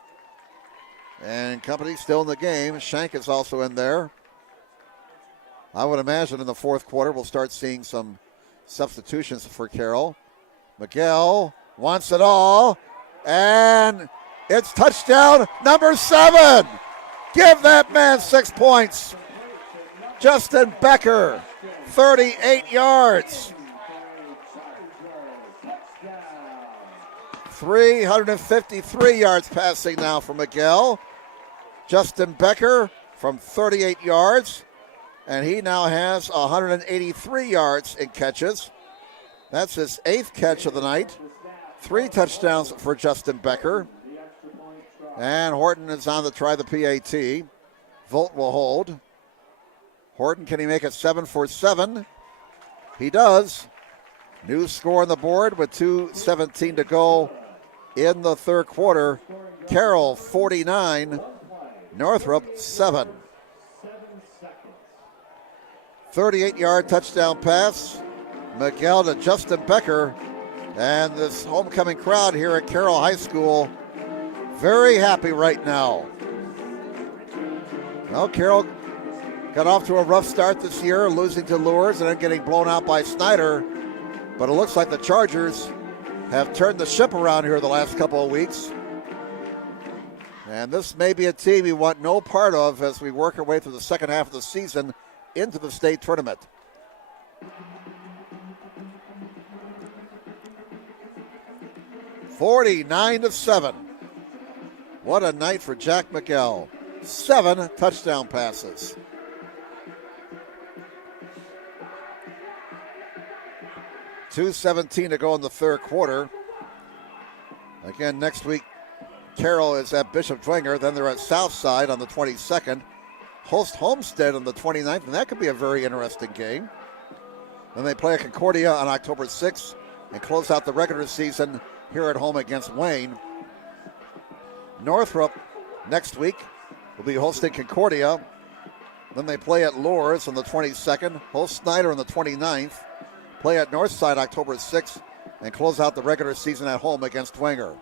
and company still in the game. Shank is also in there. I would imagine in the fourth quarter we'll start seeing some substitutions for Carroll. Miguel wants it all. And it's touchdown number 7. Give that man 6 points. Justin Becker, 38 yards. 353 yards passing now for Miguel. Justin Becker from 38 yards, and he now has 183 yards in catches. That's his 8th catch of the night. 3 touchdowns for Justin Becker. And Horton is on to try the PAT. Volt will hold. Horton, can he make it 7 for 7? He does. New score on the board with 2:17 to go in the third quarter. Carroll 49, Northrop 7. 38-yard touchdown pass. Miguel to Justin Becker. And this homecoming crowd here at Carroll High School very happy right now. Well, Carroll got off to a rough start this year, losing to Lourdes and then getting blown out by Snyder. But it looks like the Chargers have turned the ship around here the last couple of weeks. And this may be a team we want no part of as we work our way through the second half of the season into the state tournament. (49-7). What a night for Jack Miguel. 7 touchdown passes. (2:17 to go in the third quarter. Again, next week, Carroll is at Bishop Dwenger. Then they're at Southside on the 22nd. Host Homestead on the 29th, and that could be a very interesting game. Then they play at Concordia on October 6th and close out the regular season here at home against Wayne. Northrop next week will be hosting Concordia. Then they play at Lourdes on the 22nd, host Snyder on the 29th, play at Northside October 6th, and close out the regular season at home against Dwenger.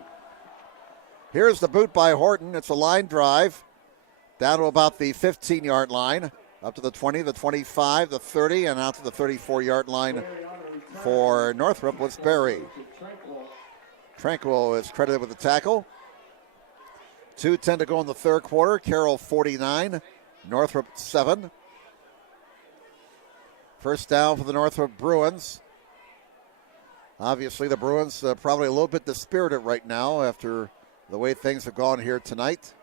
Here's the boot by Horton. It's a line drive down to about the 15-yard line, up to the 20, the 25, the 30, and out to the 34-yard line for Northrop was Berry. Tranquil is credited with the tackle. 2:10 to go in the third quarter. Carroll 49, Northrop 7. First down for the Northrop Bruins. Obviously, the Bruins probably a little bit dispirited right now after the way things have gone here tonight.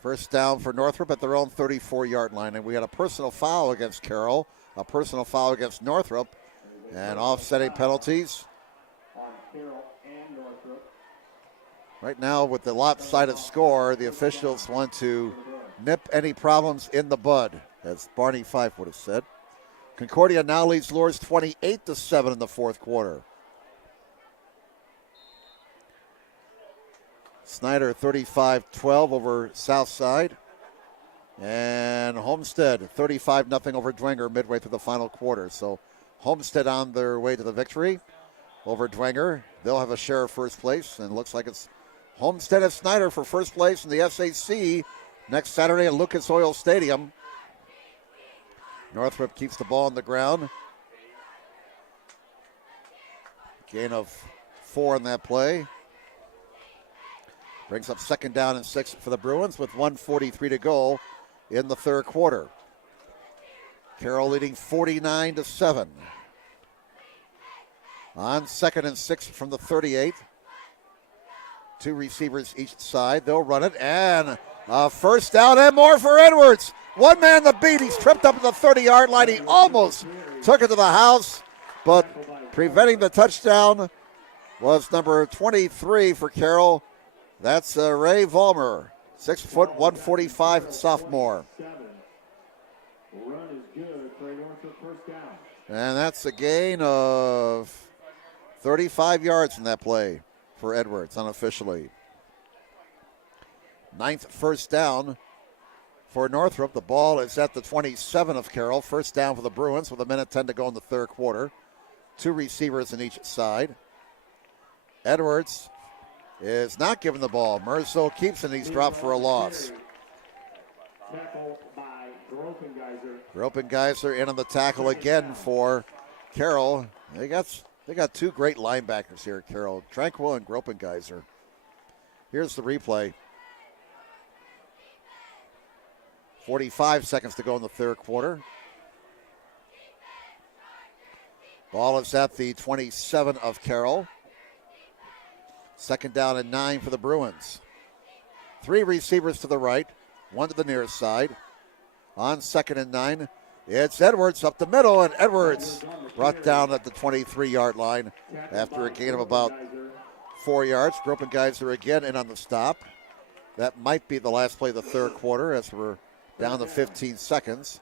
First down for Northrop at their own 34-yard line. And we had a personal foul against Carroll, a personal foul against Northrop, and offsetting penalties. Right now, with the lopsided score, the officials want to nip any problems in the bud, as Barney Fife would have said. Concordia now leads Lourdes 28-7 in the fourth quarter. Snyder 35-12 over Southside. And Homestead 35-0 over Dwenger midway through the final quarter. So Homestead on their way to the victory over Dwenger. They'll have a share of first place, and it looks like it's Homestead and Snyder for first place in the SAC next Saturday at Lucas Oil Stadium. Northrop keeps the ball on the ground. Gain of 4 in that play. Brings up second down and 6 for the Bruins with 1:43 to go in the third quarter. Carroll leading 49-7. On second and 6 from the 38. 2 receivers each side. They'll run it, and first down and more for Edwards. One man the beat. He's tripped up at the 30-yard line. He almost took it to the house, but preventing the touchdown was number 23 for Carroll. That's Ray Vollmer, 6 foot, 145 sophomore. Run is good for a Northrop first down. And that's a gain of 35 yards in that play for Edwards unofficially. 9th first down for Northrop. The ball is at the 27 of Carroll. First down for the Bruins with 1:10 to go in the third quarter. 2 receivers on each side. Edwards is not given the ball. Merzo keeps it, and he's dropped for a loss. Tackle by Gropengeiser in on the tackle again for Carroll. They got 2 great linebackers here at Carroll, Tranquil and Gropengeiser. Here's the replay. 45 seconds to go in the third quarter. Ball is at the 27 of Carroll. Second down and 9 for the Bruins. 3 receivers to the right, 1 to the near side. On second and 9, it's Edwards up the middle, and Edwards brought down at the 23-yard line after a gain of about 4 yards. Gropengeiser again in on the stop. That might be the last play of the third quarter as we're down to 15 seconds.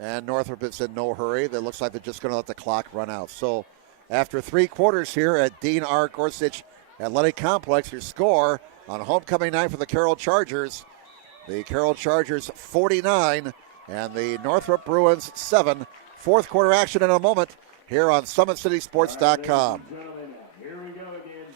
And Northrop is in no hurry. It looks like they're just going to let the clock run out. So after 3 quarters here at Dean R. Gorsuch Athletic Complex, your score on homecoming night for the Carroll Chargers. The Carroll Chargers 49 and the Northrop Bruins 7. Fourth quarter action in a moment here on SummitCitySports.com. Here we go again.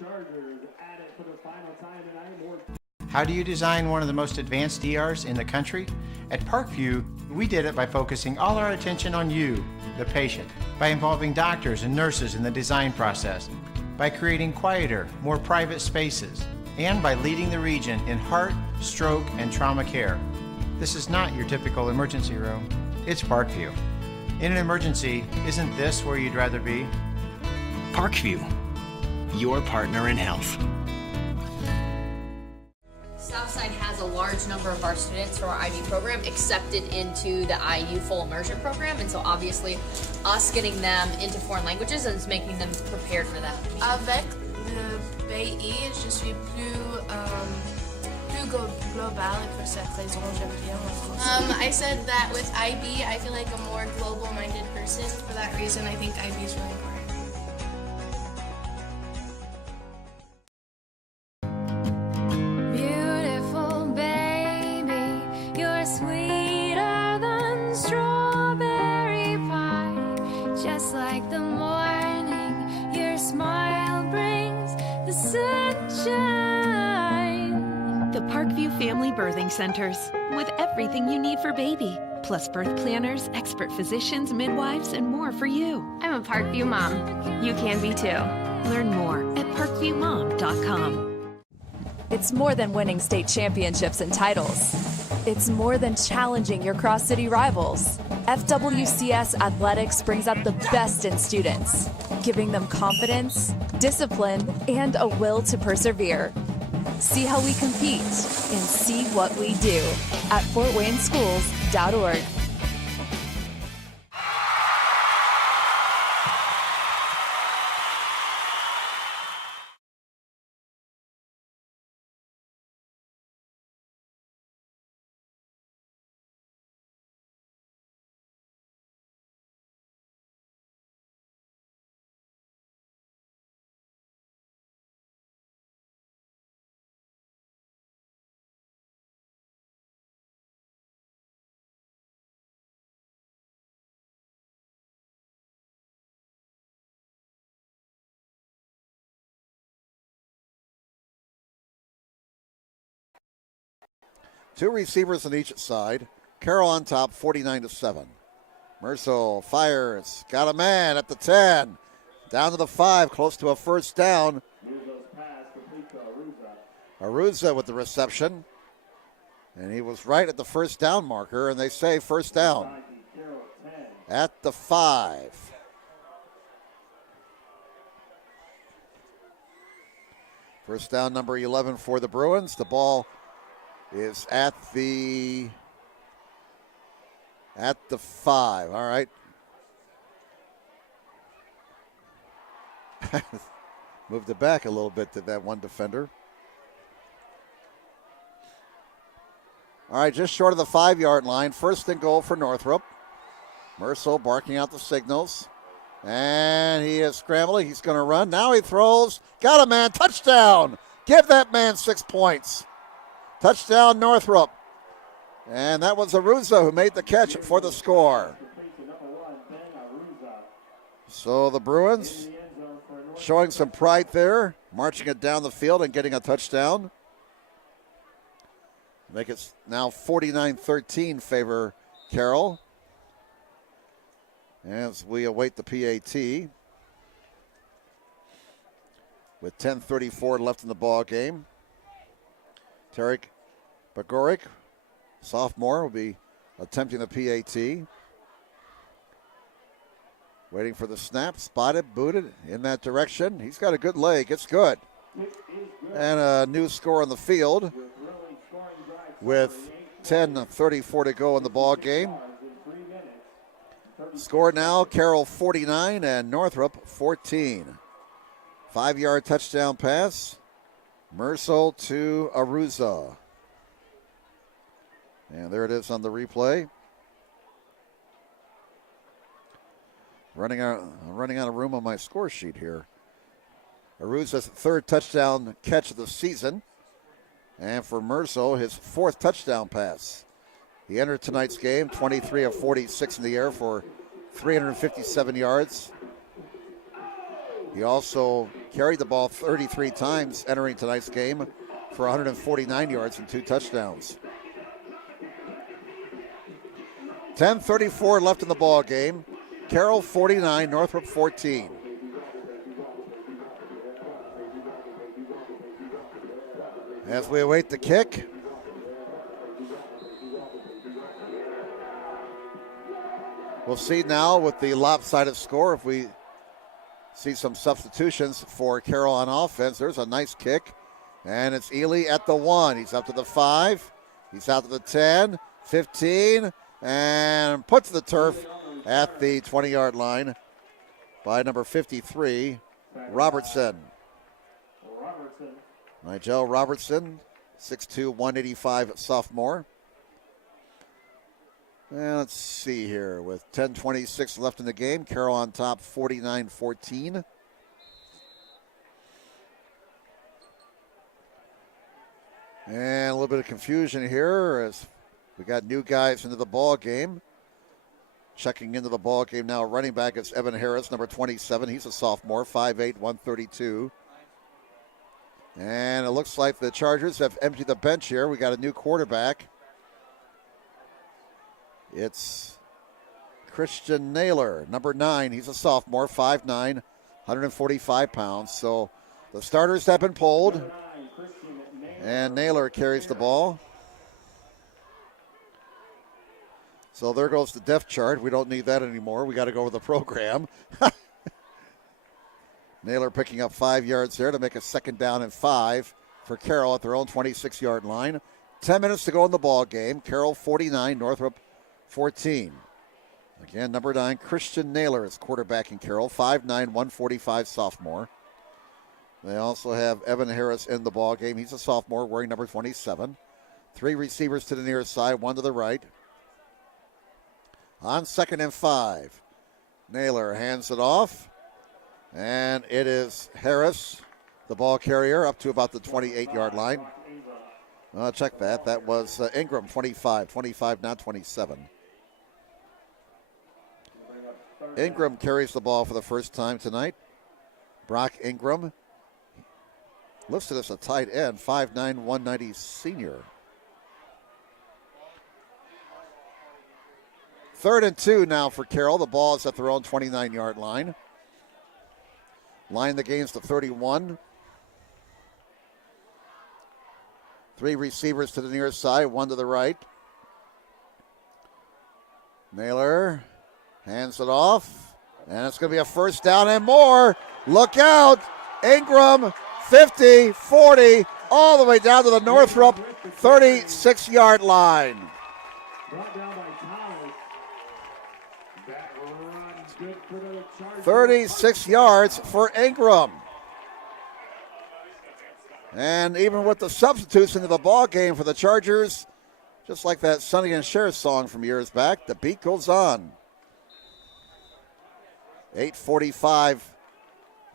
Chargers at it for the final time tonight. How do you design one of the most advanced ERs in the country? At Parkview, we did it by focusing all our attention on you, the patient, by involving doctors and nurses in the design process, by creating quieter, more private spaces, and by leading the region in heart, stroke, and trauma care. This is not your typical emergency room. It's Parkview. In an emergency, isn't this where you'd rather be? Parkview, your partner in health. Southside has a large number of our students from our IB program accepted into the IU full immersion program, and so obviously us getting them into foreign languages is making them prepared for that. Avec le pays, je suis plus global, et pour cette raison, j'aime bien le français. I said that with IB, I feel like a more global-minded person. For that reason, I think IB is really important. Sweeter than strawberry pie, just like the morning your smile brings the sunshine. The Parkview Family Birthing Centers, with everything you need for baby, plus birth planners, expert physicians, midwives, and more for you. I'm a Parkview mom. You can be too. Learn more at parkviewmom.com. It's more than winning state championships and titles. It's more than challenging your cross-city rivals. FWCS Athletics brings out the best in students, giving them confidence, discipline, and a will to persevere. See how we compete and see what we do at fortwayneschools.org. Two receivers on each side. Carroll on top, 49-7. Merso fires. Got a man at the 10. Down to the 5, close to a first down. Aruza with the reception. And he was right at the first down marker, and they say first down at the 5. First down, number 11 for the Bruins. The ball is at the 5. All right. Moved it back a little bit to that one defender. All right, just short of the 5-yard line. First and goal for Northrop. Merso barking out the signals. And he is scrambling. He's going to run. Now he throws. Got a man. Touchdown. Give that man 6 points. Touchdown, Northrop. And that was Aruza who made the catch for the score. So the Bruins showing some pride there, marching it down the field and getting a touchdown. Make it now 49-13 favor Carroll as we await the PAT. With 10:34 left in the ball game. Tarek Bagoric, sophomore, will be attempting the PAT. Waiting for the snap, spotted, booted in that direction. He's got a good leg, it's good. And a new score on the field with 10:34 to go in the ball game. Score now, Carroll 49 and Northrop 14. 5-yard touchdown pass. Merso to Aruza. And there it is on the replay. Running out of room on my score sheet here. Aruza's third touchdown catch of the season. And for Merso, his fourth touchdown pass. He entered tonight's game 23 of 46 in the air for 357 yards. He also carried the ball 33 times entering tonight's game for 149 yards and 2 touchdowns. 10:34 left in the ball game. Carroll 49, Northrop 14. As we await the kick. We'll see now with the lopsided score if we see some substitutions for Carroll on offense. There's a nice kick. And it's Ely at the 1. He's up to the 5. He's out to the 10, 15, and put to the turf at the 20-yard line by number 53, Robertson. Nigel Robertson, 6'2", 185 sophomore. And let's see here. With 10:26 left in the game, Carroll on top 49-14. And a little bit of confusion here as we got new guys into the ball game. Checking into the ball game now, running back is Evan Harris, number 27. He's a sophomore, 5'8", 132. And it looks like the Chargers have emptied the bench here. We got a new quarterback. It's Christian Naylor, number 9. He's a sophomore, 5'9", 145 pounds. So the starters have been pulled. And Naylor carries the ball. So there goes the depth chart. We don't need that anymore. We got to go with the program. Naylor picking up 5 yards there to make a 2nd down and 5 for Carroll at their own 26-yard line. 10 minutes to go in the ball game. Carroll 49, Northrop 14. Again, number 9, Christian Naylor is quarterbacking Carroll, 5'9", 145 sophomore. They also have Evan Harris in the ball game. He's a sophomore wearing number 27. 3 receivers to the near side, 1 to the right. On 2nd and 5, Naylor hands it off, and it is Harris, the ball carrier, up to about the 28-yard line. Check that. That was Ingram, 25, not 27. Ingram carries the ball for the first time tonight. Brock Ingram, listed as a tight end, 5'9", 190 senior. 3rd and 2 now for Carroll. The ball is at their own 29-yard line. Line the gains to 31. 3 receivers to the near side, 1 to the right. Naylor hands it off, and it's going to be a first down and more. Look out. Ingram, 50, 40, all the way down to the Northrop 36-yard line. Brought down by Thomas. That run's good for the Chargers. 36 yards for Ingram. And even with the substitutes into the ball game for the Chargers, just like that Sonny and Cher song from years back, the beat goes on. 8:45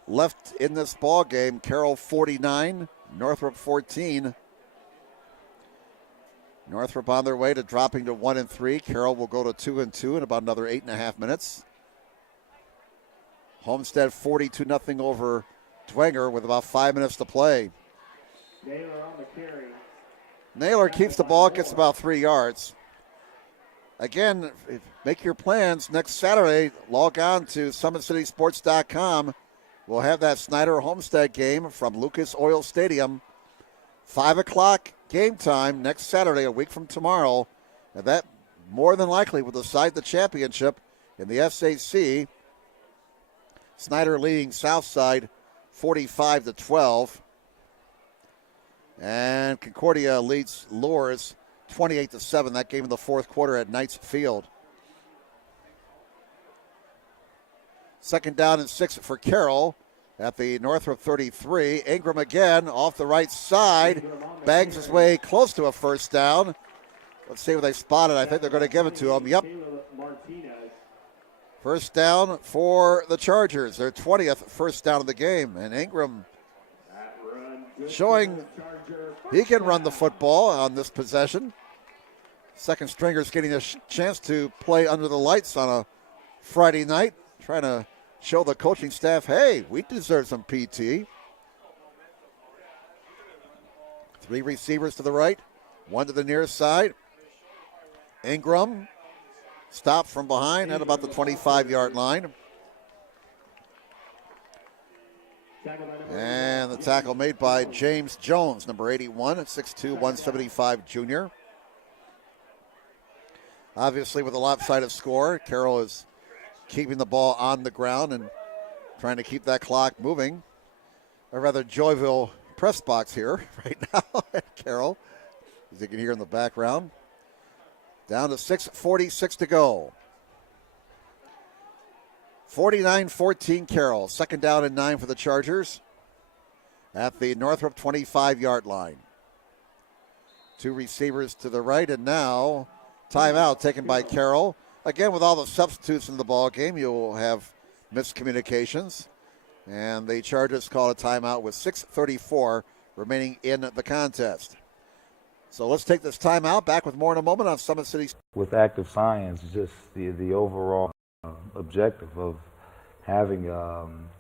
left in this ball game. Carroll 49, Northrop 14. Northrop on their way to dropping to 1-3. Carroll will go to 2-2 in about another 8.5 minutes. Homestead 42-0 over Dwenger with about 5 minutes to play. Naylor on the carry. Naylor keeps the ball, gets about 3 yards. Again, make your plans. Next Saturday, log on to SummitCitySports.com. We'll have that Snyder Homestead game from Lucas Oil Stadium. 5 o'clock game time next Saturday, a week from tomorrow. And that more than likely will decide the championship in the SAC. Snyder leading Southside 45-12. And Concordia leads Lourdes 28-7. That game in the fourth quarter at Knights Field. 2nd down and 6 for Carroll at the Northrop 33. Ingram again off the right side. Bangs his way close to a first down. Let's see what they spotted. I think they're going to give it to him. Yep. First down for the Chargers. Their 20th first down of the game. And Ingram showing he can run the football on this possession. Second stringers getting a chance to play under the lights on a Friday night, trying to show the coaching staff, hey, we deserve some PT. 3 receivers to the right, 1 to the near side. Ingram stopped from behind at about the 25-yard line. And the tackle made by James Jones, number 81, 6'2", 175 junior. Obviously, with a lopsided score, Carroll is keeping the ball on the ground and trying to keep that clock moving. A rather jovial press box here right now at Carroll, as you can hear in the background. Down to 6:46 to go. 49-14 Carroll. 2nd down and 9 for the Chargers at the Northrop 25-yard line. 2 receivers to the right, and now timeout taken by Carroll. Again, with all the substitutes in the ball game, you'll have miscommunications. And the Chargers call a timeout with 6:34 remaining in the contest. So let's take this timeout. Back with more in a moment on Summit City. With active science, just the overall objective of having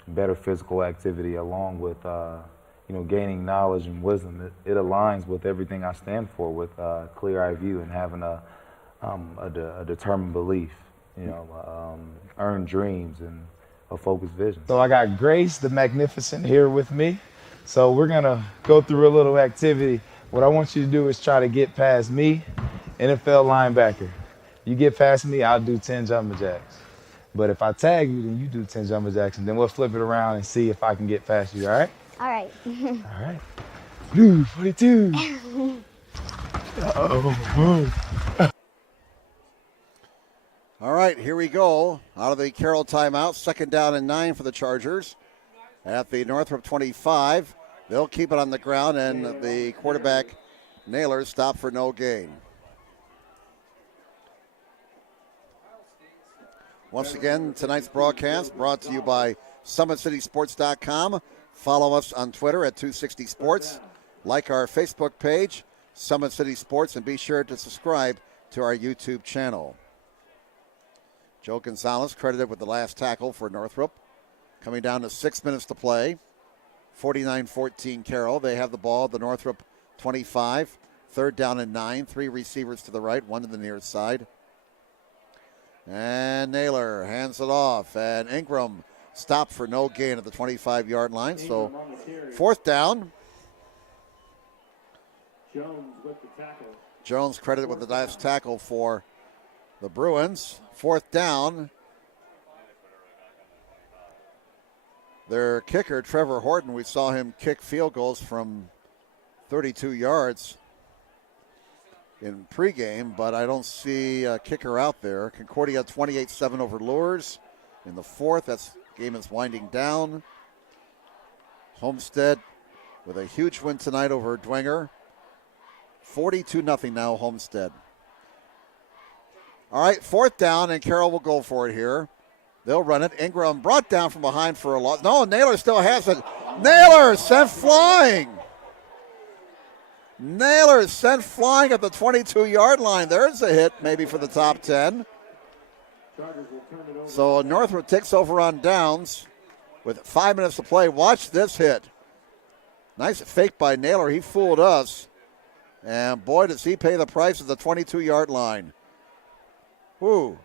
better physical activity along with gaining knowledge and wisdom, it aligns with everything I stand for, with clear-eye view and having a determined belief, earned dreams and a focused vision. So I got Grace the Magnificent here with me. So we're gonna go through a little activity. What I want you to do is try to get past me, NFL linebacker. You get past me, I'll do 10 jumping jacks. But if I tag you, then you do 10 jumping jacks, and then we'll flip it around and see if I can get past you, all right? All right. All right. Blue 42. Uh-oh. All right, here we go. Out of the Carroll timeout, 2nd down and 9 for the Chargers at the Northrop 25. They'll keep it on the ground, and the quarterback, Naylor, stopped for no gain. Once again, tonight's broadcast brought to you by SummitCitySports.com. Follow us on Twitter at 260 Sports. Like our Facebook page, Summit City Sports, and be sure to subscribe to our YouTube channel. Joe Gonzalez credited with the last tackle for Northrop. Coming down to 6 minutes to play. 49-14 Carroll. They have the ball at the Northrop 25. 3rd down and 9. 3 receivers to the right, 1 to the near side. And Naylor hands it off. And Ingram stopped for no gain at the 25-yard line. So 4th down. Jones with the tackle. Jones credited with the nice tackle for the Bruins. 4th down. Their kicker, Trevor Horton, we saw him kick field goals from 32 yards in pregame, but I don't see a kicker out there. Concordia 28-7 over Lures in the 4th. That game is winding down. Homestead with a huge win tonight over Dwenger. 42-0 now, Homestead. All right, 4th down, and Carroll will go for it here. They'll run it. Ingram brought down from behind for a loss. No, Naylor still has it. Naylor sent flying. Naylor sent flying at the 22-yard line. There's a hit maybe for the top 10. So Northrop takes over on downs with 5 minutes to play. Watch this hit. Nice fake by Naylor. He fooled us. And boy, does he pay the price at the 22-yard line. Whoo.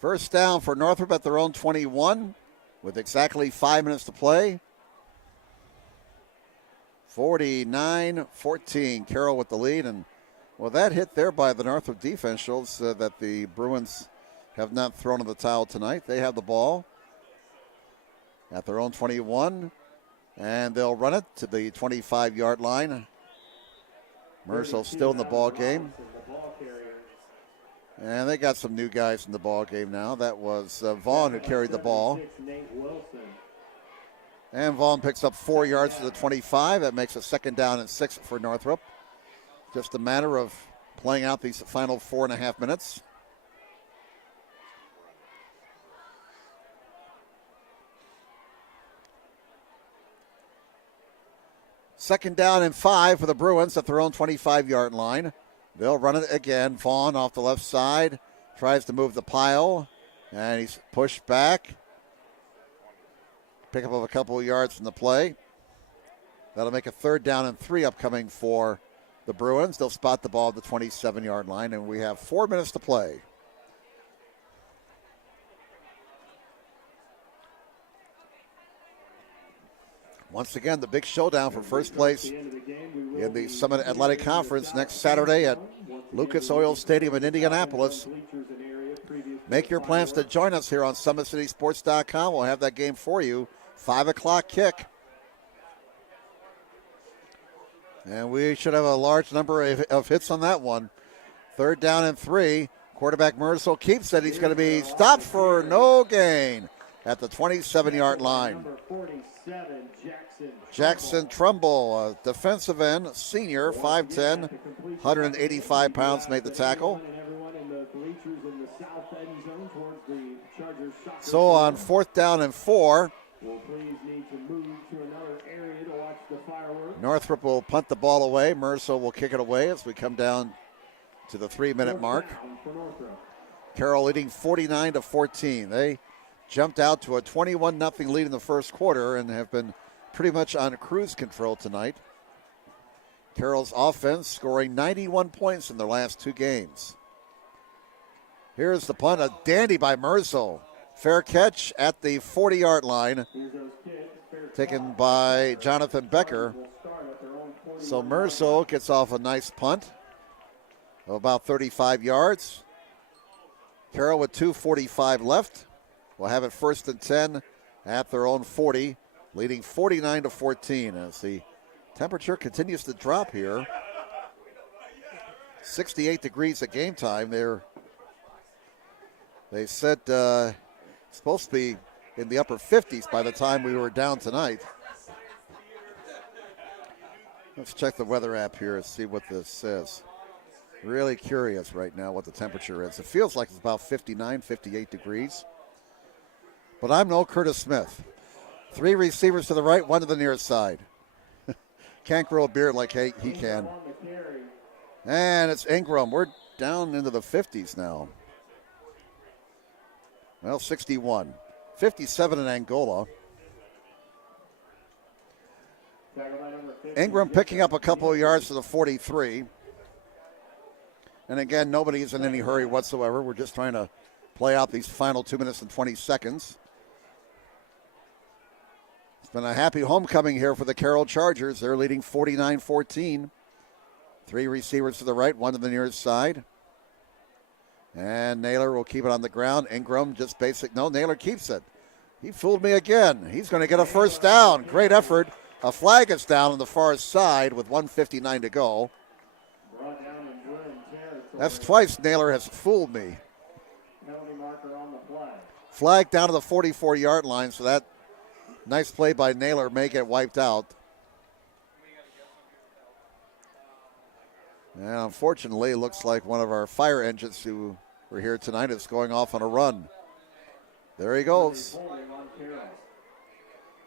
First down for Northrop at their own 21 with exactly 5 minutes to play. 49-14, Carroll with the lead. And, well, that hit there by the Northrop defense shows that the Bruins have not thrown in the towel tonight. They have the ball at their own 21, and they'll run it to the 25-yard line. Mercer still in the ball game. And they got some new guys in the ball game now. That was Vaughn who carried the ball. And Vaughn picks up 4 yards to the 25. That makes it 2nd down and 6 for Northrop. Just a matter of playing out these final 4.5 minutes. Second down and 5 for the Bruins at their own 25-yard line. They'll run it again. Vaughn off the left side. Tries to move the pile. And he's pushed back. Pick up of a couple of yards from the play. That'll make a 3rd down and 3 upcoming for the Bruins. They'll spot the ball at the 27-yard line. And we have 4 minutes to play. Once again, the big showdown for first place in the Summit Athletic Conference next Saturday at Lucas Oil Stadium in Indianapolis. Make your plans to join us here on SummitCitySports.com. We'll have that game for you. 5 o'clock kick. And we should have a large number of hits on that one. 3rd down and 3. Quarterback Mercer keeps it. He's going to be stopped for no gain at the 27-yard line. Jackson Trumbull, defensive end, senior, 5'10", 185 pounds, made the tackle. So on 4th down and 4, Northrop will punt the ball away. Mercer will kick it away as we come down to the 3-minute mark. Carroll leading 49-14. They jumped out to a 21-0 lead in the first quarter and have been pretty much on cruise control tonight. Carroll's offense scoring 91 points in their last 2 games. Here's the punt, a dandy by Mercer. Fair catch at the 40-yard line, taken by Jonathan Becker. So Mercer gets off a nice punt of about 35 yards. Carroll with 2:45 left. We'll have it 1st and 10 at their own 40, leading 49-14 as the temperature continues to drop here. 68 degrees at game time. They said supposed to be in the upper 50s by the time we were down tonight. Let's check the weather app here and see what this says. Really curious right now what the temperature is. It feels like it's about 59, 58 degrees. But I'm no Curtis Smith. 3 receivers to the right, 1 to the near side. Can't grow a beard like he can. And it's Ingram. We're down into the 50s now. Well, 61. 57 in Angola. Ingram picking up a couple of yards to the 43. And again, nobody's in any hurry whatsoever. We're just trying to play out these final 2 minutes and 20 seconds. It's been a happy homecoming here for the Carroll Chargers. They're leading 49-14. 3 receivers to the right, 1 to the nearest side. And Naylor will keep it on the ground. Ingram just basic. No, Naylor keeps it. He fooled me again. He's going to get a first down. Great effort. A flag is down on the far side with 1:59 to go. That's twice Naylor has fooled me. Flag down to the 44-yard line, so that nice play by Naylor may get wiped out. And unfortunately, it looks like one of our fire engines who were here tonight is going off on a run. There he goes.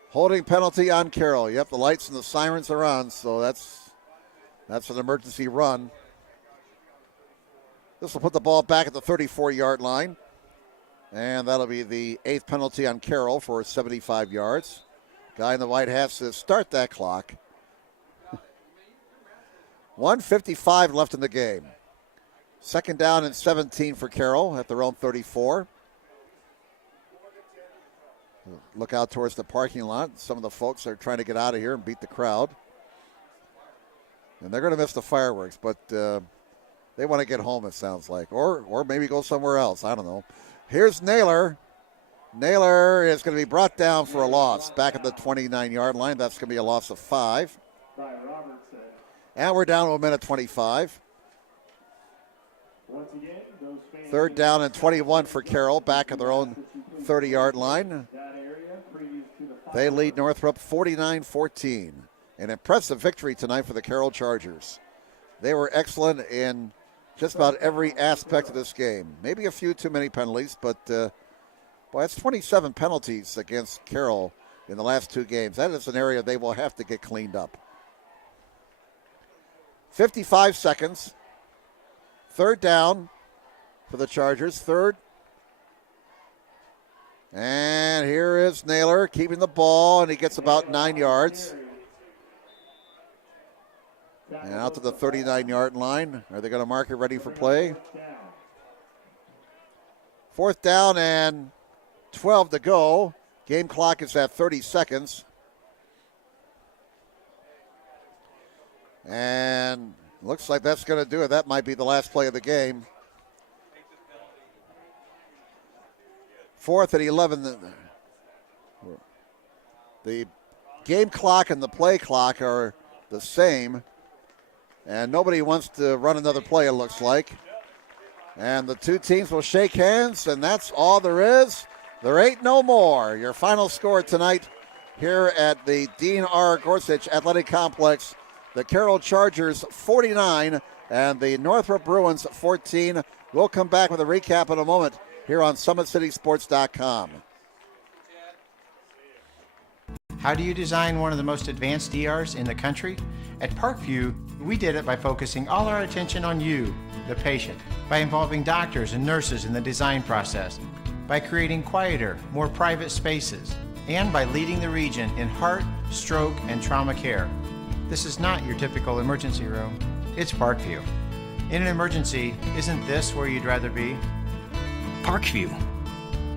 Holding penalty on Carroll. Yep, the lights and the sirens are on, so that's an emergency run. This will put the ball back at the 34-yard line. And that'll be the 8th penalty on Carroll for 75 yards. Guy in the white hat says, start that clock. 1:55 left in the game. 2nd down and 17 for Carroll at their own 34. Look out towards the parking lot. Some of the folks are trying to get out of here and beat the crowd. And they're going to miss the fireworks, but they want to get home, it sounds like. Or maybe go somewhere else. I don't know. Here's Naylor. Naylor is going to be brought down for a loss. Back at the 29-yard line. That's going to be a loss of 5. And we're down to 1:25. 3rd down and 21 for Carroll, back at their own 30-yard line. They lead Northrop 49-14. An impressive victory tonight for the Carroll Chargers. They were excellent in just about every aspect of this game. Maybe a few too many penalties, but boy, that's 27 penalties against Carroll in the last 2 games. That is an area they will have to get cleaned up. 55 seconds. 3rd down for the Chargers. 3rd. And here is Naylor keeping the ball, and he gets about 9 yards. And out to the 39-yard line. Are they going to mark it ready for play? 4th down and 12 to go. Game clock is at 30 seconds. And looks like that's going to do it. That might be the last play of the game. 4th and 11. The game clock and the play clock are the same. And nobody wants to run another play, it looks like. And the 2 teams will shake hands, and that's all there is. There ain't no more. Your final score tonight here at the Dean R. Gorsuch Athletic Complex. The Carroll Chargers 49 and the Northrop Bruins 14. We'll come back with a recap in a moment here on SummitCitySports.com. How do you design one of the most advanced ERs in the country? At Parkview, we did it by focusing all our attention on you, the patient, by involving doctors and nurses in the design process, by creating quieter, more private spaces, and by leading the region in heart, stroke, and trauma care. This is not your typical emergency room. It's Parkview. In an emergency, isn't this where you'd rather be? Parkview,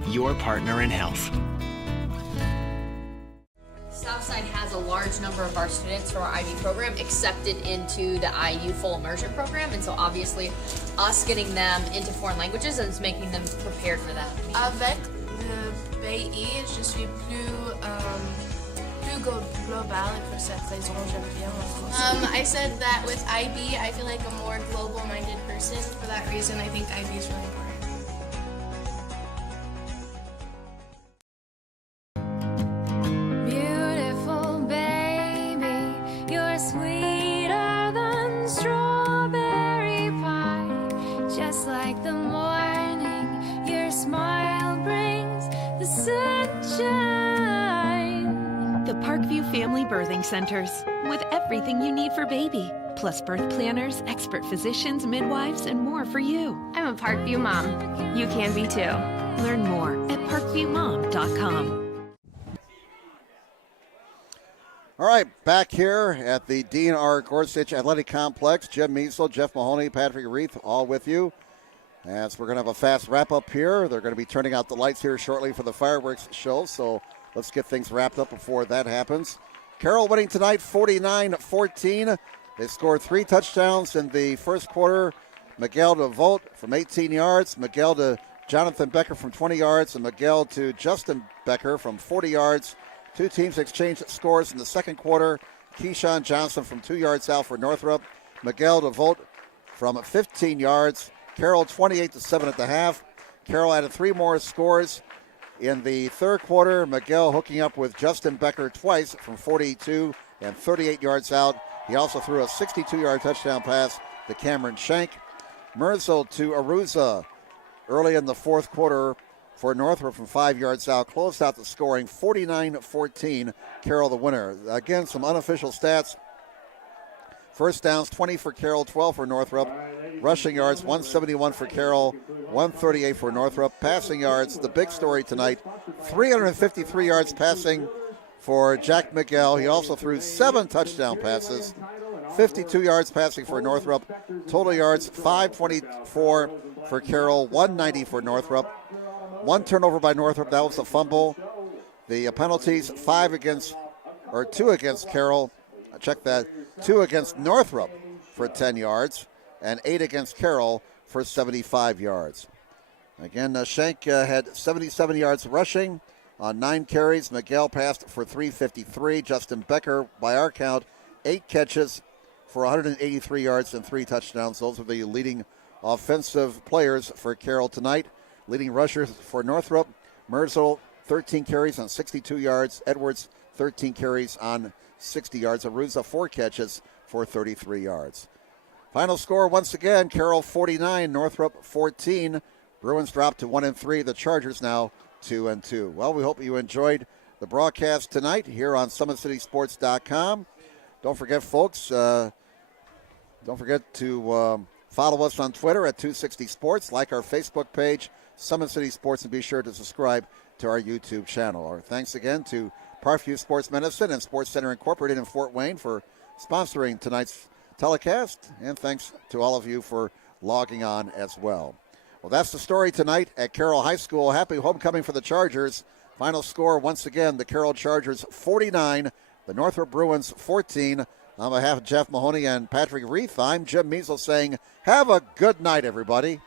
your partner in health. Southside has a large number of our students from our IB program accepted into the IU full immersion program, and so obviously us getting them into foreign languages is making them prepared for that. Avec le pays, je suis plus global, et pour cette raison, j'aime bien mon français. I said that with IB, I feel like a more global-minded person. For that reason, I think IB is really important. Beautiful baby, you're sweeter than strawberry pie. Just like the morning, your smile brings the sunshine. The Parkview Family Birthing Centers, with everything you need for baby, plus birth planners, expert physicians, midwives, and more for you. I'm a Parkview mom. You can be too. Learn more at parkviewmom.com. All right, back here at the Dean R. Gorsuch Athletic Complex. Jim Measel, Jeff Mahoney, Patrick Reith, all with you. As we're going to have a fast wrap-up here. They're going to be turning out the lights here shortly for the fireworks show, so let's get things wrapped up before that happens. Carroll winning tonight 49-14. They scored 3 touchdowns in the first quarter. Miguel to Volt from 18 yards. Miguel to Jonathan Becker from 20 yards. And Miguel to Justin Becker from 40 yards. Two teams exchanged scores in the second quarter. Keyshawn Johnson from 2 yards out for Northrop. Miguel to Volt from 15 yards. Carroll 28-7 at the half. Carroll added 3 more scores in the third quarter. Miguel hooking up with Justin Becker twice from 42 and 38 yards out. He also threw a 62-yard touchdown pass to Cameron Shank. Merzel to Aruza early in the fourth quarter for Northrop from 5 yards out. Closed out the scoring 49-14. Carroll the winner. Again, some unofficial stats. First downs, 20 for Carroll, 12 for Northrop. Rushing yards, 171 for Carroll, 138 for Northrop. Passing yards, the big story tonight, 353 yards passing for Jack Miguel. He also threw 7 touchdown passes, 52 yards passing for Northrop. Total yards, 524 for Carroll, 190 for Northrop. 1 turnover by Northrop, that was a fumble. The penalties, 2 against Carroll. Check that. 2 against Northrop for 10 yards and 8 against Carroll for 75 yards. Again, Shank had 77 yards rushing on 9 carries. Miguel passed for 353. Justin Becker, by our count, 8 catches for 183 yards and 3 touchdowns. Those are the leading offensive players for Carroll tonight. Leading rushers for Northrop, Merzel, 13 carries on 62 yards. Edwards, 13 carries on 60 yards. Aruza, 4 catches for 33 yards. Final score once again, Carroll 49, Northrop 14. Bruins dropped to 1-3. The Chargers now 2-2. Well, we hope you enjoyed the broadcast tonight here on SummitCitySports.com. Don't forget, folks, don't forget to follow us on Twitter at 260 Sports, like our Facebook page, Summit City Sports, and be sure to subscribe to our YouTube channel. Our thanks again to Parkview Sports Medicine and Sports Center Incorporated in Fort Wayne for sponsoring tonight's telecast, and thanks to all of you for logging on as well. Well, that's the story tonight at Carroll High School. Happy homecoming for the Chargers. Final score, once again, the Carroll Chargers 49, the Northrop Bruins 14. On behalf of Jeff Mahoney and Patrick Reith, I'm Jim Measel saying have a good night, everybody.